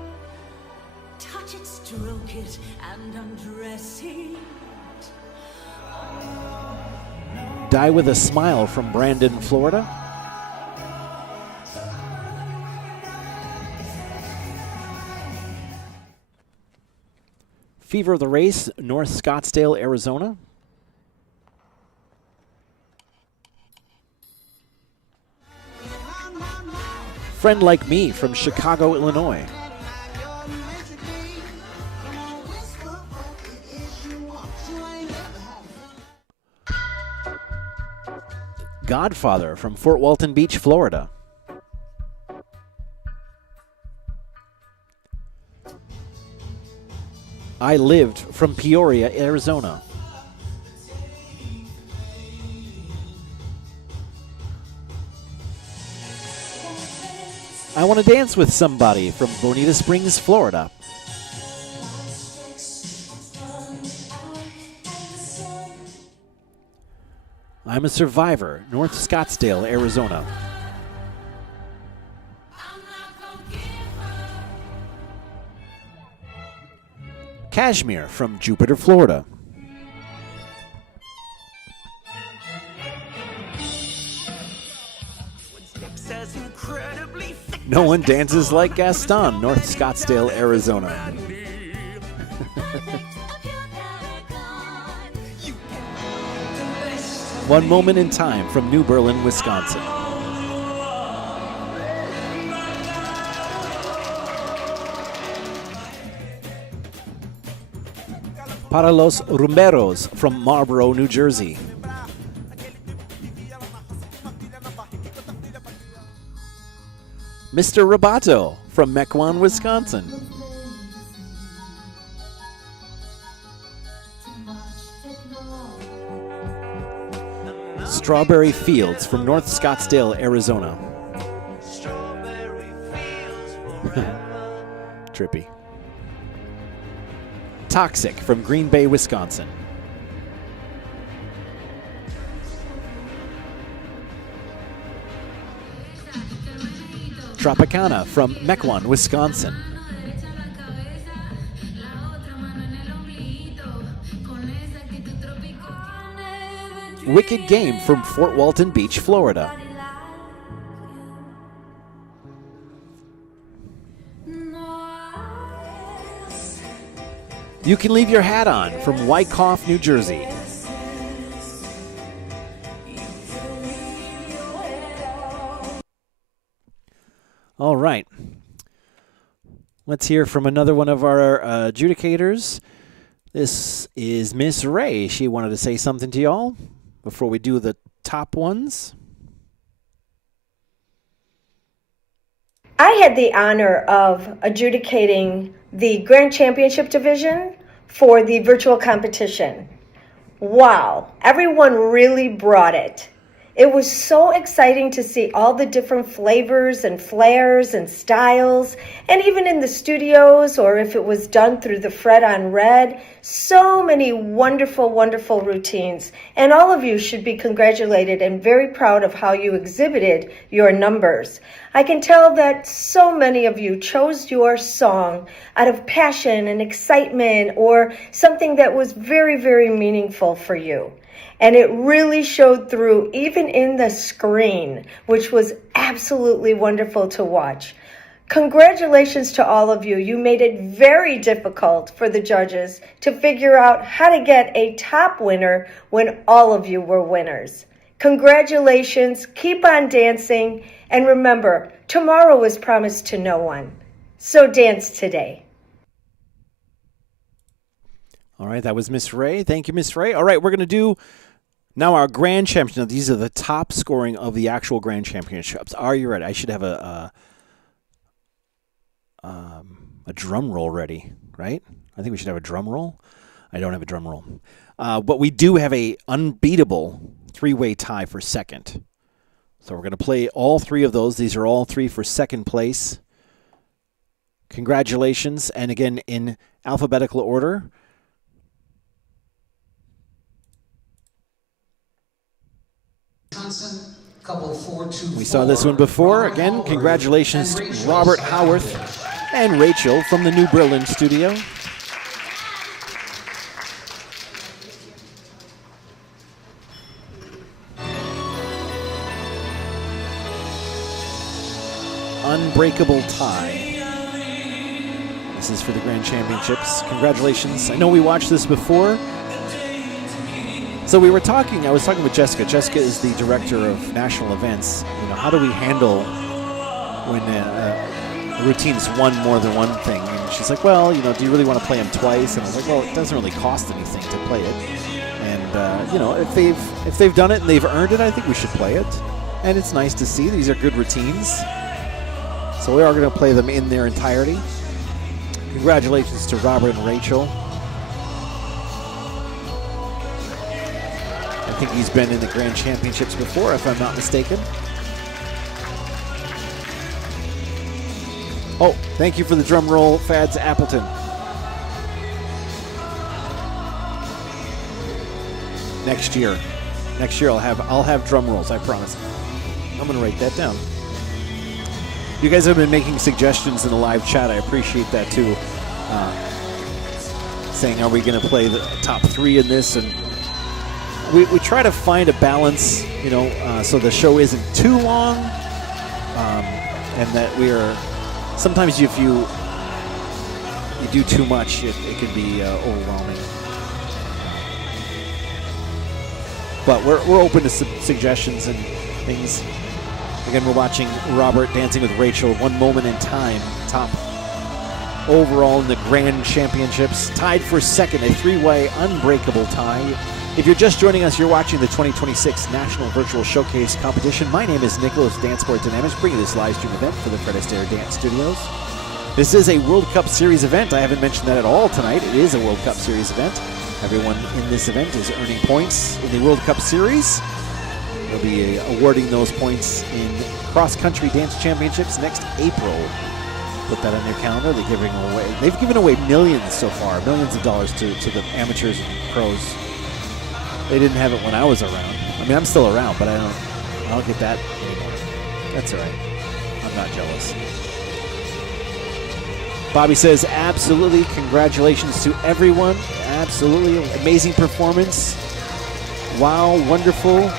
Touch it, stroke it, and undress it. Die With a Smile from Brandon, Florida. Fever of the Race, North Scottsdale, Arizona. Friend Like Me from Chicago, Illinois. Godfather from Fort Walton Beach, Florida. I Lived from Peoria, Arizona. I Want to Dance with Somebody from Bonita Springs, Florida. I'm a Survivor, North Scottsdale, Arizona. Kashmir from Jupiter, Florida. No one dances like Gaston, North Scottsdale, Arizona. One Moment in Time from New Berlin, Wisconsin. Para los Rumberos from Marlboro, New Jersey. Mr. Roboto from Mequon, Wisconsin. Strawberry Fields from North Scottsdale, Arizona. Trippy. Toxic from Green Bay, Wisconsin. Tropicana from Mequon, Wisconsin. Wicked Game from Fort Walton Beach, Florida. You Can Leave Your Hat On from Wyckoff, New Jersey. All right. Let's hear from another one of our adjudicators. This is Miss Ray. She wanted to say something to y'all before we do the top ones. I had the honor of adjudicating the Grand Championship division for the virtual competition. Wow, everyone really brought it. It was so exciting to see all the different flavors and flares and styles, and even in the studios, or if it was done through the Fred on Red, so many wonderful, wonderful routines. And all of you should be congratulated and very proud of how you exhibited your numbers. I can tell that so many of you chose your song out of passion and excitement, or something that was very, very meaningful for you. And it really showed through even in the screen, which was absolutely wonderful to watch. Congratulations to all of you. You made it very difficult for the judges to figure out how to get a top winner when all of you were winners. Congratulations, keep on dancing, and remember, tomorrow is promised to no one. So dance today. All right, that was Miss Ray. Thank you, Miss Ray. All right, we're going to do now our Grand Championship. Now, these are the top scoring of the actual Grand Championships. Are you ready? I should have a drum roll ready, right? I think we should have a drum roll. I don't have a drum roll. But we do have a unbeatable three-way tie for second. So we're going to play all three of those. These are all three for second place. Congratulations. And again, in alphabetical order. We saw this one before. Again, congratulations to Robert Howarth and Rachel from the New Berlin studio. Unbreakable tie. This is for the Grand Championships. Congratulations. I know we watched this before. So we were talking, I was talking with Jessica. Jessica is the director of national events. You know, how do we handle when a routine is one more than one thing? And she's like, well, you know, do you really want to play them twice? And I was like, well, it doesn't really cost anything to play it. And, you know, if they've done it and they've earned it, I think we should play it. And it's nice to see. These are good routines. So we are going to play them in their entirety. Congratulations to Robert and Rachel. I think he's been in the Grand Championships before, if I'm not mistaken. Oh, thank you for the drum roll, Fads Appleton. Next year I'll have drum rolls, I promise. I'm going to write that down. You guys have been making suggestions in the live chat. I appreciate that too. Saying, are we going to play the top three in this? And we try to find a balance, you know, so the show isn't too long, and that we are sometimes if you do too much, it can be overwhelming. But we're open to suggestions and things. Again, we're watching Robert dancing with Rachel. One Moment in Time, top overall in the Grand Championships. Tied for second, a three-way unbreakable tie. If you're just joining us, you're watching the 2026 National Virtual Showcase Competition. My name is Nicholas Dance Sport Dynamics, bringing this live stream event for the Fred Astaire Dance Studios. This is a World Cup Series event. I haven't mentioned that at all tonight. It is a World Cup Series event. Everyone in this event is earning points in the World Cup Series. They'll be awarding those points in cross-country dance championships next April. Put that on your calendar. They've given away millions so far, millions of dollars to the amateurs and pros. They didn't have it when I was around. I mean, I'm still around, but I don't get that anymore. That's all right. I'm not jealous. Bobby says, absolutely, congratulations to everyone. Absolutely, amazing performance. Wow, wonderful.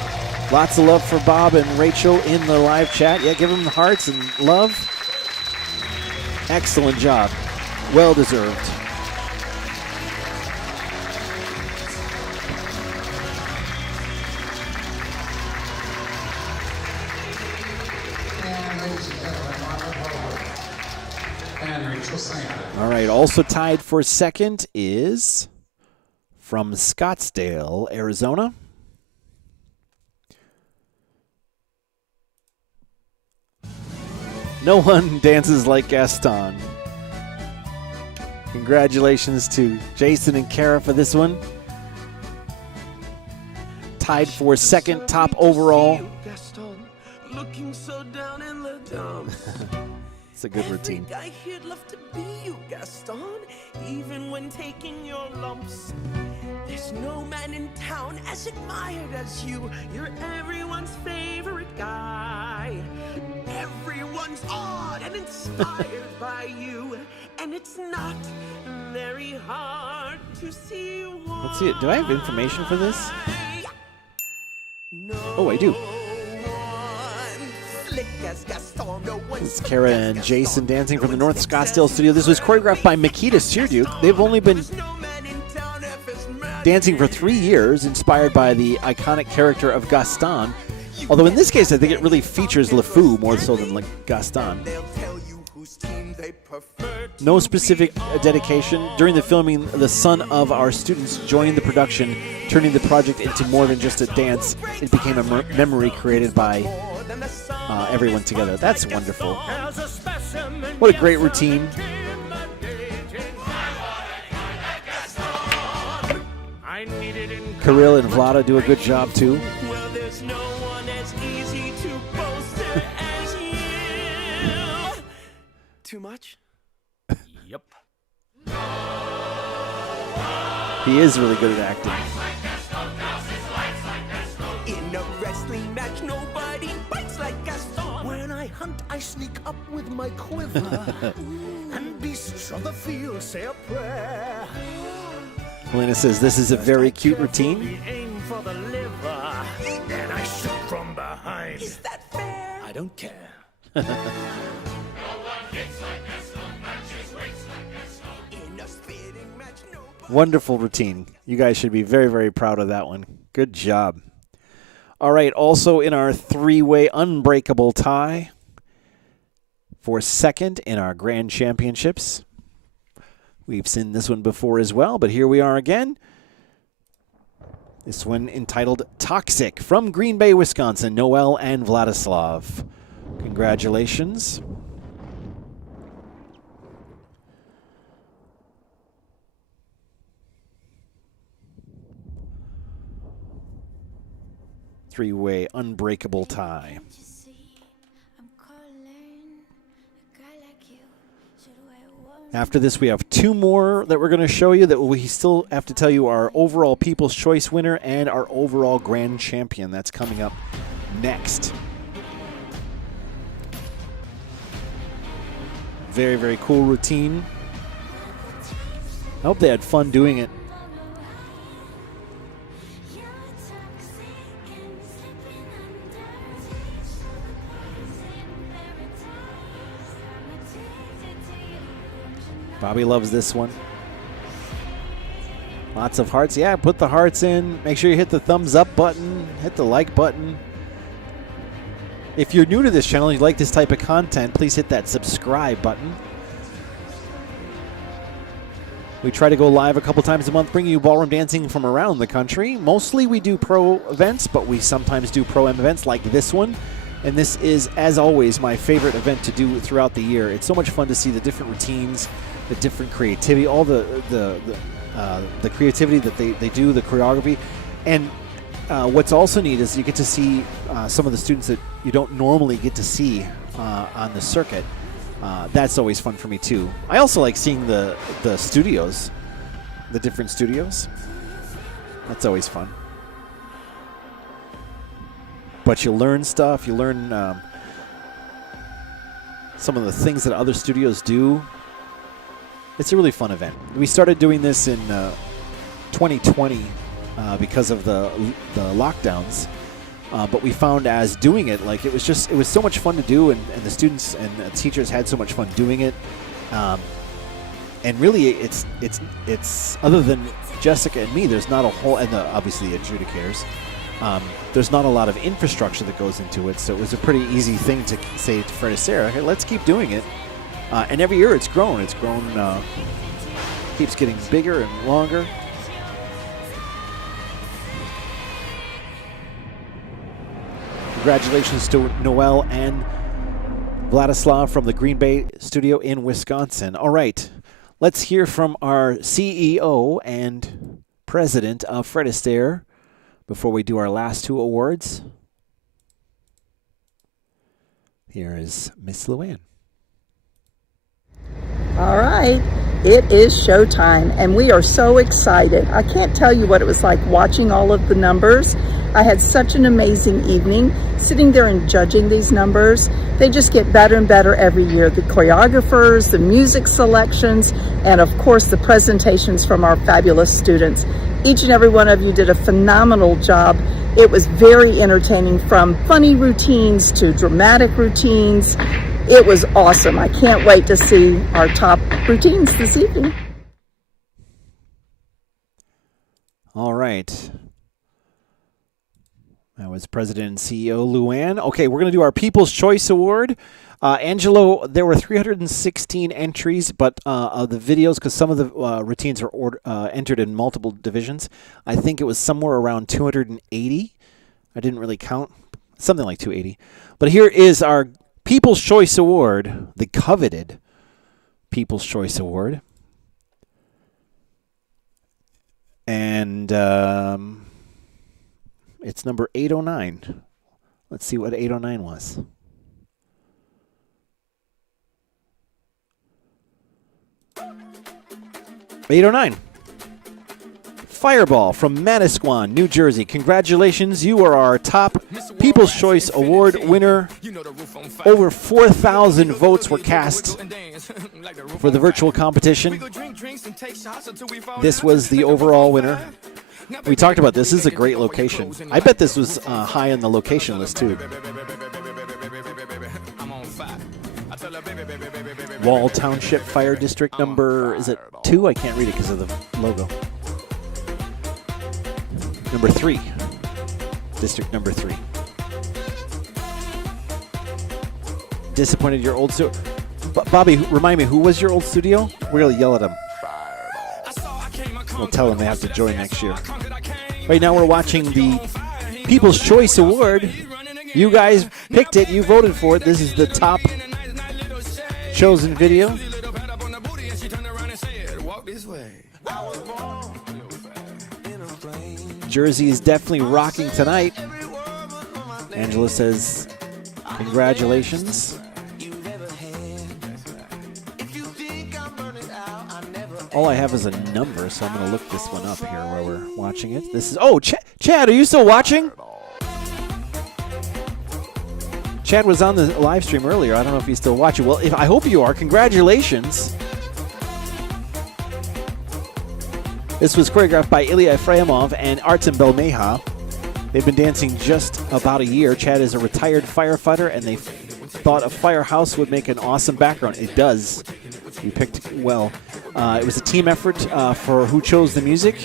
Lots of love for Bob and Rachel in the live chat. Yeah, give them the hearts and love. Excellent job. Well deserved. All right, also tied for second is from Scottsdale, Arizona. No one dances like Gaston. Congratulations to Jason and Kara for this one. Tied for second, top overall. Looking so down in the dumps. It's a good routine. Every guy here'd love to be you, Gaston, even when taking your lumps. There's no man in town as admired as you. You're everyone's favorite guy. Everyone's awed and inspired by you, and it's not very hard to see why. Let's see it. Do I have information for this? Oh, I do. It's Kara and Jason dancing from the North Scottsdale studio. This was choreographed by Makita Sirduke. They've only been dancing for 3 years, inspired by the iconic character of Gaston. Although in this case, I think it really features LeFou more so than like Gaston. No specific dedication. During the filming, the son of our students joined the production, turning the project into more than just a dance. It became a memory created by everyone together. That's wonderful. What a great routine. Kirill and Vlada do a good job too. Too much? Yep. He is really good at acting. In a wrestling match, nobody bites like Gaston. When I hunt, I sneak up with my quiver, and beasts of the field say a prayer. Helena says this is a very cute routine. Aim for the liver, and I shoot from behind. Is that fair? I don't care. Wonderful routine. You guys should be very, very proud of that one. Good job. All right, also in our three-way unbreakable tie for second in our Grand Championships. We've seen this one before as well, but here we are again. This one entitled Toxic from Green Bay, Wisconsin, Noel and Vladislav. Congratulations. Three-way unbreakable tie. After this, we have two more that we're going to show you that we still have to tell you our overall People's Choice winner and our overall Grand Champion. That's coming up next. Very, very cool routine. I hope they had fun doing it. Bobby loves this one. Lots of hearts. Yeah, put the hearts in. Make sure you hit the thumbs up button. Hit the like button. If you're new to this channel and you like this type of content, please hit that subscribe button. We try to go live a couple times a month, bringing you ballroom dancing from around the country. Mostly we do pro events, but we sometimes do pro-am events like this one. And this is, as always, my favorite event to do throughout the year. It's so much fun to see the different routines, the different creativity, all the creativity that they do, the choreography. And what's also neat is you get to see some of the students that you don't normally get to see on the circuit. That's always fun for me too. I also like seeing the studios, the different studios. That's always fun. But you learn stuff. You learn some of the things that other studios do. It's a really fun event. We started doing this in 2020 because of the lockdowns. But we found as doing it, like it was so much fun to do, and the students and the teachers had so much fun doing it. And really, it's other than Jessica and me, there's not a whole, and obviously the adjudicators. There's not a lot of infrastructure that goes into it, so it was a pretty easy thing to say to Fred Astaire, hey, let's keep doing it. And every year it's grown. It's grown, keeps getting bigger and longer. Congratulations to Noel and Vladislav from the Green Bay studio in Wisconsin. All right, let's hear from our CEO and president of Fred Astaire before we do our last two awards. Here is Miss Luann. All right, it is showtime, and we are so excited. I can't tell you what it was like watching all of the numbers. I had such an amazing evening sitting there and judging these numbers. They just get better and better every year. The choreographers, the music selections, and of course the presentations from our fabulous students. Each and every one of you did a phenomenal job. It was very entertaining, from funny routines to dramatic routines. It was awesome. I can't wait to see our top routines this evening. All right. That was President and CEO Luann. Okay, we're going to do our People's Choice Award. Angelo, there were 316 entries, but of the videos, because some of the routines are entered in multiple divisions, I think it was somewhere around 280. I didn't really count. Something like 280. But here is our People's Choice Award, the coveted People's Choice Award. And it's number 809. Let's see what 809 was. $809. Fireball from Manasquan, New Jersey. Congratulations, you are our top People's Choice Award winner. Over 4,000 votes were cast for the virtual competition. This was the overall winner. We talked about this. This is a great location. I bet this was high on the location list, too. Wall Township Fire District number, is it 2? I can't read it because of the logo. Number 3. District number 3. Disappointed your old studio. Bobby, remind me, who was your old studio? We're going to yell at him. We'll tell them they have to join next year. Right now we're watching the People's Choice Award. You guys picked it. You voted for it. This is the top chosen video. Jersey is definitely rocking tonight. Angela says, congratulations. All I have is a number, so I'm going to look this one up here while we're watching it. This is, oh, Chad, are you still watching? Chad was on the live stream earlier. I don't know if he's still watching. Well, I hope you are. Congratulations. This was choreographed by Ilya Efremov and Artem Belmeha. They've been dancing just about a year. Chad is a retired firefighter, and they thought a firehouse would make an awesome background. It does. You picked well. It was a team effort for who chose the music,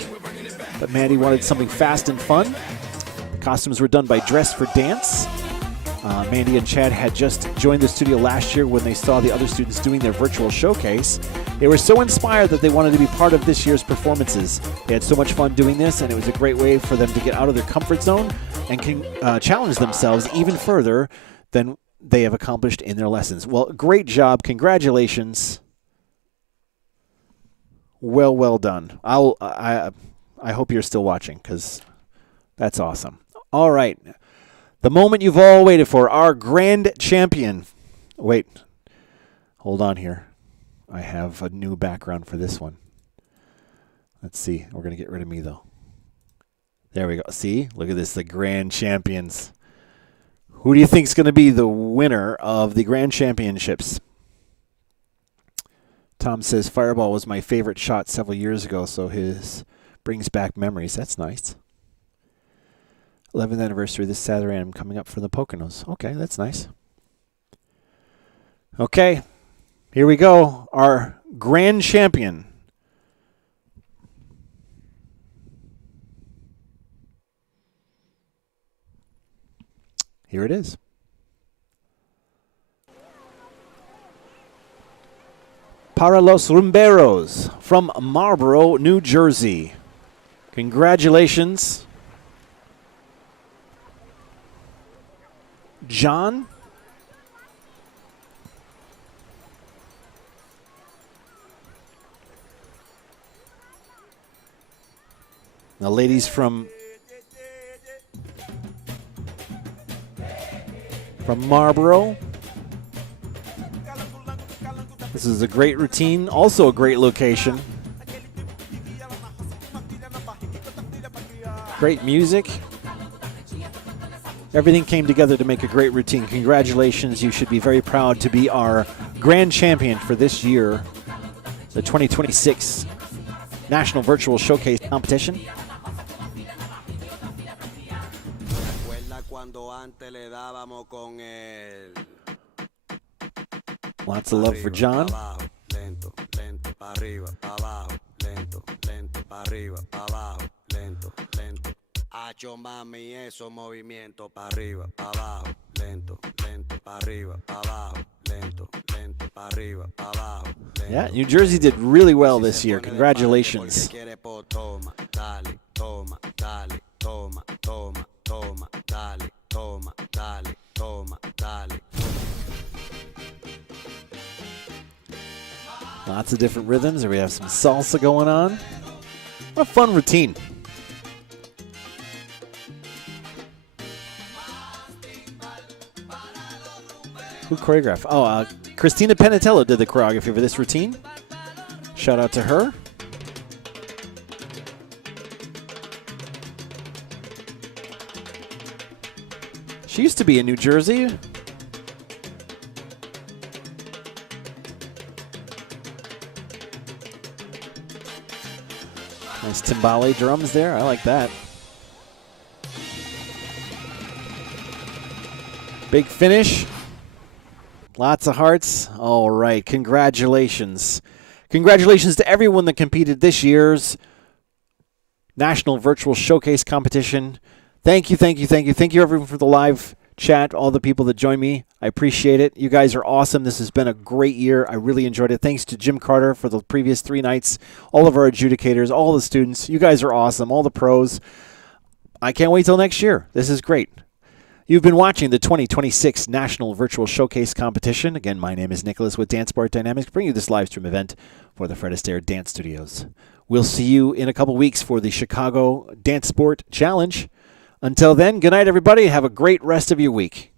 but Mandy wanted something fast and fun. Costumes were done by Dress for Dance. Mandy and Chad had just joined the studio last year when they saw the other students doing their virtual showcase. They were so inspired that they wanted to be part of this year's performances. They had so much fun doing this, and it was a great way for them to get out of their comfort zone and can challenge themselves even further than they have accomplished in their lessons. Well, great job. Congratulations. Well done. I hope you're still watching because that's awesome. All right. The moment you've all waited for, our grand champion. Wait. Hold on here. I have a new background for this one. Let's see. We're going to get rid of me, though. There we go. See? Look at this. The grand champions. Who do you think is going to be the winner of the grand championships? Tom says, Fireball was my favorite shot several years ago, so his brings back memories. That's nice. 11th anniversary this Saturday. I'm coming up for the Poconos. Okay, that's nice. Okay, here we go. Our grand champion. Here it is. Para los Rumberos from Marlboro, New Jersey. Congratulations. John? The ladies from Marlboro. This is a great routine, also a great location. Great music. Everything came together to make a great routine. Congratulations. You should be very proud to be our grand champion for this year, the 2026 National Virtual Showcase Competition. Lots of love for John. Hacho mami eso movimiento pa arriba, pa abajo, lento, lento, pa arriba, pa abajo, lento, lento, pa arriba, pa abajo. Yeah, New Jersey did really well this year. Congratulations. Toma, dale, toma, dale, toma, toma, toma, dale, toma, dale, toma, dale. Lots of different rhythms. We have some salsa going on. What a fun routine. Who choreographed? Oh, Christina Penatello did the choreography for this routine. Shout out to her. She used to be in New Jersey. Nice timbale drums there. I like that. Big finish. Lots of hearts. All right. Congratulations. Congratulations to everyone that competed this year's National Virtual Showcase Competition. Thank you, thank you, thank you. Thank you, everyone, for the live chat, all the people that joined me. I appreciate it. You guys are awesome. This has been a great year. I really enjoyed it. Thanks to Jim Carter for the previous 3 nights, all of our adjudicators, all the students. You guys are awesome, all the pros. I can't wait till next year. This is great. You've been watching the 2026 National Virtual Showcase Competition. Again, my name is Nicholas with Dance Sport Dynamics, bringing you this live stream event for the Fred Astaire Dance Studios. We'll see you in a couple weeks for the Chicago Dance Sport Challenge. Until then, good night, everybody. Have a great rest of your week.